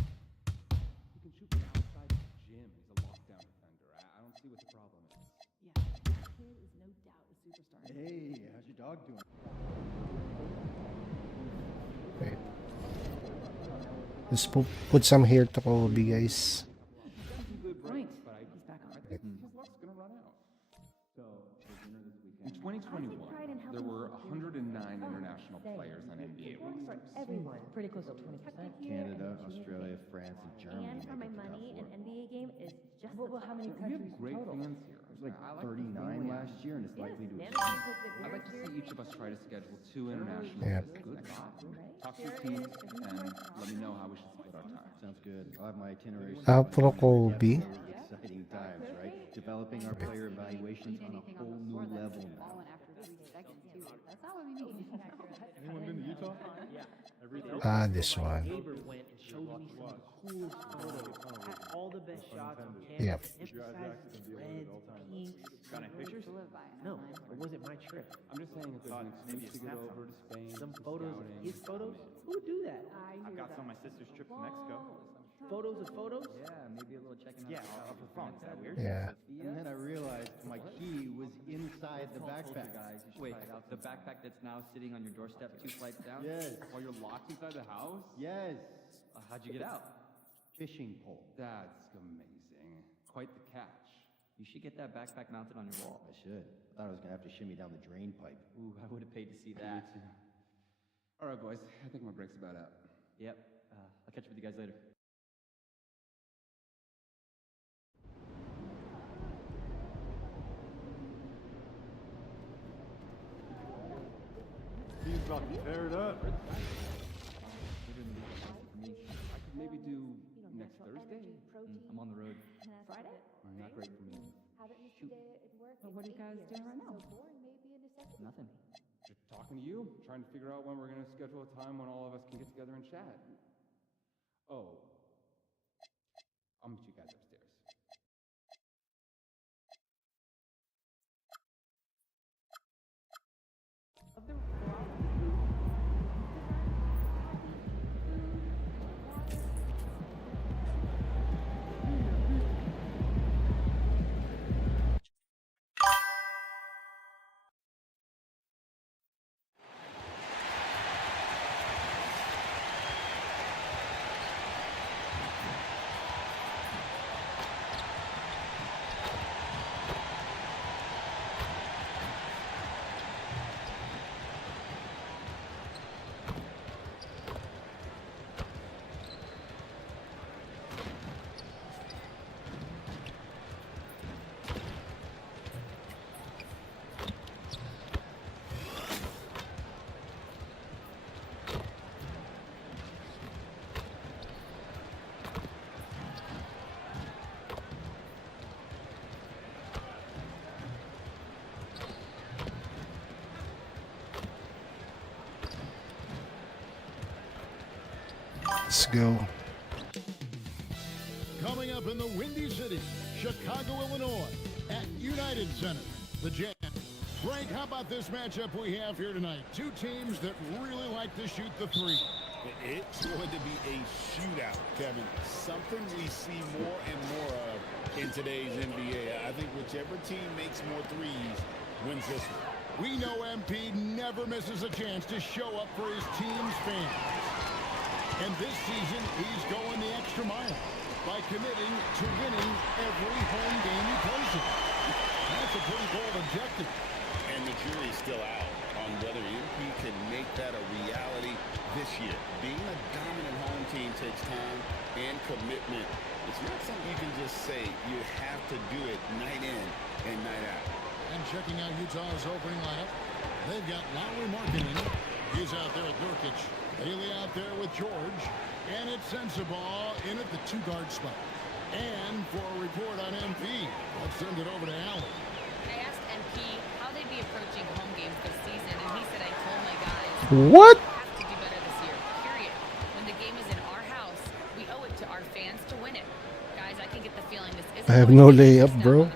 he can shoot from outside the gym. He's a lockdown defender. I don't see what the problem is. Yeah, that kid is no doubt a superstar. Hey, how's your dog doing? Wait. Let's put some hair to Kobe, guys. Right. He's back on. His luck's gonna run out. So, for dinner this In weekend? 2021, there were 109 international players on NBA For rosters. everyone, pretty close to 20%. Canada, Australia, France, and Germany. And for my make up the money, top an four. NBA game is just Well, how many We countries have great total? fans here. There's like I like the 39 family last year, and it's likely to management exceed. takes it I'd like to see each of us try to schedule 2 international Yeah. visits next time. Talk to your team and let me know how we should split our time. Sounds good. I'll have my itinerary. Afro Kobe. Exciting times, right? Developing our player evaluations on a whole new level now. Anyone been to Utah? Yeah. Everything. Ah, this one. Neighbor went and showed me some of the coolest photos. Had all the best shots on camera. Yep. Emphasized reds, pinks. Got any pictures? No, it wasn't my trip. I'm just saying if there's an excuse to get over to Spain, Some photos of scouting. his photos? Who would do that? I've got some of my sister's trip to Mexico. Photos of photos? Yeah, maybe a little checking out. Yeah, off her phone. Is that weird? Yeah. And then I realized my key was inside the backpack. Wait, the backpack that's now sitting on your doorstep 2 flights down? Yes. While you're locked inside the house? Yes. How'd you get out? Fishing pole. That's amazing. Quite the catch. You should get that backpack mounted on your wall. I should. I thought I was going to have to shimmy down the drain pipe. Ooh, I would have paid to see that. All right, boys. I think my break's about up. Yep. I'll catch up with you guys later. He's about to tear it up. Later in the week for me. I could maybe do next Thursday. I'm on the road. Friday? Not great for me. Haven't missed a day at work. Well, what are you guys doing right now? So boring may be a necessity. Nothing. Just talking to you, trying to figure out when we're going to schedule a time when all of us can get together and chat. Oh. I'll meet you guys upstairs. Let's go. Coming up in the Windy City, Chicago, Illinois, at United Center, the Jam. Frank, how about this matchup we have here tonight? Two teams that really like to shoot the three. It's going to be a shootout, Kevin. Something we see more and more of in today's NBA. I think whichever team makes more threes wins this one. We know MP never misses a chance to show up for his team's fans. And this season, he's going the extra mile by committing to winning every home game he plays in. That's a pretty bold objective. And the jury's still out on whether MP can make that a reality this year. Being a dominant home team takes time and commitment. It's not something you can just say. You have checking out Utah's opening lineup. They've got Lowry Markkinen. He's out there with Nurkic. Haley out there with George. And it sends the ball in at the 2-guard spot. And for a report on MP, let's send it over to Allen. I asked MP how they'd be approaching home games this season, and he said, I told my guys, What? we have to do better this year, period. When the game is in our house, we owe it to our fans to win it. Guys, I can get the feeling this isn't I have no layup, bro.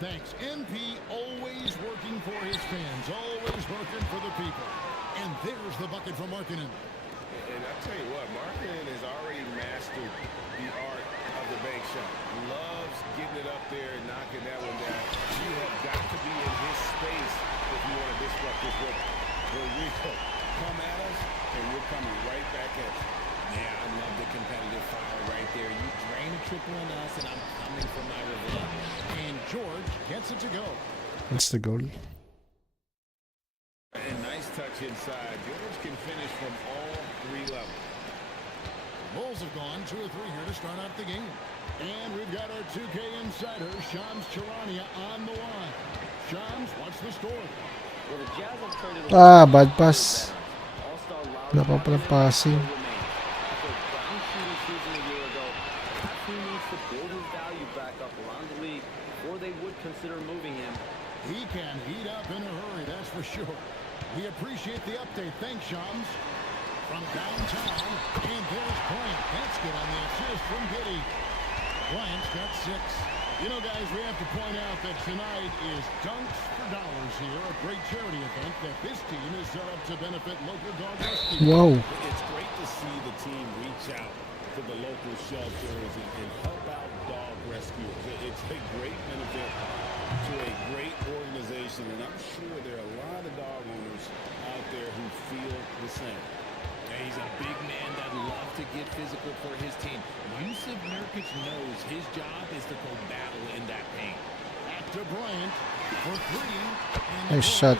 Thanks. MP always working for his fans, always working for the people. And there's the bucket from Markkinen. And I tell you what, Markkinen has already mastered the art of the bank shot. Loves getting it up there and knocking that one down. You have got to be in his space if you want to disrupt this one. But we come at us, and we're coming right back at you. Yeah, I love the competitive fire right there. You drain a triple on us, and I'm coming for my revenge. And George gets it to go. That's the goal. And nice touch inside. George can finish from all 3 levels. Bulls have gone 2 or 3 here to start out the game. And we've got our 2K insider, Shams Charania, on the line. Shams, what's the story? Well, the Jazz have traded Bad pass. Wala pa pala passing. After a down shooting season a year ago, that team needs to build his value back up around the league before they would consider moving him. He can heat up in a hurry, that's for sure. We appreciate the update. Thanks, Shams. From downtown, and there's Bryant. That's good on the assist from Giddey. Bryant's got 6. You know, guys, we have to point out that tonight is Dunks for Dollars here, a great charity event that this team is set up to benefit local dog rescue. Whoa. It's great to see the team reach out to the local shelters and help out dog rescuers. It's a great benefit to a great organization, and I'm sure there are a lot of dog owners out there who feel the same. He's a big man that loves to get physical for his team. Yusuf Nurkic knows his job is to go battle in that paint. Back to Bryant for 3. And Nice shot.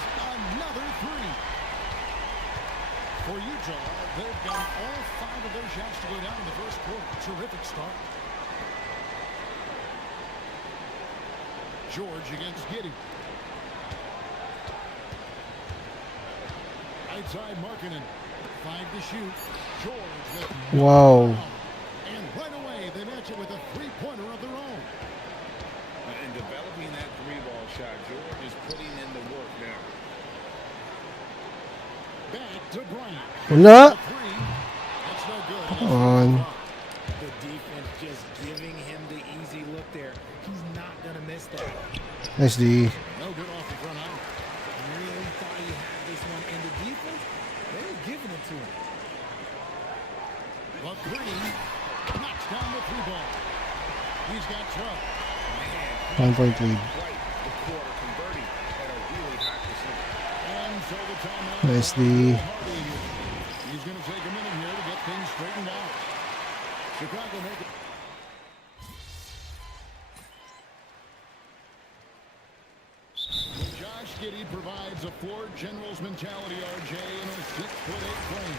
Another 3. For Utah, they've got all 5 of their shots to go down in the first quarter. Terrific start. George against Giddey. Outside Markkinen. 5 to shoot. George with Wow. and right away they match it with a 3-pointer of their own. And developing that 3-ball shot, George is putting in the work now. Back to Bryant. Wala. That's no good. Come on. The defense just giving him the easy look there. He's not going to miss that. Nice D. No good off the front out. Really thought he had this one in the defense. They were giving it to him. But Green knocks down the 3-ball. He's got trouble. 1-point lead. The quarter converting at a really high percentage. And so the timeout. Nice D. He's going to take a minute here to get things straightened out. Chicago make it. Josh Giddey provides a floor general's mentality, RJ, in a 6'8" frame.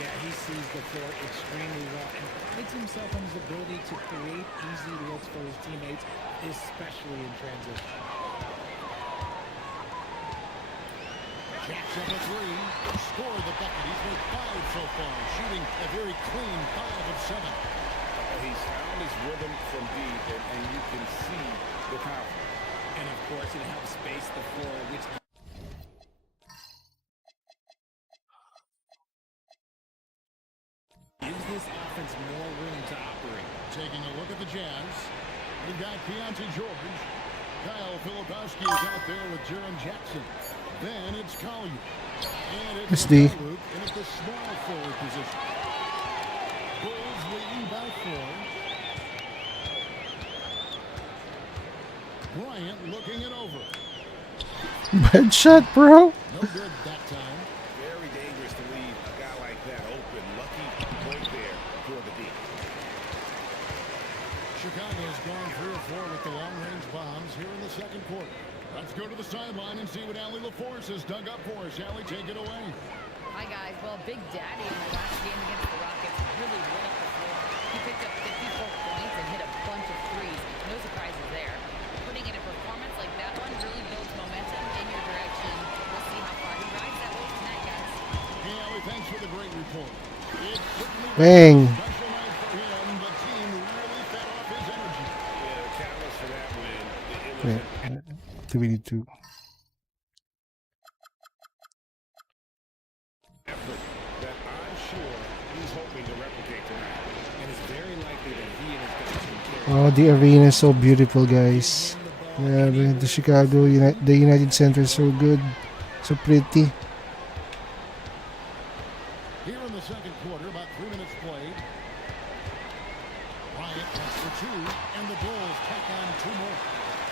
Yeah, he sees the floor extremely well and prides himself on his ability to create easy looks for his teammates, especially in transition. Jacks up a 3, scored the bucket. He's made 5 so far, shooting a very clean 5 of 7. He's found his rhythm from deep, and you can see the confidence. And of course, it helps space the floor, which gives this offense more room to operate. Taking a look at the Jazz, we've got Keontae George. Kyle Filipowski is out there with Jaren Jackson. Then it's Collier. And it's D. Luke, and it's the small forward position. Bulls leading by 4. Bryant looking it over. Bad shot, bro. No good that time. Very dangerous to leave a guy like that open. Lucky point there for the D. Chicago's gone 3 or 4 with the long-range bombs here in the second quarter. Let's go to the sideline and see what Allie LaForce has dug up for us. Allie, take it away. Hi, guys. Well, Big Daddy in the last game against the Rockets really lit up the floor. He picked up 54 points and hit a bunch of threes. No surprises there. Putting in a performance like that one really builds Bang. Special night for him. The team really fed off his energy. Yeah, the catalyst for that win. It was Yeah, an 3-2. effort that I'm sure he's hoping to replicate tonight. And it's very likely that he and his guys can carry. Oh, the arena is so beautiful, guys. Yeah, the Chicago, the United Center is so good, so pretty. Here in the second quarter, about 3 minutes played. Bryant has for two, and the Bulls take on two more.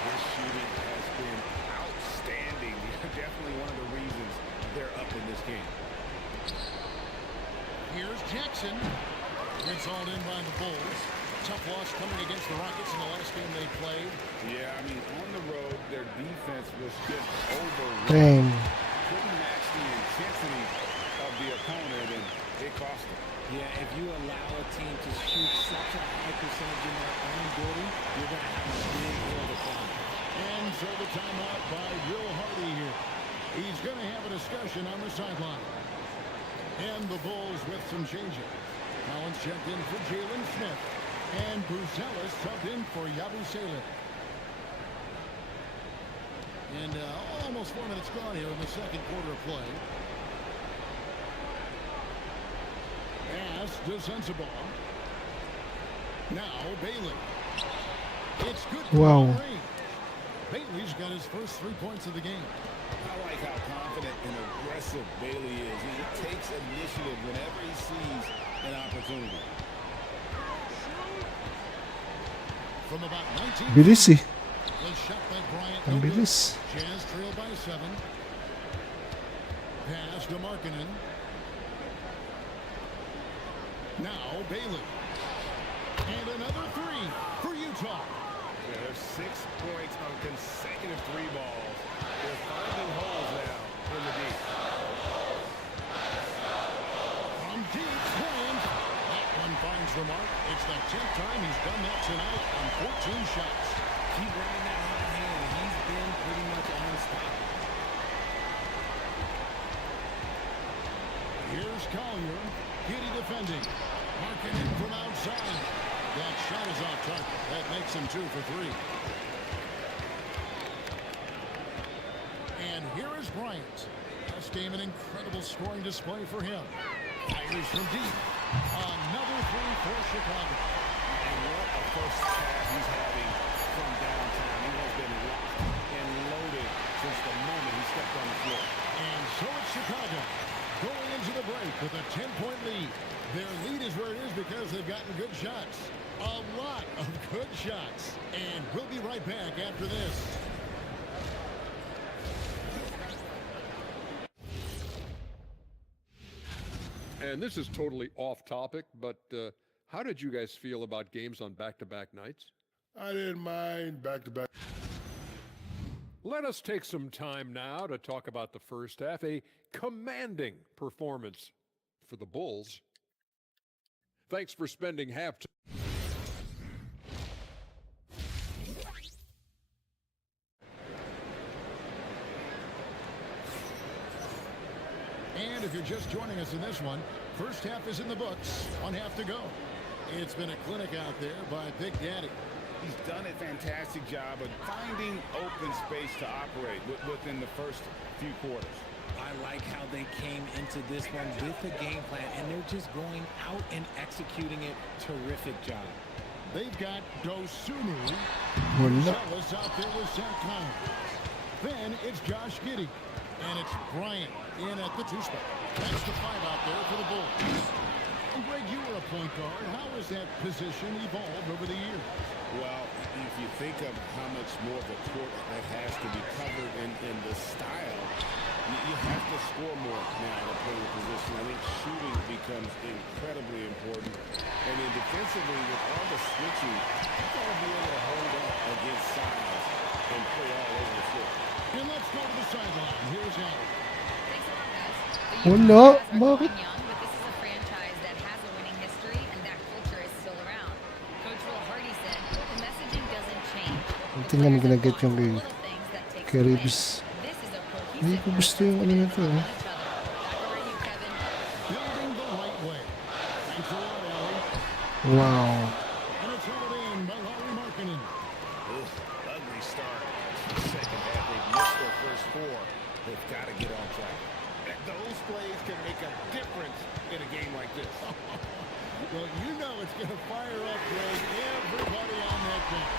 His shooting has been outstanding. Definitely one of the reasons they're up in this game. Here's Jackson. It's all in by the Bulls. Tough loss coming against the Rockets in the last game they played. Yeah, I mean, on the road, their defense was just overrun. Bang. Couldn't match the intensity of the opponent, and it cost them. Yeah, if you allow a team to shoot such a high percentage in their own building, you're going to have a big hill to climb. And so the timeout by Will Hardy here. He's going to have a discussion on the sideline. And the Bulls with some changes. Collins checked in for Jalen Smith. And Buzelis subbed in for Yabusele. And almost 4 minutes gone here in the second quarter of play. Pass to Sensabaugh. Now Bailey. It's good. Wow. Bailey's got his first 3 points of the game. I like how confident and aggressive Bailey is. He takes initiative whenever he sees an opportunity. From about 19. Bilis eh. Was shot by Bryant. Ang No good. bilis. Jazz trail by 7. Pass to Markkanen. Now Bailey. And another three for Utah. Yeah, there's 6 points on consecutive 3 balls. They're finding holes now in the deep. From deep, Williams. That one finds the mark. It's the 10th time he's done that tonight on 14 shots. Keep running that hot hand. He's been pretty much unstoppable. Here's Collier. Giddy defending. Markkanen from outside. That shot is off target. That makes him 2 for 3. And here is Bryant. Last game, an incredible scoring display for him. Fires from deep. Another 3 for Chicago. And what a first half he's having from downtown. He has been locked and loaded since the moment he stepped on the floor. And so it's Chicago going into the break with a 10-point lead. Their lead is where it is because they've gotten good shots. A lot of good shots. And we'll be right back after this. And this is totally off topic, but how did you guys feel about games on back-to-back nights? I didn't mind back-to-back. Let us take some time now to talk about the first half, a commanding performance for the Bulls. Thanks for spending half time. And if you're just joining us in this one, first half is in the books. 1 half to go. It's been a clinic out there by Big Daddy. He's done a fantastic job of finding open space to operate within the first few quarters. I like how they came into this one with a game plan, and they're just going out and executing it. Terrific job. They've got Dosunu. Wala. Ellis out there with Zach Collins. Then it's Josh Giddey. And it's Bryant in at the 2 spot. That's the 5 out there for the Bulls. And Greg, you were a point guard. How has that position evolved over the years? Well, if you think of how much more of a court that has to be covered in the style, you have to score more now to play the position. I think shooting becomes incredibly important. And then defensively, with all the switching, you've got to be able to hold up against size and play all over the floor. And let's go to the sideline. Here's Allen. Thanks a lot, guys. Wala. The Bakit? young, but this is a franchise that has a winning history, and that culture is still around. Coach Will Hardy said, the messaging doesn't change. Ang tingnan mo ginaget yung kay, Little things that take kay place. Reeves. This is a Hindi cohesive ko gusto yung ano na to. each other. Back over to you, Kevin. Building the right way. Thanks for watching. Wow. And it's held in by Lauri Markkanen. Ugly start. Second half, they've missed their first four. They've got to get on track. And those plays can make a difference in a game like this. Well, you know it's going to fire up, Greg, everybody on that bench.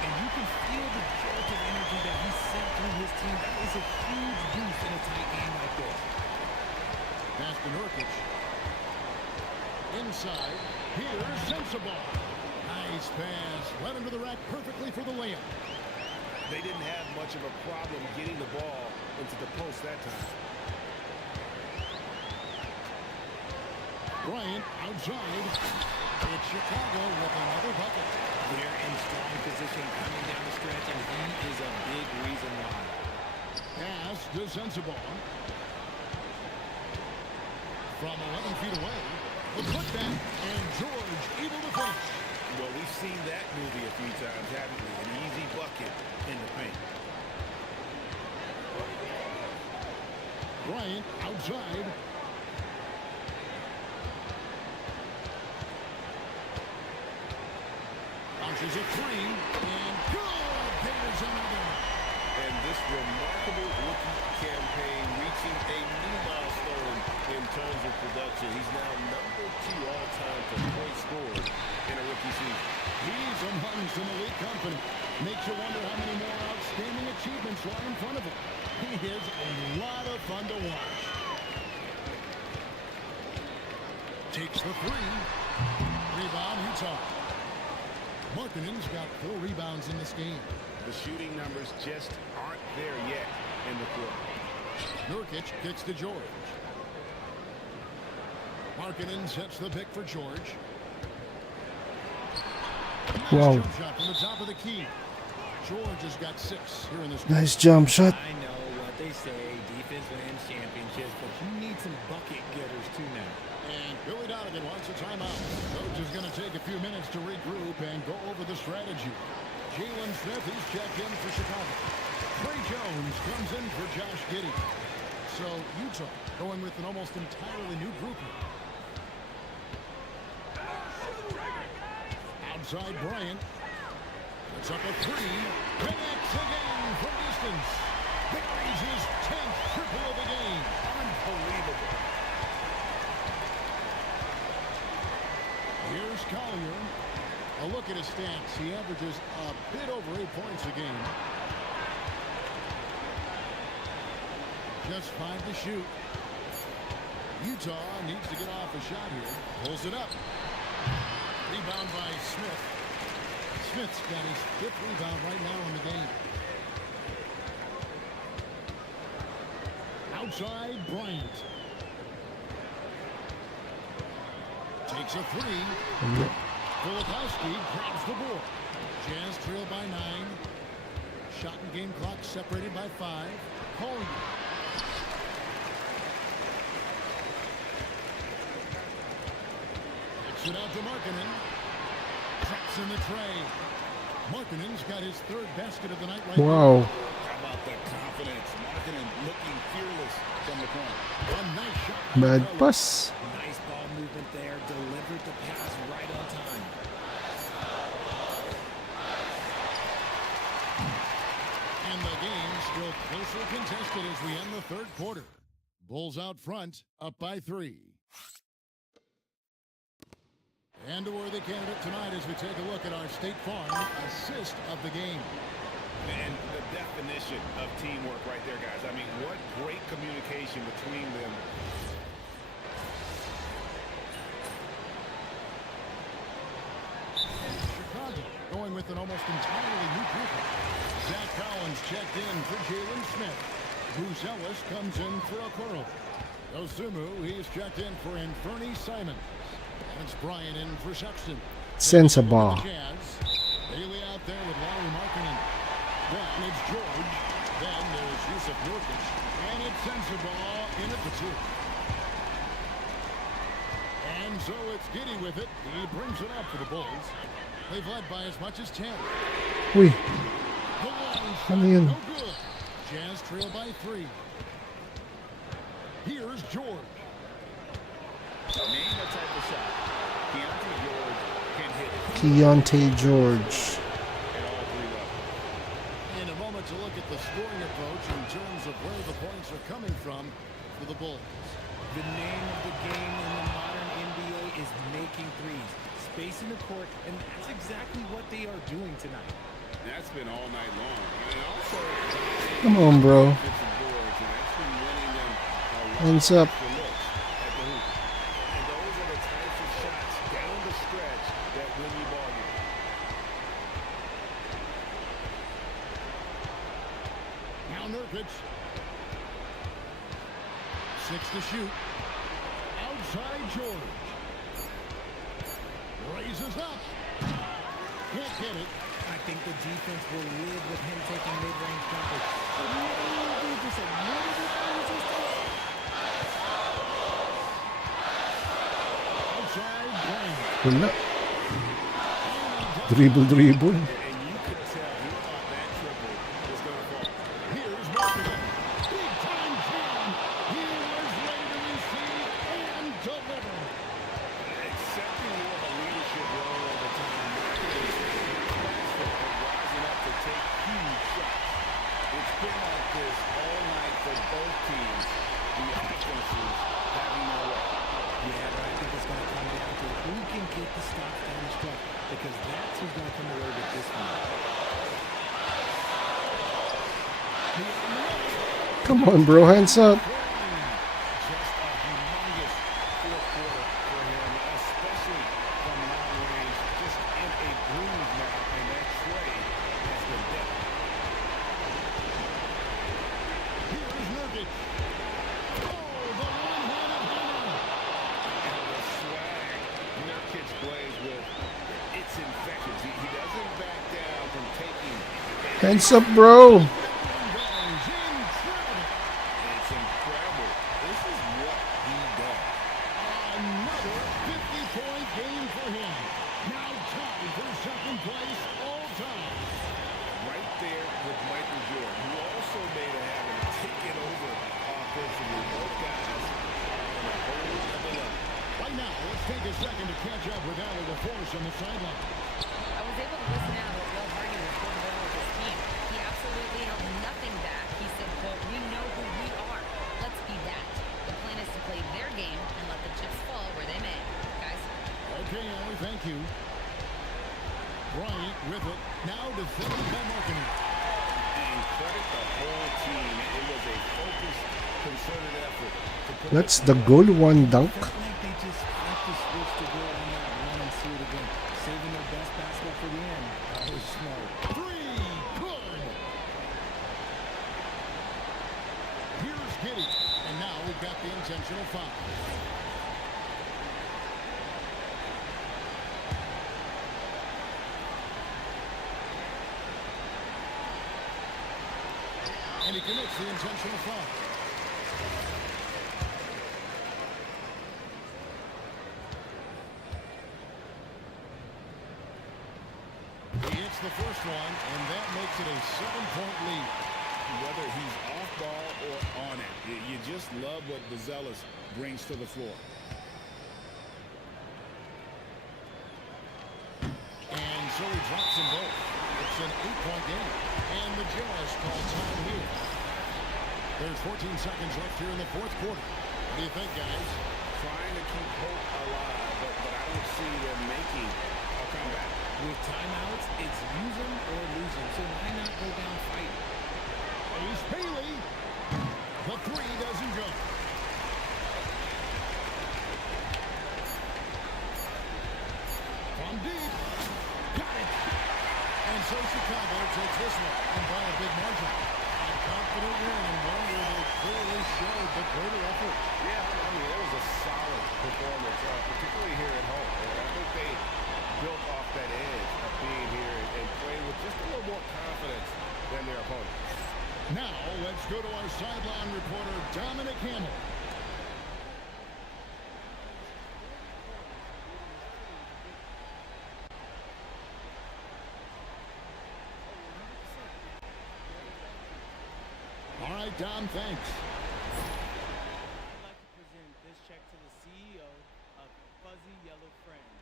And you can feel the jolt of energy that he sent through his team. That is a huge boost in a tight game like this. Pass to Nurkic. Inside. Here's Sensabaugh. Nice pass. Right under the rack perfectly for the layup. They didn't have much of a problem getting the ball into the post that time. Bryant outside. It's Chicago with another bucket. They're in strong position coming down the stretch, and he is a big reason why. Pass to Sensabaugh. From 11 feet away. The putback, and George able to finish. Well, we've seen that movie a few times, haven't we? An easy bucket in the paint. Bryant outside. Launches a three, and good! There's another. And this remarkable rookie campaign reaching a new milestone in terms of production. He's now number 2 all-time for points scored in a rookie season. He's among some elite company. Makes you wonder how many more outstanding achievements lie in front of him. He is a lot of fun to watch. Takes the three. Rebound, Utah. Markkanen's got 4 rebounds in this game. The shooting numbers just aren't there yet in the quarter. Nurkic kicks to George. Markkanen sets the pick for George. Nice Wow. jump shot from the top of the key. George has got 6 here in this Nice jump shot. I know what they say, defense wins championships, but you need some bucket getters too now. And Billy Donovan wants a timeout. Coach is going to take a few minutes to regroup and go over the strategy. Jalen Smith is checked in for Chicago. Trey Jones comes in for Josh Giddey. So Utah going with an almost entirely new grouping. Outside Bryant. Puts up a three. Connects again from distance. Buries his 10th triple of the game. Unbelievable. Here's Collier. A look at his stats. He averages a bit over 8 points a game. Just 5 to shoot. Utah needs to get off a shot here. Pulls it up. Rebound by Smith. Smith's got his 5th rebound right now in the game. Outside Bryant. Takes a three. Kulikowski grabs the board. Jazz trail by 9. Shot and game clock separated by 5. Collier. Kicks it out to Markkanen. Traps in the tray. Markkanen's got his 3rd basket of the night right Wow. now. How about that confidence? Markkanen looking fearless from the corner. A nice shot. Bad pass. Nice ball movement there. Delivered the pass right on time. And the game still closely contested as we end the 3rd quarter. Bulls out front, up by 3. And a worthy candidate tonight as we take a look at our State Farm assist of the game. And the definition of teamwork right there, guys. I mean, what great communication between them. Chicago going with an almost entirely new group. Zach Collins checked in for Jalen Smith. Bruce Ellis comes in for Okoro. Osumu, he's checked in for Inferni Simon. It's Bryant in for Sexton. Sensabaugh. Bailey out there with Lauri Markkanen. Then it's George. Then there's Yusuf Nurkic. And it's Sensabaugh in at the 2. And so it's Giddey with it. He brings it up for the Bulls. They've led by as much as 10. Uy. The long shot, Ano yun? no good. Jazz trail by 3. Here's George. Name the type of shot Keontae George Keontae George. In a moment to look at the scoring approach in terms of where the points are coming from for the Bulls. The name of the game in the modern NBA is making threes, spacing the court, and that's exactly what they are doing tonight. That's been all night long. And also, Come on, bro. defensive boards, and that's been winning them a lot Hands up. of looks at the hoop. And those are the types of shots down the stretch that win you ball games. Now Nurkic. 6 to shoot. Outside George. Raises up. Can't get it. I think the defense will live with him taking mid-range jumpers. Just a little bit of resistance. Outside Bryant. Wala. Dribble. And you could tell he thought that triple was going to fall. Here's Martin. Big time jam. He was ready to receive and deliver. Accepting more of a leadership role over time. Rising up to take huge shots. It's been like this all night for both teams. The offenses having their way. Yeah, but I think it's going to come down to who can get the stops down the stretch, because that's who's going to come away with this one. Come on, bro. Hands up. Just a humongous fourth quarter for him, especially from long range. Just in a groove now, and that trade has been dead. Here's Nurkic. Oh, the one-handed hammer. And the swag Nurkic plays with, it's infectious. He doesn't back down from taking. Hands up, bro. It's incredible. This is what he does. Another 50-point game for him. Now tied for second place all time. Right there with Michael Jordan, who also made a habit of taking over offensively. Both guys on a whole other level. Right now, let's take a second to catch up with Allie LaForce on the sideline. I was able to listen in on what Will Hardy was going on with his team. He absolutely held nothing back. He said, quote, "We know who we are. Let's be that. The plan is to play their game and let the chips fall where they may." Guys. Okay, Allie, thank you. Bryant with it. Now defended by Marketing. And credit the whole team. It was a focused, concerted effort. That's the goal. One dunk. I felt like they just flipped the switch to go on that run and see it again. Saving their best basket for the end. That was smart. Three, good. Here's Giddey. And now we've got the intentional foul. And he commits the intentional foul. He hits the first one, and that makes it a 7-point lead. Whether he's off ball or on it, you just love what Buzelis brings to the floor. And so he drops them both. It's an 8-point game. And the Jazz call time here. There's 14 seconds left here in the fourth quarter. What do you think, guys? Trying to keep hope alive, but I don't see them making a comeback. With timeouts, it's use them or lose them. So why not go down fighting? Ace Bailey. The three doesn't go. From deep. Got it. And so Chicago takes this one, and by a big margin. A confident win, and one where they clearly showed the greater effort. Yeah, I mean, it was a solid performance, particularly here at home. And I think they built off that edge of being here and playing with just a little more confidence than their opponents. Now, let's go to our sideline reporter, Dominic Hamill. All right, Dom, thanks. I'd like to present this check to the CEO of Fuzzy Yellow Friends.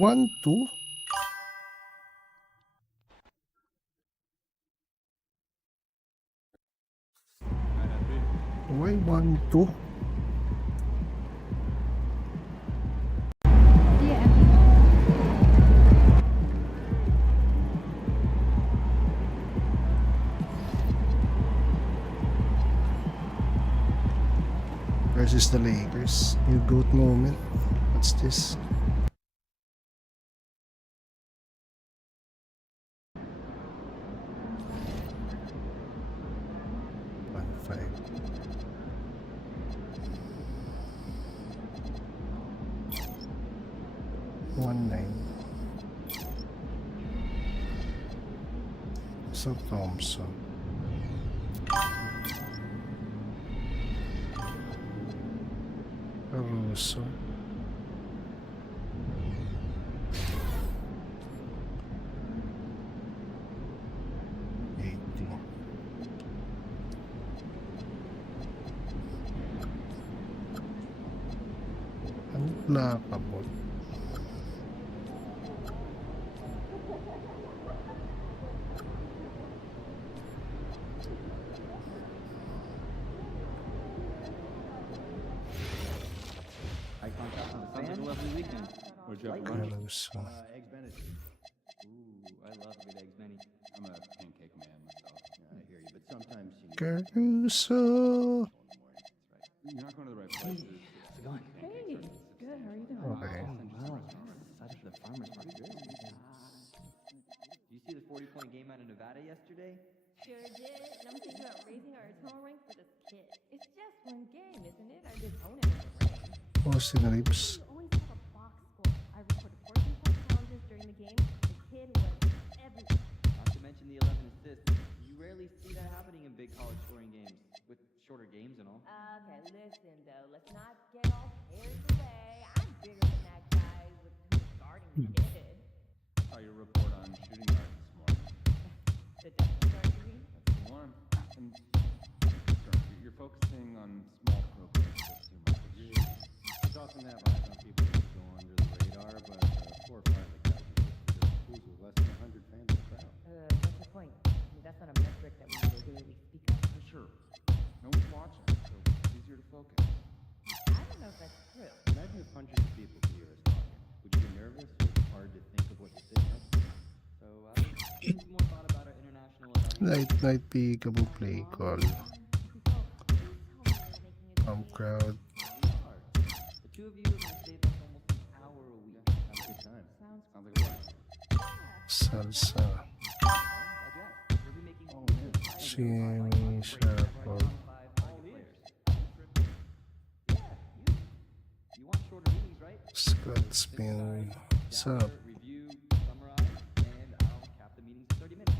1-2. Why 1-2? Versus the Lakers. New GOAT moment. What's this? Five. 1-9. So Thompson. Caruso. Nakabot. Eye contact on the fan. Sounds like a lovely weekend. Where'd you have lunch? Eggs Benedict. Ooh, I love good eggs Benny. I'm a pancake man myself. Yeah, I hear you, but sometimes you need Caruso. You're not going to the right place. How's it going? Hey, good. How are you doing? Okay. Well, excited for the farmers market. Did you see the 40-point game out of Nevada yesterday? Sure did. And I'm thinking about raising our total rank for this kid. It's just one game, isn't it? Our opponent in the ring. Austin Reeves. You always have a box score. I recorded 14-point challenges during the game. The kid was everywhere. Not to mention the 11 assists. You rarely see that happening in big college scoring games, with shorter games and all. Okay, listen though. Let's not get all carried away. I'm bigger than that guy with who's guarding the kid. I saw your report on shooting guards this morning. The depth chart, you mean? That's the one. And sure, you're focusing on small programs just too much. It's often have eyes on people who go under the radar, but 4 or 5 of the guys you listed are schools with less than 100 fans in the crowd. What's your point? I mean, that's not a metric that we regularly speak of. Sure. No one's watching, so it's easier to focus. I don't know if that's true. Imagine if hundreds of people could hear us talking. Would you be nervous or is it hard to think of what to say next? So I was giving some more thought about our international Night peekaboo play call. Crowd. The two of you are going to save us almost an hour a week. Have a good time. Sounds like a plan. Salsa. Jimmy Shuffle. Scott Spin. What's up? Review, summarize, and I'll cap the meetings in 30 minutes.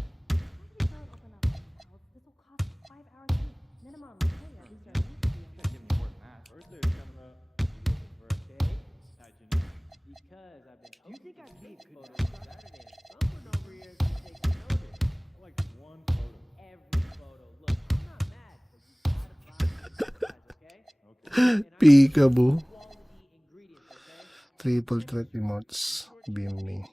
This will cost 5 hours a week. Minimum. Hey, at least our week will be on. Give me more than that. Birthday's coming up. You looking for a cake? How'd you know? Because I've been. Do you think our cake cake photos Saturday? Someone over here can take notice. I like one photo. Every photo. Look, I'm not mad, but you gotta buy supplies, okay? Okay. Peekaboo. Triple threat emotes. Beam me.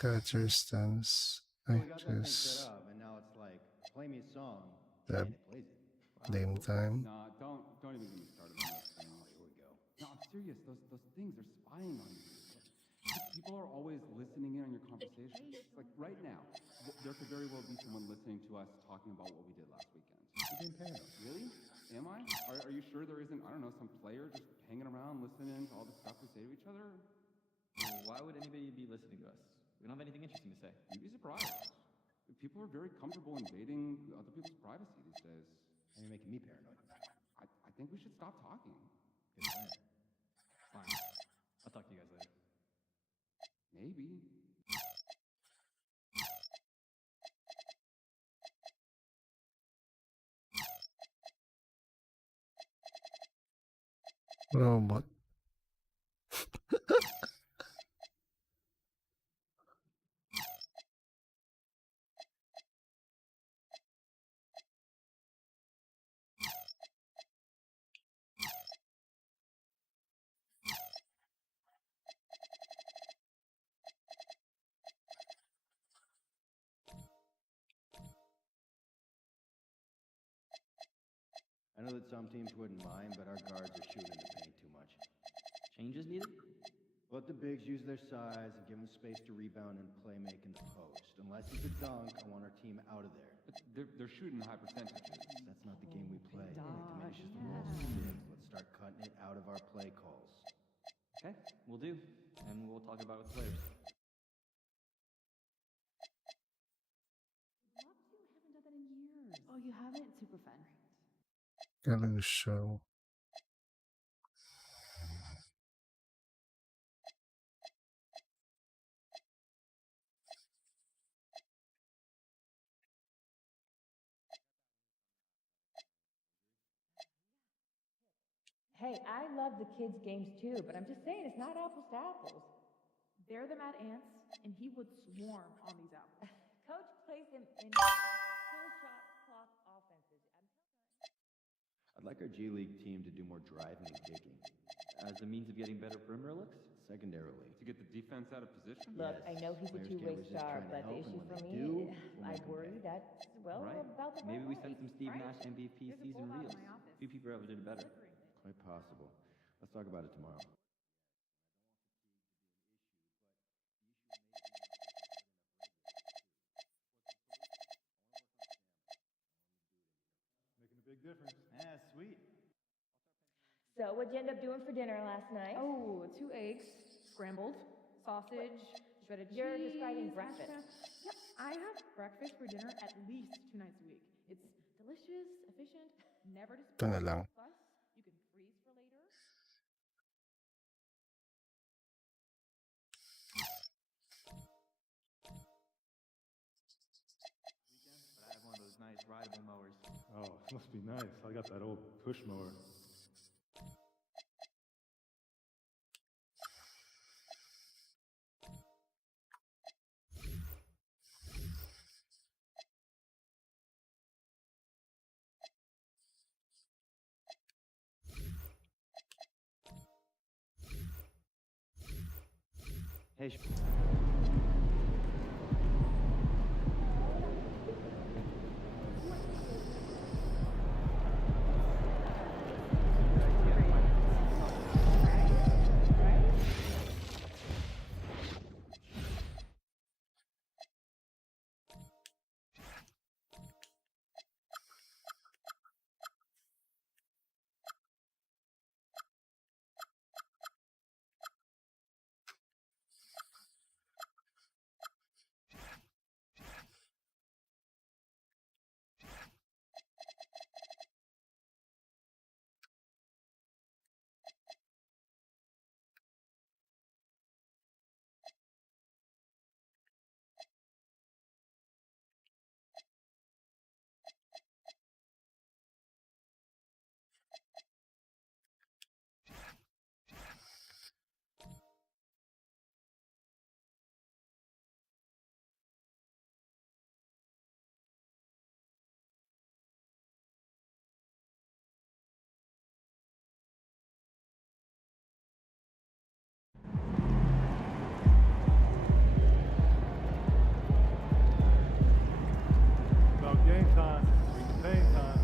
Catcher stance. Actress. And now it's like, play me a song. Tab. And it plays it. Game time. Nah, don't even get me started on that thing. Oh, here we go. No, I'm serious. Those things are spying on you. People are always listening in on your conversations. Like right now, there could very well be someone listening to us talking about what we did last weekend. You're being paranoid. Really? Am I? Are you sure there isn't, I don't know, some player just hanging around listening to all the stuff we say to each other? Well, why would anybody be listening to us? We don't have anything interesting to say. You'd be surprised. People are very comfortable invading other people's privacy these days. And you're making me paranoid. I think we should stop talking. Good plan. Fine. I'll talk to you guys later. Maybe. Robot. I know that some teams wouldn't mind, but our guards are shooting in the paint too much. Changes needed? Let the bigs use their size and give them space to rebound and play make in the post. Unless it's a dunk, I want our team out of there. But they're shooting high percentages. That's not the game we play. It diminishes the roles of the bigs. Let's start cutting it out of our play calls. Okay, we'll do. And we'll talk about it with the players. Haven't done that in years. Oh, you haven't? Super fun. Hello, show. Hey, I love the kids' games too, but I'm just saying it's not apples to apples. They're the mad ants, and he would swarm on these apples. Coach plays them in full shot clock offenses. I'd like our G League team to do more driving and kicking. As a means of getting better perimeter looks? Secondarily. To get the defense out of position? Look, Yes. I know he's a Players two-way can't resist star, trying to but the help, and issue when for they me, do, we'll I make 'em worry pay. that's, well, Right. about the Maybe we right. send some Steve Right? Nash MVP There's a season bull out in reels. my office. Few people ever did it better. Quite possible. Let's talk about it tomorrow. Making a big difference. Yeah, sweet. So, what'd you end up doing for dinner last night? Oh, 2 eggs, scrambled, sausage, shredded cheese. You're describing mashed breakfast. potatoes. Yep, I have breakfast for dinner at least 2 nights a week. It's delicious, efficient, never Ito na disposable. lang. Plus, you can freeze for later. But I have one of those nice rideable mowers. Oh, it must be nice. I got that old push mower. Hey, About game time, pain time.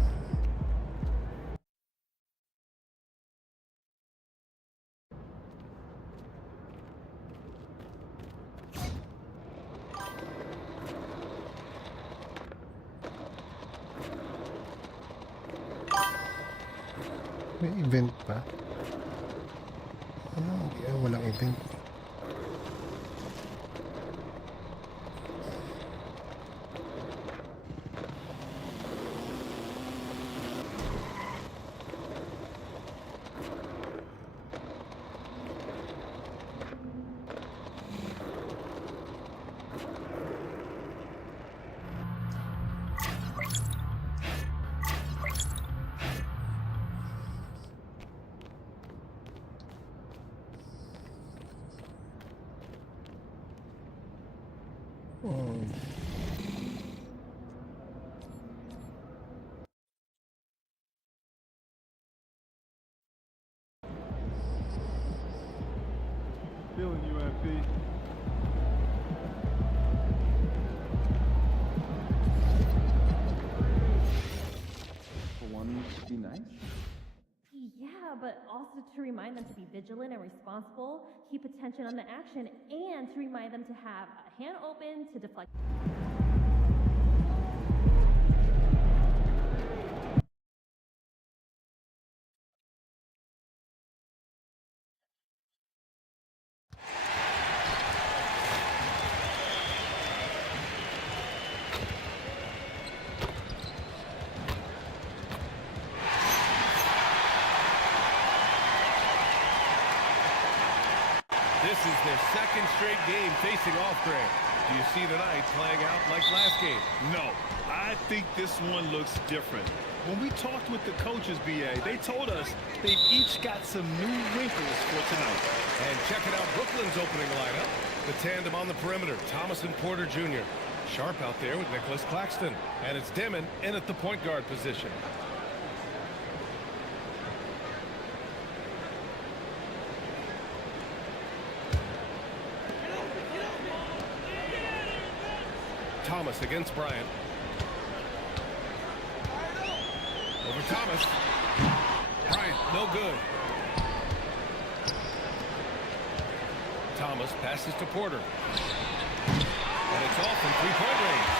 May event pa? Ano? Walang event. Feeling you, MP. For one, be nice. also to remind them to be vigilant and responsible, keep attention on the action, and to remind them to have a hand open to deflect. This is their second straight game facing off, Grant. Do you see tonight playing out like last game? No, I think this one looks different. When we talked with the coaches, BA, they told us they've each got some new wrinkles for tonight. And checking out Brooklyn's opening lineup. The tandem on the perimeter, Thomas and Porter Jr. Sharp out there with Nicholas Claxton. And it's Demon in at the point guard position. Thomas against Bryant. Over Thomas. Bryant, no good. Thomas passes to Porter. And it's off in three-point range.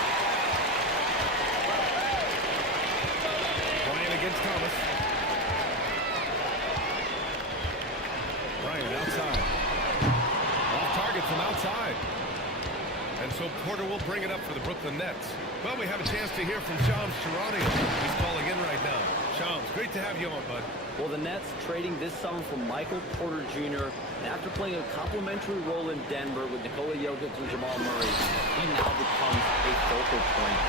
Bryant against Thomas. Bryant outside. Off target from outside. And so Porter will bring it up for the Brooklyn Nets. Well, we have a chance to hear from Shams Charania. He's calling in right now. Shams, great to have you on, bud. Well, the Nets trading this summer for Michael Porter Jr. And after playing a complimentary role in Denver with Nikola Jokic and Jamal Murray, he now becomes a focal point.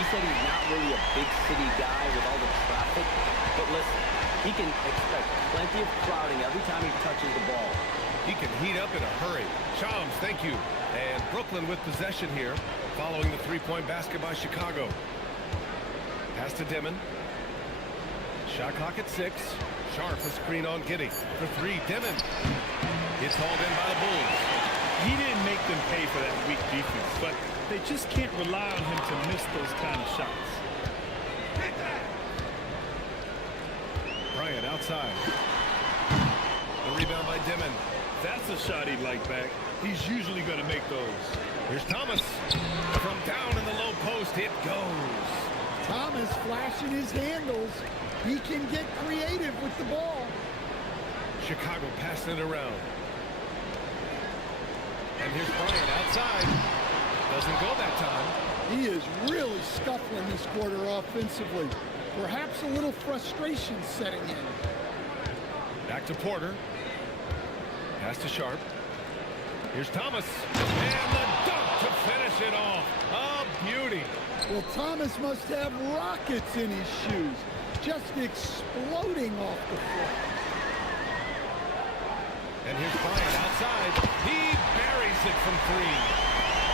He said he's not really a big city guy with all the traffic, but listen, he can expect plenty of crowding every time he touches the ball. He can heat up in a hurry. Shams, thank you. And Brooklyn with possession here, following the three-point basket by Chicago. Pass to Demon. Shot clock at 6. Sharp a screen on Giddey. For 3, Demon. It's hauled in by the Bulls. He didn't make them pay for that weak defense, but they just can't rely on him to miss those kind of shots. Bryant outside. The rebound by Demon. That's a shot he'd like back. He's usually going to make those. Here's Thomas. From down in the low post, it goes. Thomas flashing his handles. He can get creative with the ball. Chicago passing it around. And here's Bryant outside. Doesn't go that time. He is really scuffling this quarter offensively. Perhaps a little frustration setting in. Back to Porter. Pass to Sharp. Here's Thomas. And the dunk to finish it off. A beauty. Well, Thomas must have rockets in his shoes. Just exploding off the floor. And here's Bryant outside. He buries it from 3.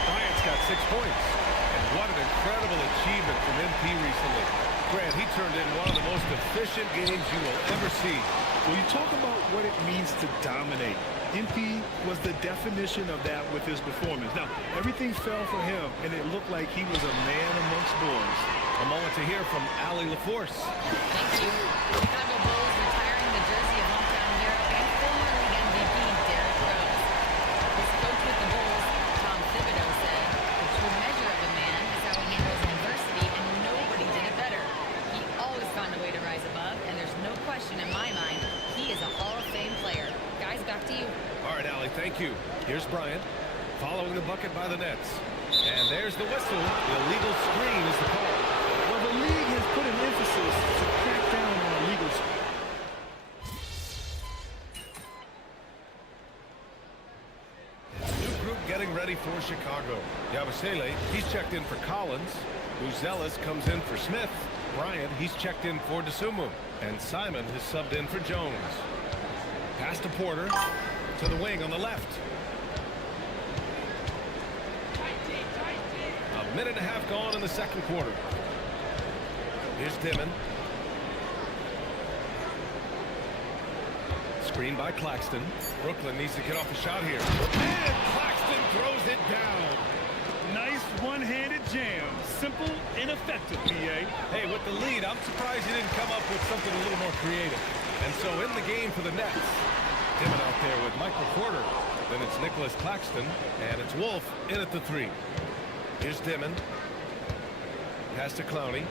Bryant's got 6 points. And what an incredible achievement from MP recently. Grant, he turned in one of the most efficient games you will ever see. When you talk about what it means to dominate, MP was the definition of that with his performance. Now, everything fell for him, and it looked like he was a man amongst boys. A moment to hear from Allie LaForce. Thank you. Chicago Bulls retiring the jersey of hometown hero and former league MVP Derrick Rose. His coach with the Bulls, Tom Thibodeau, said, "The true measure of a man is how he handles adversity, and nobody did it better. He always found a way to rise above, and there's no question in my mind he is a Hall of Fame player." Guys, back to you. All right, Allie, thank you. Here's Bryant, following the bucket by the Nets. And there's the whistle. The illegal screen is the call. Well, the league has put an emphasis to crack down on illegal New group getting ready for Chicago. Yabusele, he's checked in for Collins. Buzelis comes in for Smith. Bryant, he's checked in for DeSumo. And Simon has subbed in for Jones. Pass to Porter. To the wing on the left. A minute and a half gone in the second quarter. Here's Dimon. Screen by Claxton. Brooklyn needs to get off a shot here. And Claxton throws it down. Nice one-handed jam. Simple and effective, BA. Hey, with the lead, I'm surprised he didn't come up with something a little more creative. And so in the game for the Nets, Dimon out there with Michael Porter. Then it's Nicholas Claxton, and it's Wolf in at the 3. Here's Dimon. Pass to Clowney.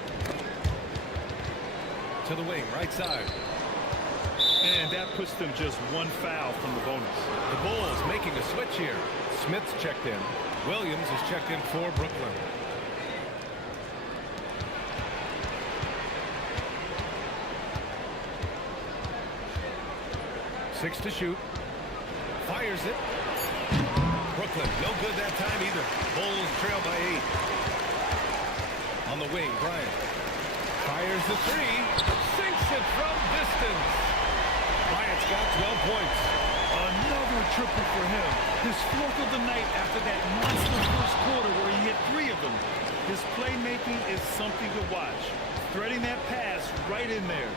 To the wing, right side. And that puts them just one foul from the bonus. The Bulls making a switch here. Smith's checked in. Williams is checked in for Brooklyn. Six to shoot. Fires it. Brooklyn, no good that time either. Bulls trail by 8. On the wing, Bryant. Fires the 3. Sinks it from distance. Bryant's got 12 points. Another triple for him. His 4th of the night after that monster first quarter where he hit 3 of them. His playmaking is something to watch. Threading that pass right in there.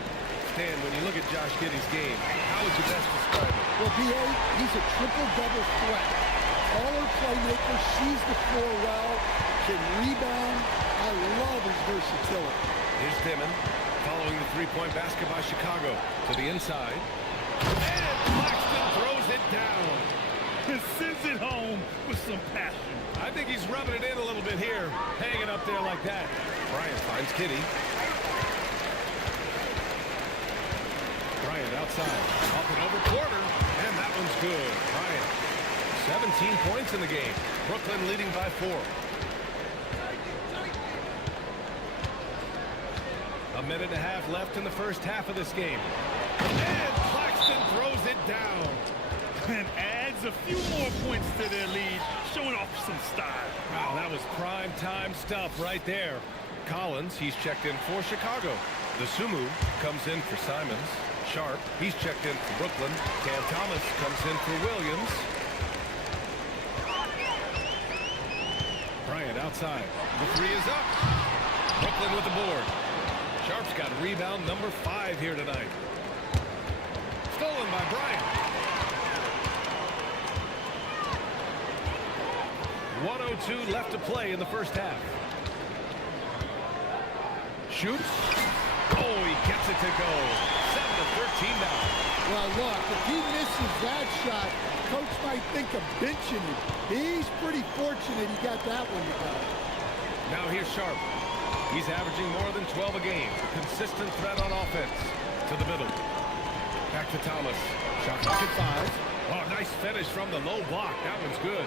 Stan, when you look at Josh Giddey's game, how would you best describe it? Well, B.A., he's a triple-double threat. Taller playmaker, sees the floor well, can rebound. I love his versatility. Here's Dimon following the three-point basket by Chicago to the inside. And Claxton throws it down. And sends it home with some passion. I think he's rubbing it in a little bit here, hanging up there like that. Bryant finds Giddey. Bryant outside, up and over Porter, and that one's good. Bryant, 17 points in the game. Brooklyn leading by 4. A minute and a half left in the first half of this game. And Claxton throws it down. And adds a few more points to their lead, showing off some style. Wow, that was prime time stuff right there. Collins, he's checked in for Chicago. The Sumu comes in for Simons. Sharp, he's checked in for Brooklyn. Cam Thomas comes in for Williams. Bryant outside. The 3 is up. Brooklyn with the board. Sharp's got rebound number 5 here tonight. Stolen by Bryant. 1:02 left to play in the first half. Shoots. Oh, he gets it to go. 7-13 now. Well, look, if he misses that shot, coach might think of benching him. He's pretty fortunate he got that one to go. Now here's Sharp. He's averaging more than 12 a game. Consistent threat on offense. To the middle. Back to Thomas. Shot clock at 5. Oh, nice finish from the low block. That one's good.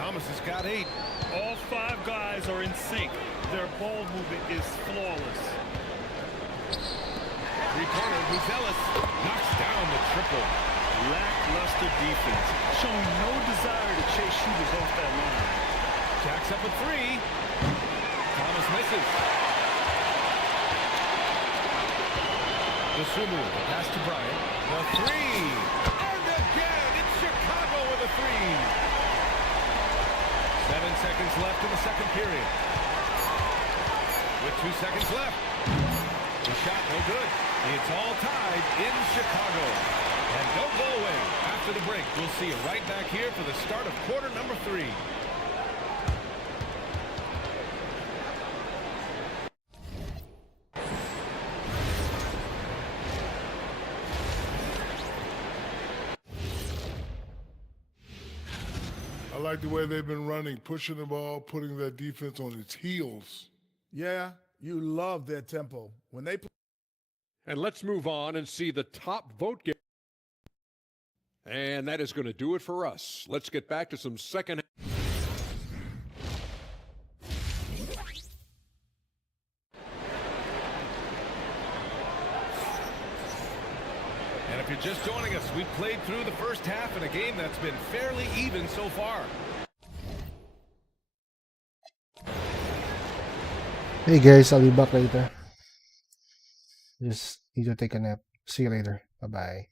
Thomas has got 8. All 5 guys are in sync. Their ball movement is flawless. Three-pointer, Buzelis knocks down the triple. Lackluster defense, showing no desire to chase shooters off that line. Jacks up a 3. Thomas misses. The Sumu, the pass to Bryant. The 3. And again, it's Chicago with a 3. 7 seconds left in the second period. With 2 seconds left. The shot no good. It's all tied in Chicago. And don't go away. After the break, we'll see you right back here for the start of quarter number 3. I like the way they've been running, pushing the ball, putting their defense on its heels. Yeah, you love their tempo. When they play. And let's move on and see the top vote getter. And that is going to do it for us. Let's get back to some second. And if you're just joining us, we've played through the first half in a game that's been fairly even so far. Hey guys, I'll be back later. Just need to take a nap. See you later. Bye-bye.